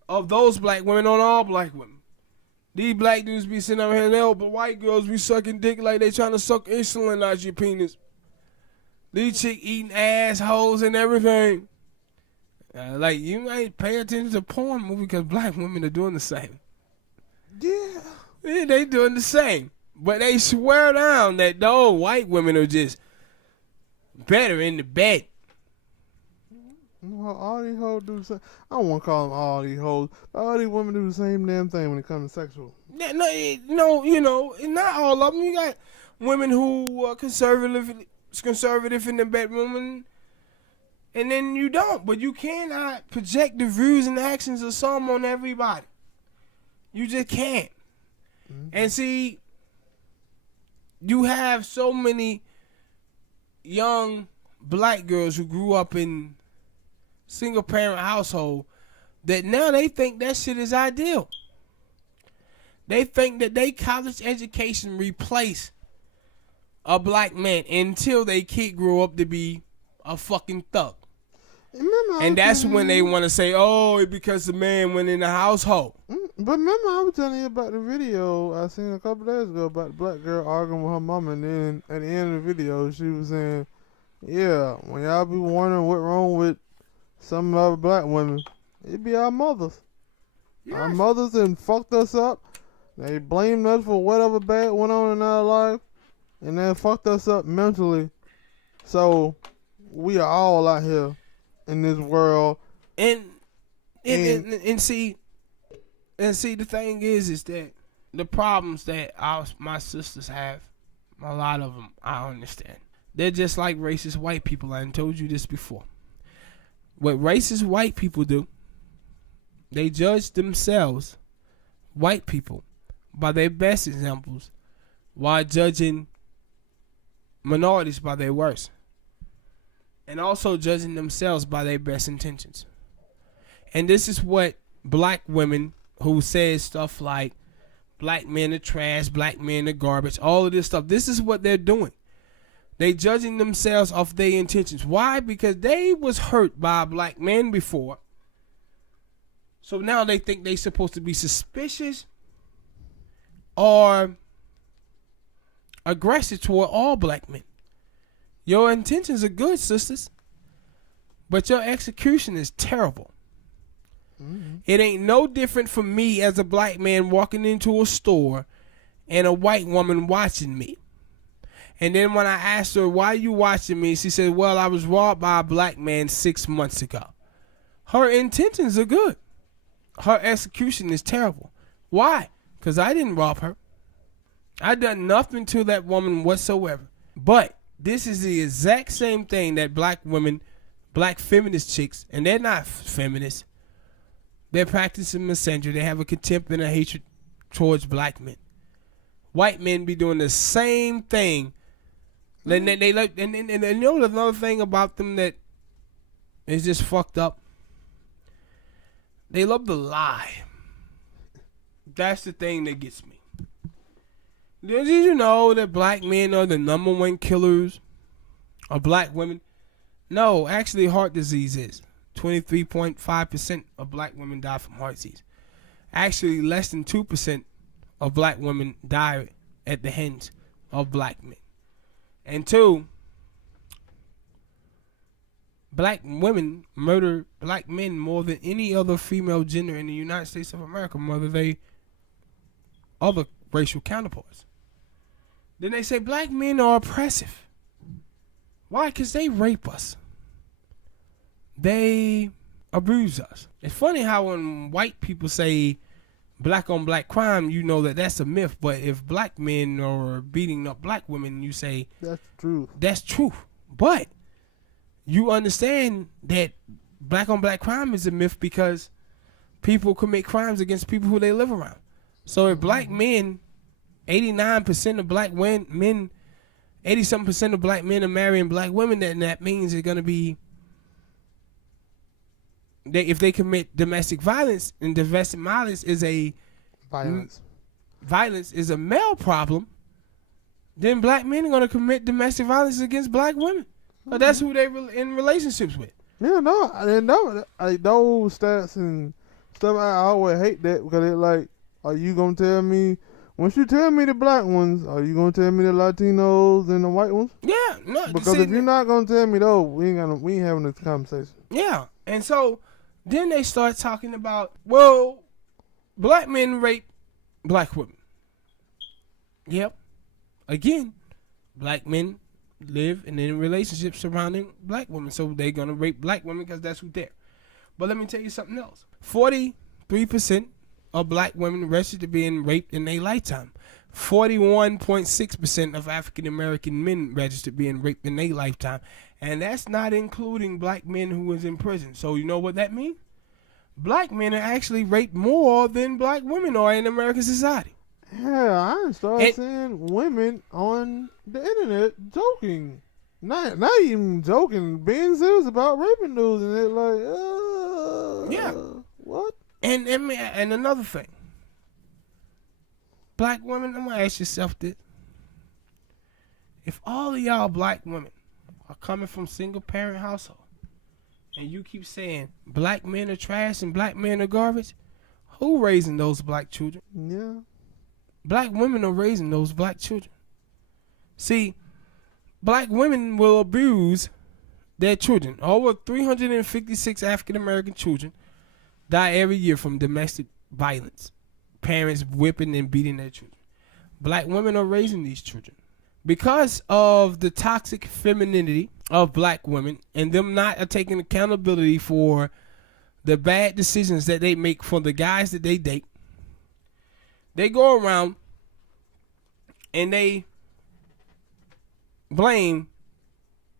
of those black women on all black women. These black dudes be sitting over here, but white girls be sucking dick like they trying to suck insulin out your penis. These chicks eating assholes and everything. Like, you might pay attention to porn movie because black women are doing the same. Yeah, they doing the same. But they swear down that those white women are just better in the bed. Well, all these hoes do the same. I don't want to call them all these hoes. But all these women do the same damn thing when it comes to sexual. Yeah, no, not all of them. You got women who are conservative in the bedroom, and then you don't. But you cannot project the views and actions of some on everybody. You just can't. Mm-hmm. And see, you have so many young black girls who grew up in single parent household that now they think that shit is ideal. They think that they college education replace a black man until they kid grow up to be a fucking thug. And that's when they want to say, oh, it's because the man went in the household. But remember, I was telling you about the video I seen a couple days ago about the black girl arguing with her mama, and then at the end of the video, she was saying, yeah, when y'all be wondering what wrong with some other black women, it be our mothers. Yes. Our mothers done fucked us up. They blamed us for whatever bad went on in our life, and then fucked us up mentally. So we are all out here in this world. And see, the thing is that the problems that my sisters have, a lot of them, I understand. They're just like racist white people. I told you this before. What racist white people do, they judge themselves, white people, by their best examples, while judging minorities by their worst. And also judging themselves by their best intentions. And this is what black women who say stuff like black men are trash, black men are garbage, all of this stuff, this is what they're doing. They judging themselves off their intentions. Why? Because they was hurt by a black man before. So now they think they supposed to be suspicious or aggressive toward all black men. Your intentions are good, sisters, but your execution is terrible. Mm-hmm. It ain't no different from me as a black man walking into a store and a white woman watching me. And then when I asked her, why are you watching me? She said, well, I was robbed by a black man 6 months ago. Her intentions are good. Her execution is terrible. Why? Because I didn't rob her. I done nothing to that woman whatsoever. But this is the exact same thing that black women, black feminist chicks, and they're not feminists. They're practicing misandry. They have a contempt and a hatred towards black men. White men be doing the same thing. And they like, and you know another thing about them that is just fucked up. They love to lie. That's the thing that gets me. Did you know that black men are the number one killers of black women? No, actually heart disease is. 23.5% of black women die from heart disease. Actually, less than 2% of black women die at the hands of black men. And 2, black women murder black men more than any other female gender in the United States of America, more than they other racial counterparts. Then they say black men are oppressive. Why? Because they rape us. They abuse us. It's funny how when white people say black on black crime, you know that that's a myth. But if black men are beating up black women, you say that's true. That's true. But you understand that black on black crime is a myth because people commit crimes against people who they live around. So if black men, 89% of black men, 80-something% of black men are marrying black women, then that means it's going to be if they commit domestic violence, and domestic violence is a violence is a male problem, then black men are going to commit domestic violence against black women. So that's who they in relationships with. Yeah, no, I didn't know. Like those stats and stuff, I always hate that because it's like, are you going to tell me, once you tell me the black ones, are you going to tell me the Latinos and the white ones? Yeah, no. Because if you're not going to tell me those, we ain't having this conversation. Yeah, and so then they start talking about, well, black men rape black women. Yep. Again, black men live and in relationships surrounding black women. So they're going to rape black women because that's who they're. But let me tell you something else. 43% of black women registered being raped in their lifetime. 41.6% of African American men registered being raped in their lifetime. And that's not including black men who was in prison. So you know what that means? Black men are actually raped more than black women are in American society. Yeah, I started seeing women on the internet joking. Not even joking, being serious about raping dudes, and they're like, yeah, what? And another thing, black women, I'm gonna ask yourself this: if all of y'all black women are coming from single parent household, and you keep saying black men are trash and black men are garbage, who raising those black children? Yeah, black women are raising those black children. See, black women will abuse their children. Over 356 African American children die every year from domestic violence. Parents whipping and beating their children. Black women are raising these children. Because of the toxic femininity of black women and them not taking accountability for the bad decisions that they make for the guys that they date, they go around and they blame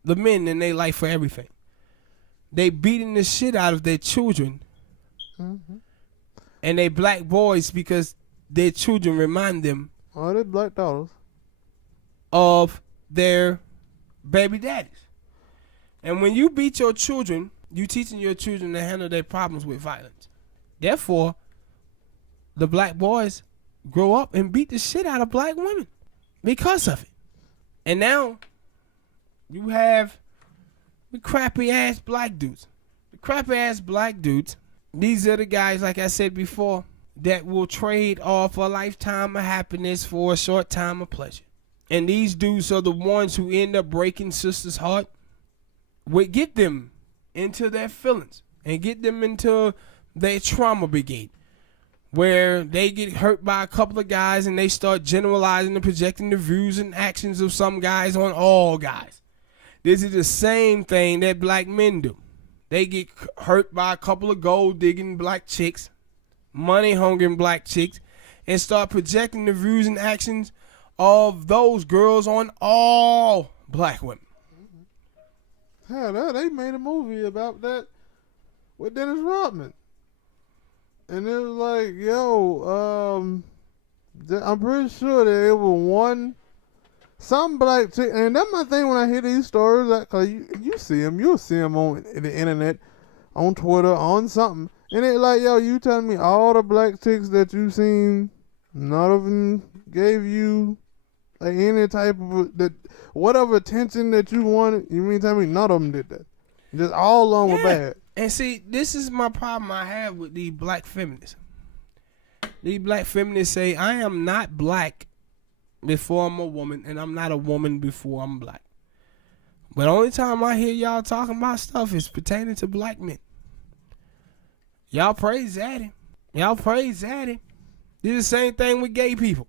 the men in their life for everything. They beating the shit out of their children and they black boys because their children remind them they black daughters of their baby daddies. And when you beat your children, you teaching your children to handle their problems with violence. Therefore, the black boys grow up and beat the shit out of black women because of it. And now you have the crappy ass black dudes. The crappy ass black dudes, these are the guys, like I said before, that will trade off a lifetime of happiness for a short time of pleasure. And these dudes are the ones who end up breaking sisters' heart. We get them into their feelings and get them into their trauma brigade, where they get hurt by a couple of guys and they start generalizing and projecting the views and actions of some guys on all guys. This is the same thing that black men do. They get hurt by a couple of gold-digging black chicks, money-hungering black chicks, and start projecting the views and actions of those girls on all black women. Hell, they made a movie about that with Dennis Rodman. And it was like, I'm pretty sure that it was some black chick. And that's my thing when I hear these stories, because you see them, you'll see them on the internet, on Twitter, on something. And it's like, you telling me all the black chicks that you seen, none of them gave you like any type of whatever attention that you wanted. You mean tell me none of them did that? Just all along were bad. And see, this is my problem I have with these black feminists. These black feminists say, I am not black before I'm a woman, and I'm not a woman before I'm black. But the only time I hear y'all talking about stuff is pertaining to black men. Y'all praise Zaddy. Y'all praise Zaddy. This is the same thing with gay people.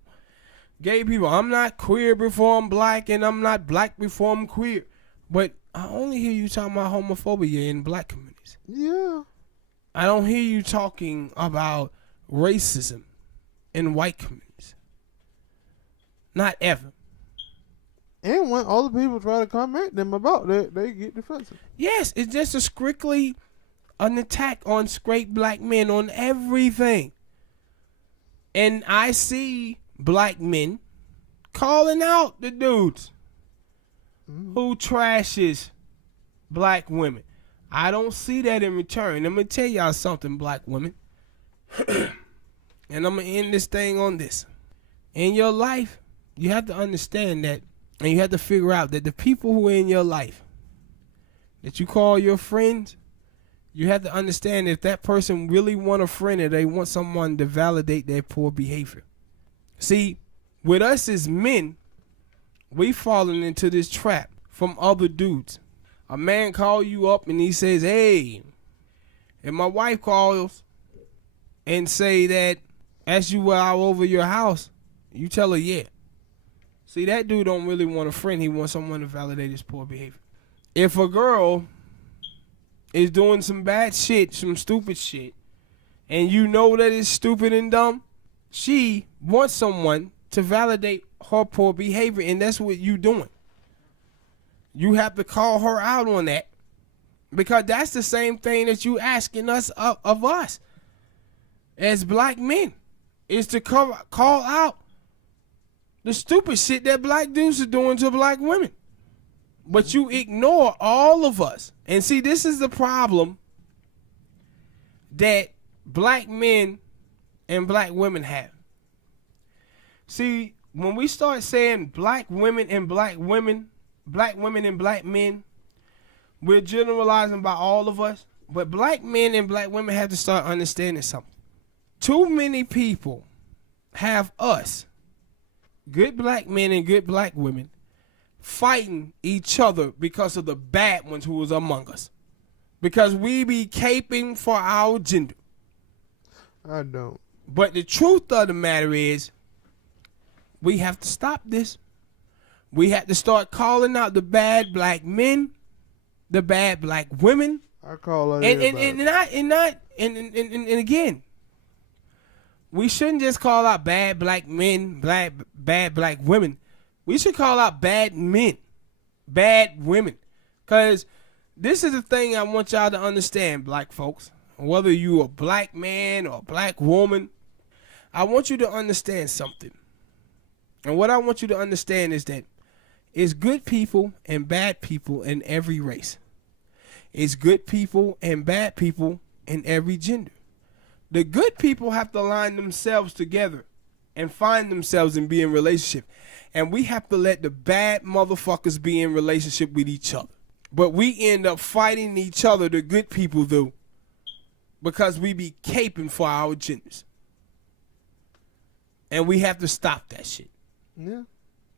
Gay people, I'm not queer before I'm black, and I'm not black before I'm queer. But I only hear you talking about homophobia in black communities. Yeah. I don't hear you talking about racism in white communities. Not ever. And when other people try to come at them about that, they get defensive. Yes, it's just a strictly an attack on straight black men on everything. And I see black men calling out the dudes who trashes black women. I don't see that in return. I'm going to tell y'all something, black women. And I'm going to end this thing on this. In your life, you have to understand that, and you have to figure out that the people who are in your life that you call your friends, you have to understand if that person really want a friend or they want someone to validate their poor behavior. See, with us as men, we fallen into this trap from other dudes. A man call you up and he says, hey, if my wife calls and say that as you were out over your house, you tell her yeah. See, that dude don't really want a friend. He wants someone to validate his poor behavior. If a girl is doing some bad shit, some stupid shit, and you know that it's stupid and dumb, she wants someone to validate her poor behavior, and that's what you doing. You have to call her out on that, because that's the same thing that you asking us of us as black men, is to call out the stupid shit that black dudes are doing to black women. But you ignore all of us. And see, this is the problem that black men and black women have. See, when we start saying black women and black women, black women and black men, we're generalizing by all of us. But black men and black women have to start understanding something. Too many people have us, good black men and good black women, fighting each other because of the bad ones who was among us. Because we be caping for our gender. I don't. But the truth of the matter is, we have to stop this. We have to start calling out the bad black men, the bad black women. I call it and again, we shouldn't just call out bad black men, bad black women. We should call out bad men, bad women. Because this is the thing I want y'all to understand, black folks. Whether you a black man or a black woman, I want you to understand something. And what I want you to understand is that it's good people and bad people in every race. It's good people and bad people in every gender. The good people have to align themselves together and find themselves and be in relationship. And we have to let the bad motherfuckers be in relationship with each other. But we end up fighting each other, the good people do, because we be caping for our genders. And we have to stop that shit. Yeah.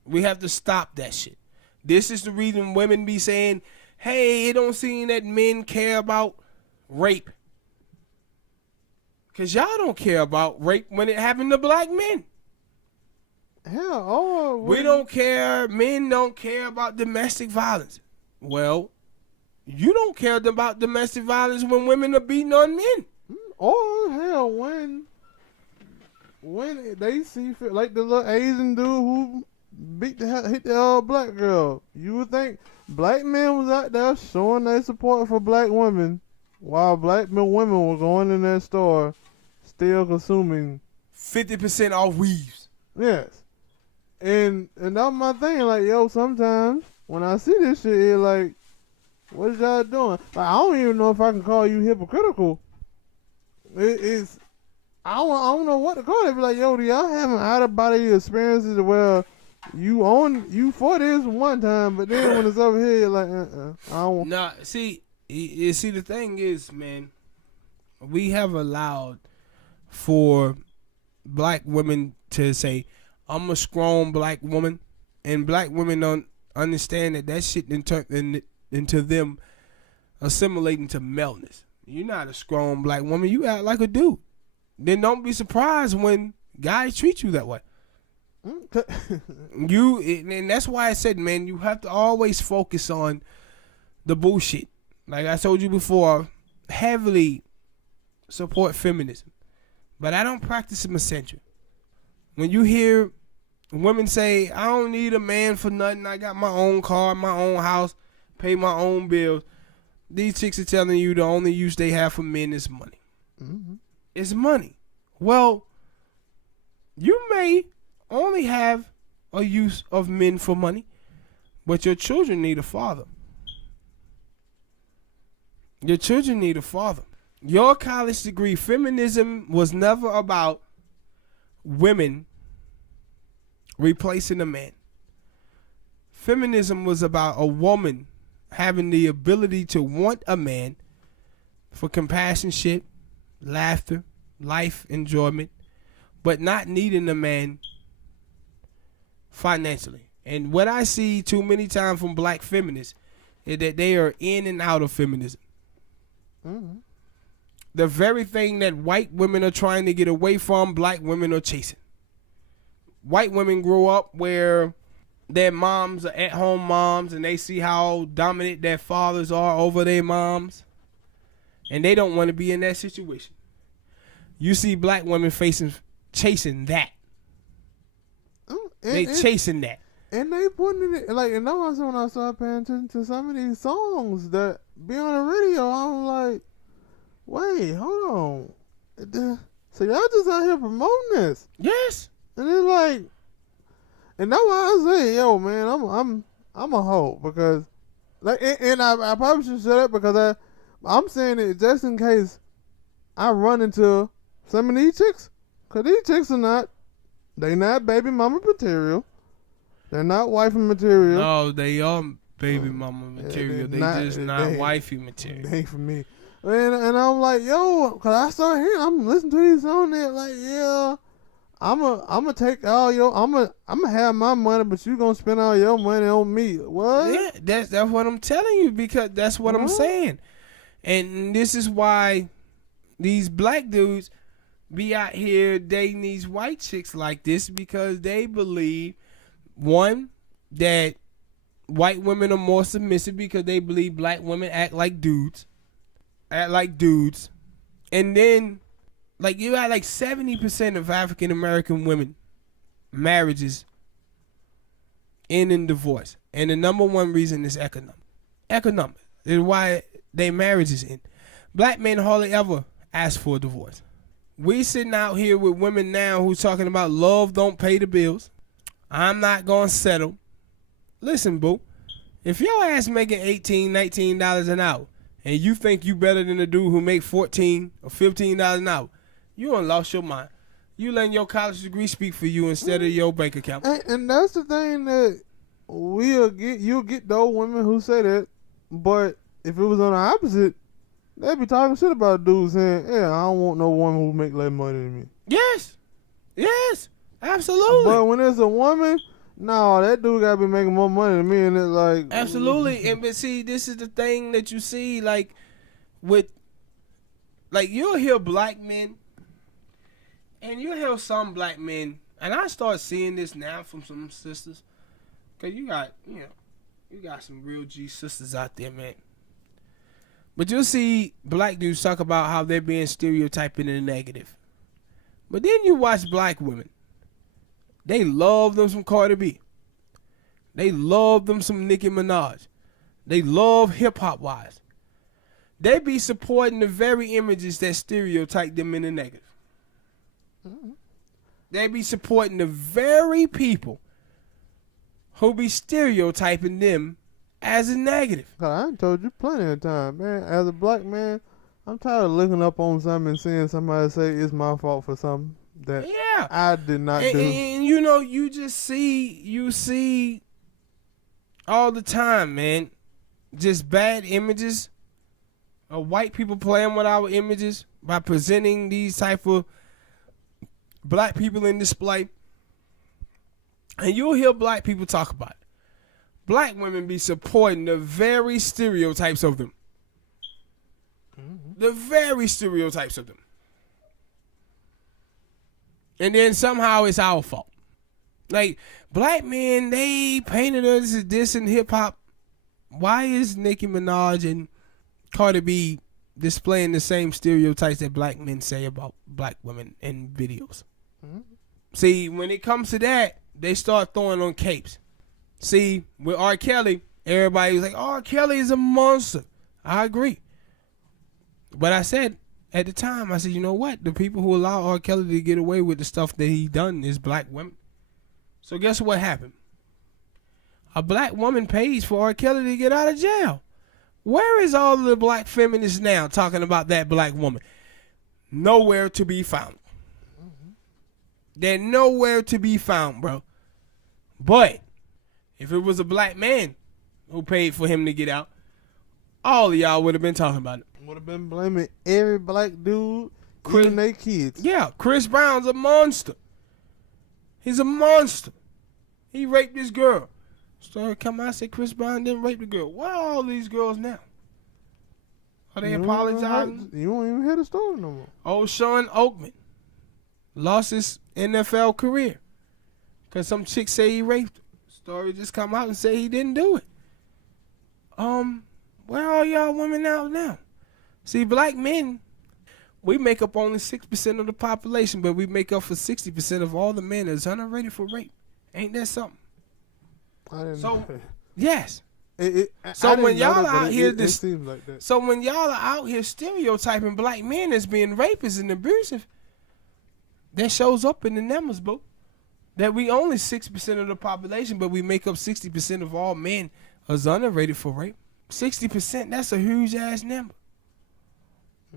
We have to stop that shit. This is the reason women be saying, hey, it don't seem that men care about rape. Because y'all don't care about rape when it happened to black men. Hell, we don't care. Men don't care about domestic violence. Well, you don't care about domestic violence when women are beating on men. Oh, hell, when they see, like the little Asian dude who hit the black girl, you would think black men was out there showing their support for black women, while black women were going in that store still consuming 50% off weaves. Yes. And that's my thing, like, yo, sometimes when I see this shit, it's like, what is y'all doing? Like, I don't even know if I can call you hypocritical. It's I don't know what to call it. Be like, yo, do y'all having out of body experiences where you for this one time, but then when it's over here, you're like, I don't. Nah, see, the thing is, man, we have allowed for black women to say, I'm a strong black woman, and black women don't understand that shit into them assimilating to maleness. You're not a strong black woman. You act like a dude. Then don't be surprised when guys treat you that way. And that's why I said, man, you have to always focus on the bullshit. Like I told you before, heavily support feminism, but I don't practice it essential. When you hear women say, I don't need a man for nothing, I got my own car, my own house, pay my own bills, these chicks are telling you the only use they have for men is money. Mm-hmm. It's money. Well, you may only have a use of men for money, but your children need a father. Your children need a father. Your college degree, feminism was never about women replacing a man. Feminism was about a woman having the ability to want a man for companionship, laughter, life enjoyment, but not needing a man financially. And what I see too many times from black feminists is that they are in and out of feminism. Mm-hmm. The very thing that white women are trying to get away from, black women are chasing. White women grow up where their moms are at-home moms and they see how dominant their fathers are over their moms, and they don't want to be in that situation. You see black women chasing that. Chasing that. And they putting it like, and that was when I started paying attention to some of these songs that be on the radio. I'm like, wait, hold on. So y'all just out here promoting this? Yes. And it's like, and that's why I say, yo, man, I'm a hoe because, like, and I probably should shut up because I'm saying it just in case I run into some of these chicks, cause these chicks are not baby mama material. They're not wifey material. No, they are baby mama material. They just not wifey material. They ain't for me. And I'm like, yo, cause I start hearing, I'm listening to these songs there, like, yeah, I'ma take all your, I'ma have my money, but you gonna spend all your money on me. What? Yeah, that's what I'm telling you, because that's what I'm saying. And this is why these black dudes be out here dating these white chicks like this, because they believe, one, that white women are more submissive because they believe black women act like dudes. And then, like, you got like 70% of African American women marriages end in divorce. And the number one reason is economic. Economic is why their marriages end. Black men hardly ever ask for a divorce. We sitting out here with women now who's talking about love don't pay the bills. I'm not going to settle. Listen, boo. If your ass making $18, $19 an hour and you think you better than a dude who make $14 or $15 an hour, you done lost your mind. You letting your college degree speak for you instead of your bank account. And that's the thing that you'll get those women who say that, but if it was on the opposite, they'd be talking shit about dudes saying, yeah, I don't want no woman who make less money than me. Yes. Absolutely. But when it's a woman, no, that dude gotta be making more money than me, and it's like, absolutely. And but see, this is the thing that you see, like, with, like, you'll hear black men, and you'll hear some black men, and I start seeing this now from some sisters, cause you got some real G sisters out there, man. But you'll see black dudes talk about how they're being stereotyped in the negative. But then you watch black women. They love them some Cardi B. They love them some Nicki Minaj. They love hip-hop wise. They be supporting the very images that stereotype them in the negative. Mm-hmm. They be supporting the very people who be stereotyping them as a negative. I done told you plenty of times, man. As a black man, I'm tired of looking up on something and seeing somebody say it's my fault for something that I did not do. And you see all the time, man, just bad images of white people playing with our images by presenting these type of black people in display. And you'll hear black people talk about it. Black women be supporting the very stereotypes of them. Mm-hmm. The very stereotypes of them. And then somehow it's our fault. Like, black men, they painted us as this in hip-hop. Why is Nicki Minaj and Cardi B displaying the same stereotypes that black men say about black women in videos? Mm-hmm. See, when it comes to that, they start throwing on capes. See, with R. Kelly, everybody was like, R. Kelly is a monster. I agree. But I said, at the time, I said, you know what? The people who allow R. Kelly to get away with the stuff that he done is black women. So guess what happened? A black woman pays for R. Kelly to get out of jail. Where is all of the black feminists now talking about that black woman? Nowhere to be found. Mm-hmm. They're nowhere to be found, bro. But if it was a black man who paid for him to get out, all of y'all would have been talking about it. Would have been blaming every black dude, including their kids. Yeah, Chris Brown's a monster. He's a monster. He raped this girl. So come out and say Chris Brown didn't rape the girl. Where are all these girls now? Are they apologizing? You won't even hear the story no more. Old Sean Oakman lost his NFL career because some chick say he raped her. story just come out and say he didn't do it. Where are y'all women out now? See, black men, we make up only 6% of the population, but we make up for 60% of all the men that's underrated for rape. Ain't that something? I didn't So, know that. yes. So when y'all are out here, it seems like that. So when y'all are out here stereotyping black men as being rapists and abusive, that shows up in the numbers, bro. That we only 6% of the population, but we make up 60% of all men as underrated for rape. 60%, that's a huge ass number.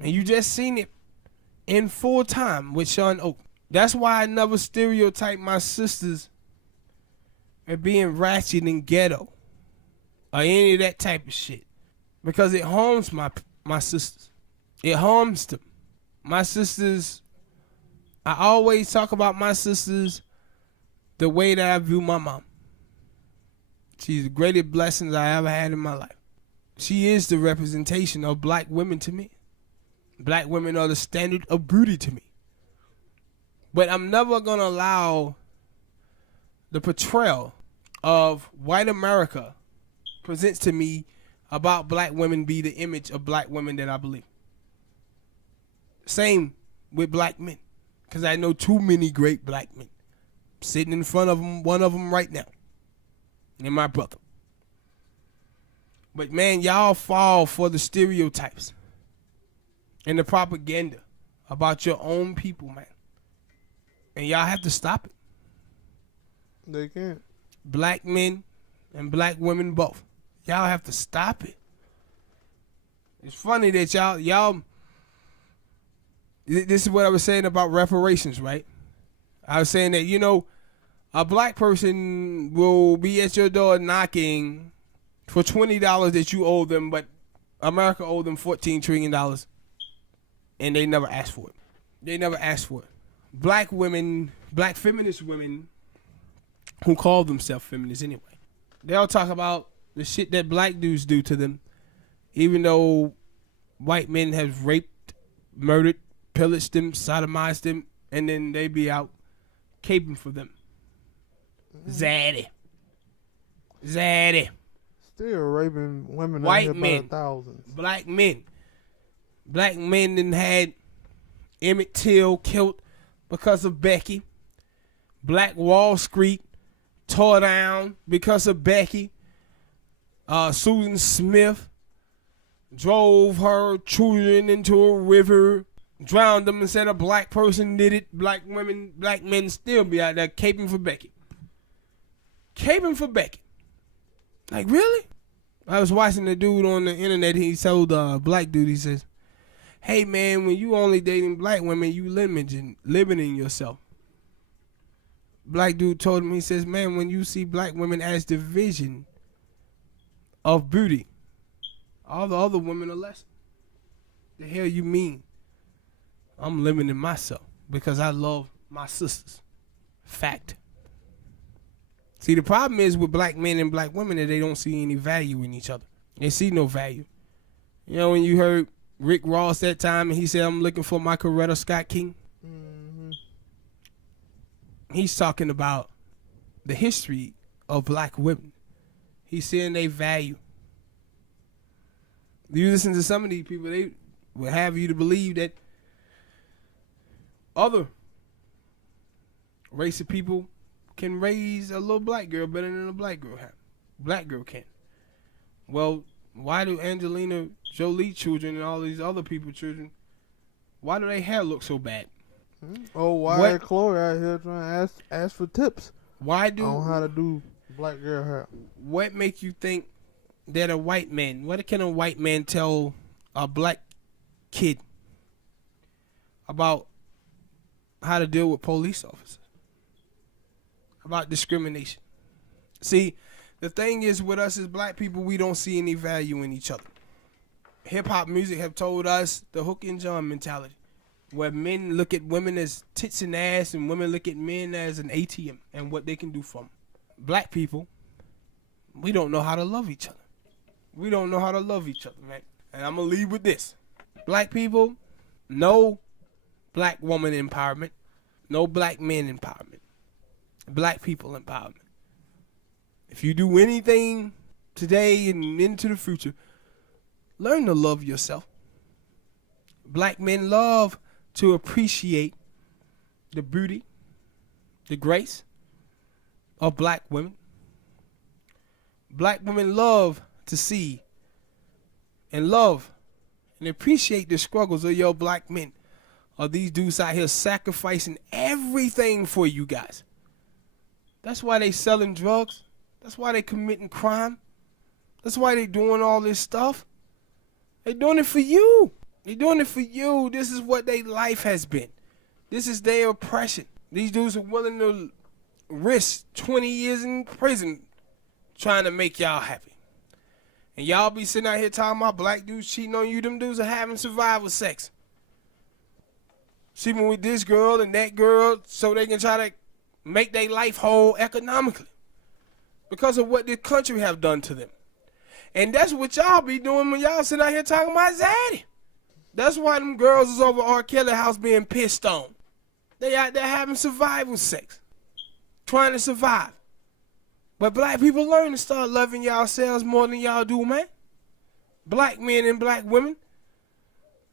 And you just seen it in full time with Sean Oak. That's why I never stereotype my sisters as being ratchet and ghetto or any of that type of shit, because it harms my sisters. It harms them. My sisters, I always talk about my sisters the way that I view my mom. She's the greatest blessings I ever had in my life. She is the representation of black women to me. Black women are the standard of beauty to me. But I'm never going to allow the portrayal of white America presents to me about black women be the image of black women that I believe. Same with black men, because I know too many great black men. Sitting in front of them, one of them right now, and my brother. But man, y'all fall for the stereotypes and the propaganda about your own people, man. And y'all have to stop it. They can't. Black men and black women both. Y'all have to stop it. It's funny that y'all. This is what I was saying about reparations, right? I was saying that, you know, a black person will be at your door knocking for $20 that you owe them, but America owed them $14 trillion, and they never asked for it. They never asked for it. Black women, black feminist women, who call themselves feminists anyway, they'll talk about the shit that black dudes do to them, even though white men have raped, murdered, pillaged them, sodomized them, and then they be out caping for them. Zaddy. Still raping women White out here men, by the thousands. Black men. Black men done had Emmett Till killed because of Becky. Black Wall Street tore down because of Becky. Susan Smith drove her children into a river, drowned them, and said a black person did it. Black men still be out there caping for Becky. Caping for Becky. Like, really? I was watching the dude on the internet. He told a black dude, he says, hey, man, when you only dating black women, you limiting yourself. Black dude told him, he says, man, when you see black women as the vision of beauty, all the other women are less. The hell you mean? I'm limiting myself because I love my sisters. Fact. See, the problem is with black men and black women that they don't see any value in each other. They see no value. You know, when you heard Rick Ross that time and he said, I'm looking for my Coretta Scott King. Mm-hmm. He's talking about the history of black women. He's saying they value. You listen to some of these people, they will have you to believe that other race of people can raise a little black girl better than a black girl can. Well, why do Angelina Jolie children and all these other people children, why do their hair look so bad? Oh, why Chloe out here trying to ask for tips? On how to do black girl hair? What makes you think that a white man, what can a white man tell a black kid about how to deal with police officers? About discrimination. See, the thing is with us as black people, we don't see any value in each other. Hip-hop music have told us the Hook and John mentality, where men look at women as tits and ass and women look at men as an ATM and what they can do for them. Black people, we don't know how to love each other. We don't know how to love each other, man. And I'm going to leave with this. Black people, no black woman empowerment, no black men empowerment. Black people empowerment. if you do anything today and into the future, learn to love yourself. Black men love to appreciate the beauty, the grace of black women. Black women love to see and love and appreciate the struggles of your black men, of these dudes out here sacrificing everything for you guys. That's why they selling drugs. That's why they committing crime. That's why they doing all this stuff. They doing it for you. They doing it for you. This is what their life has been. This is their oppression. These dudes are willing to risk 20 years in prison trying to make y'all happy. And y'all be sitting out here talking about black dudes cheating on you. Them dudes are having survival sex. Sleeping with this girl and that girl so they can try to make their life whole economically because of what this country have done to them. And that's what y'all be doing when y'all sit out here talking about Zaddy. That's why them girls is over R. Kelly house being pissed on. They out there having survival sex, trying to survive. But black people learn to start loving yourselves more than y'all do, man. Black men and black women,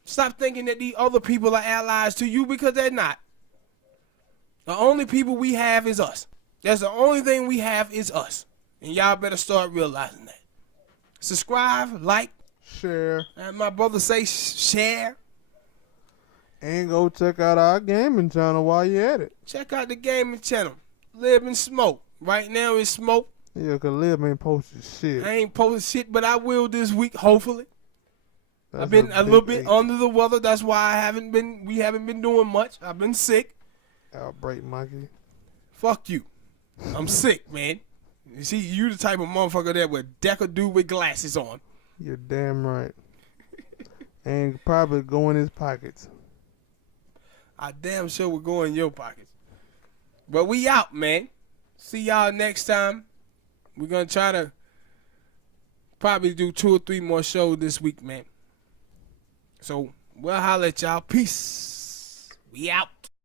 stop thinking that these other people are allies to you, because they're not. The only people we have is us. That's the only thing we have is us. And y'all better start realizing that. Subscribe, like, share. And my brother say share. And go check out our gaming channel while you at it. Check out the gaming channel, Lib&Smoke. Right now it's Smoke. Yeah, because Lib ain't posted shit. I ain't posted shit, but I will this week, hopefully. I've been a little bit under the weather. That's why we haven't been doing much. I've been sick. Outbreak monkey. Fuck you. I'm sick, man. You see, you the type of motherfucker that would deck a dude with glasses on. You're damn right. And probably go in his pockets. I damn sure will go in your pockets. But we out, man. See y'all next time. We're going to try to probably do 2 or 3 more shows this week, man. So we'll holler at y'all. Peace. We out.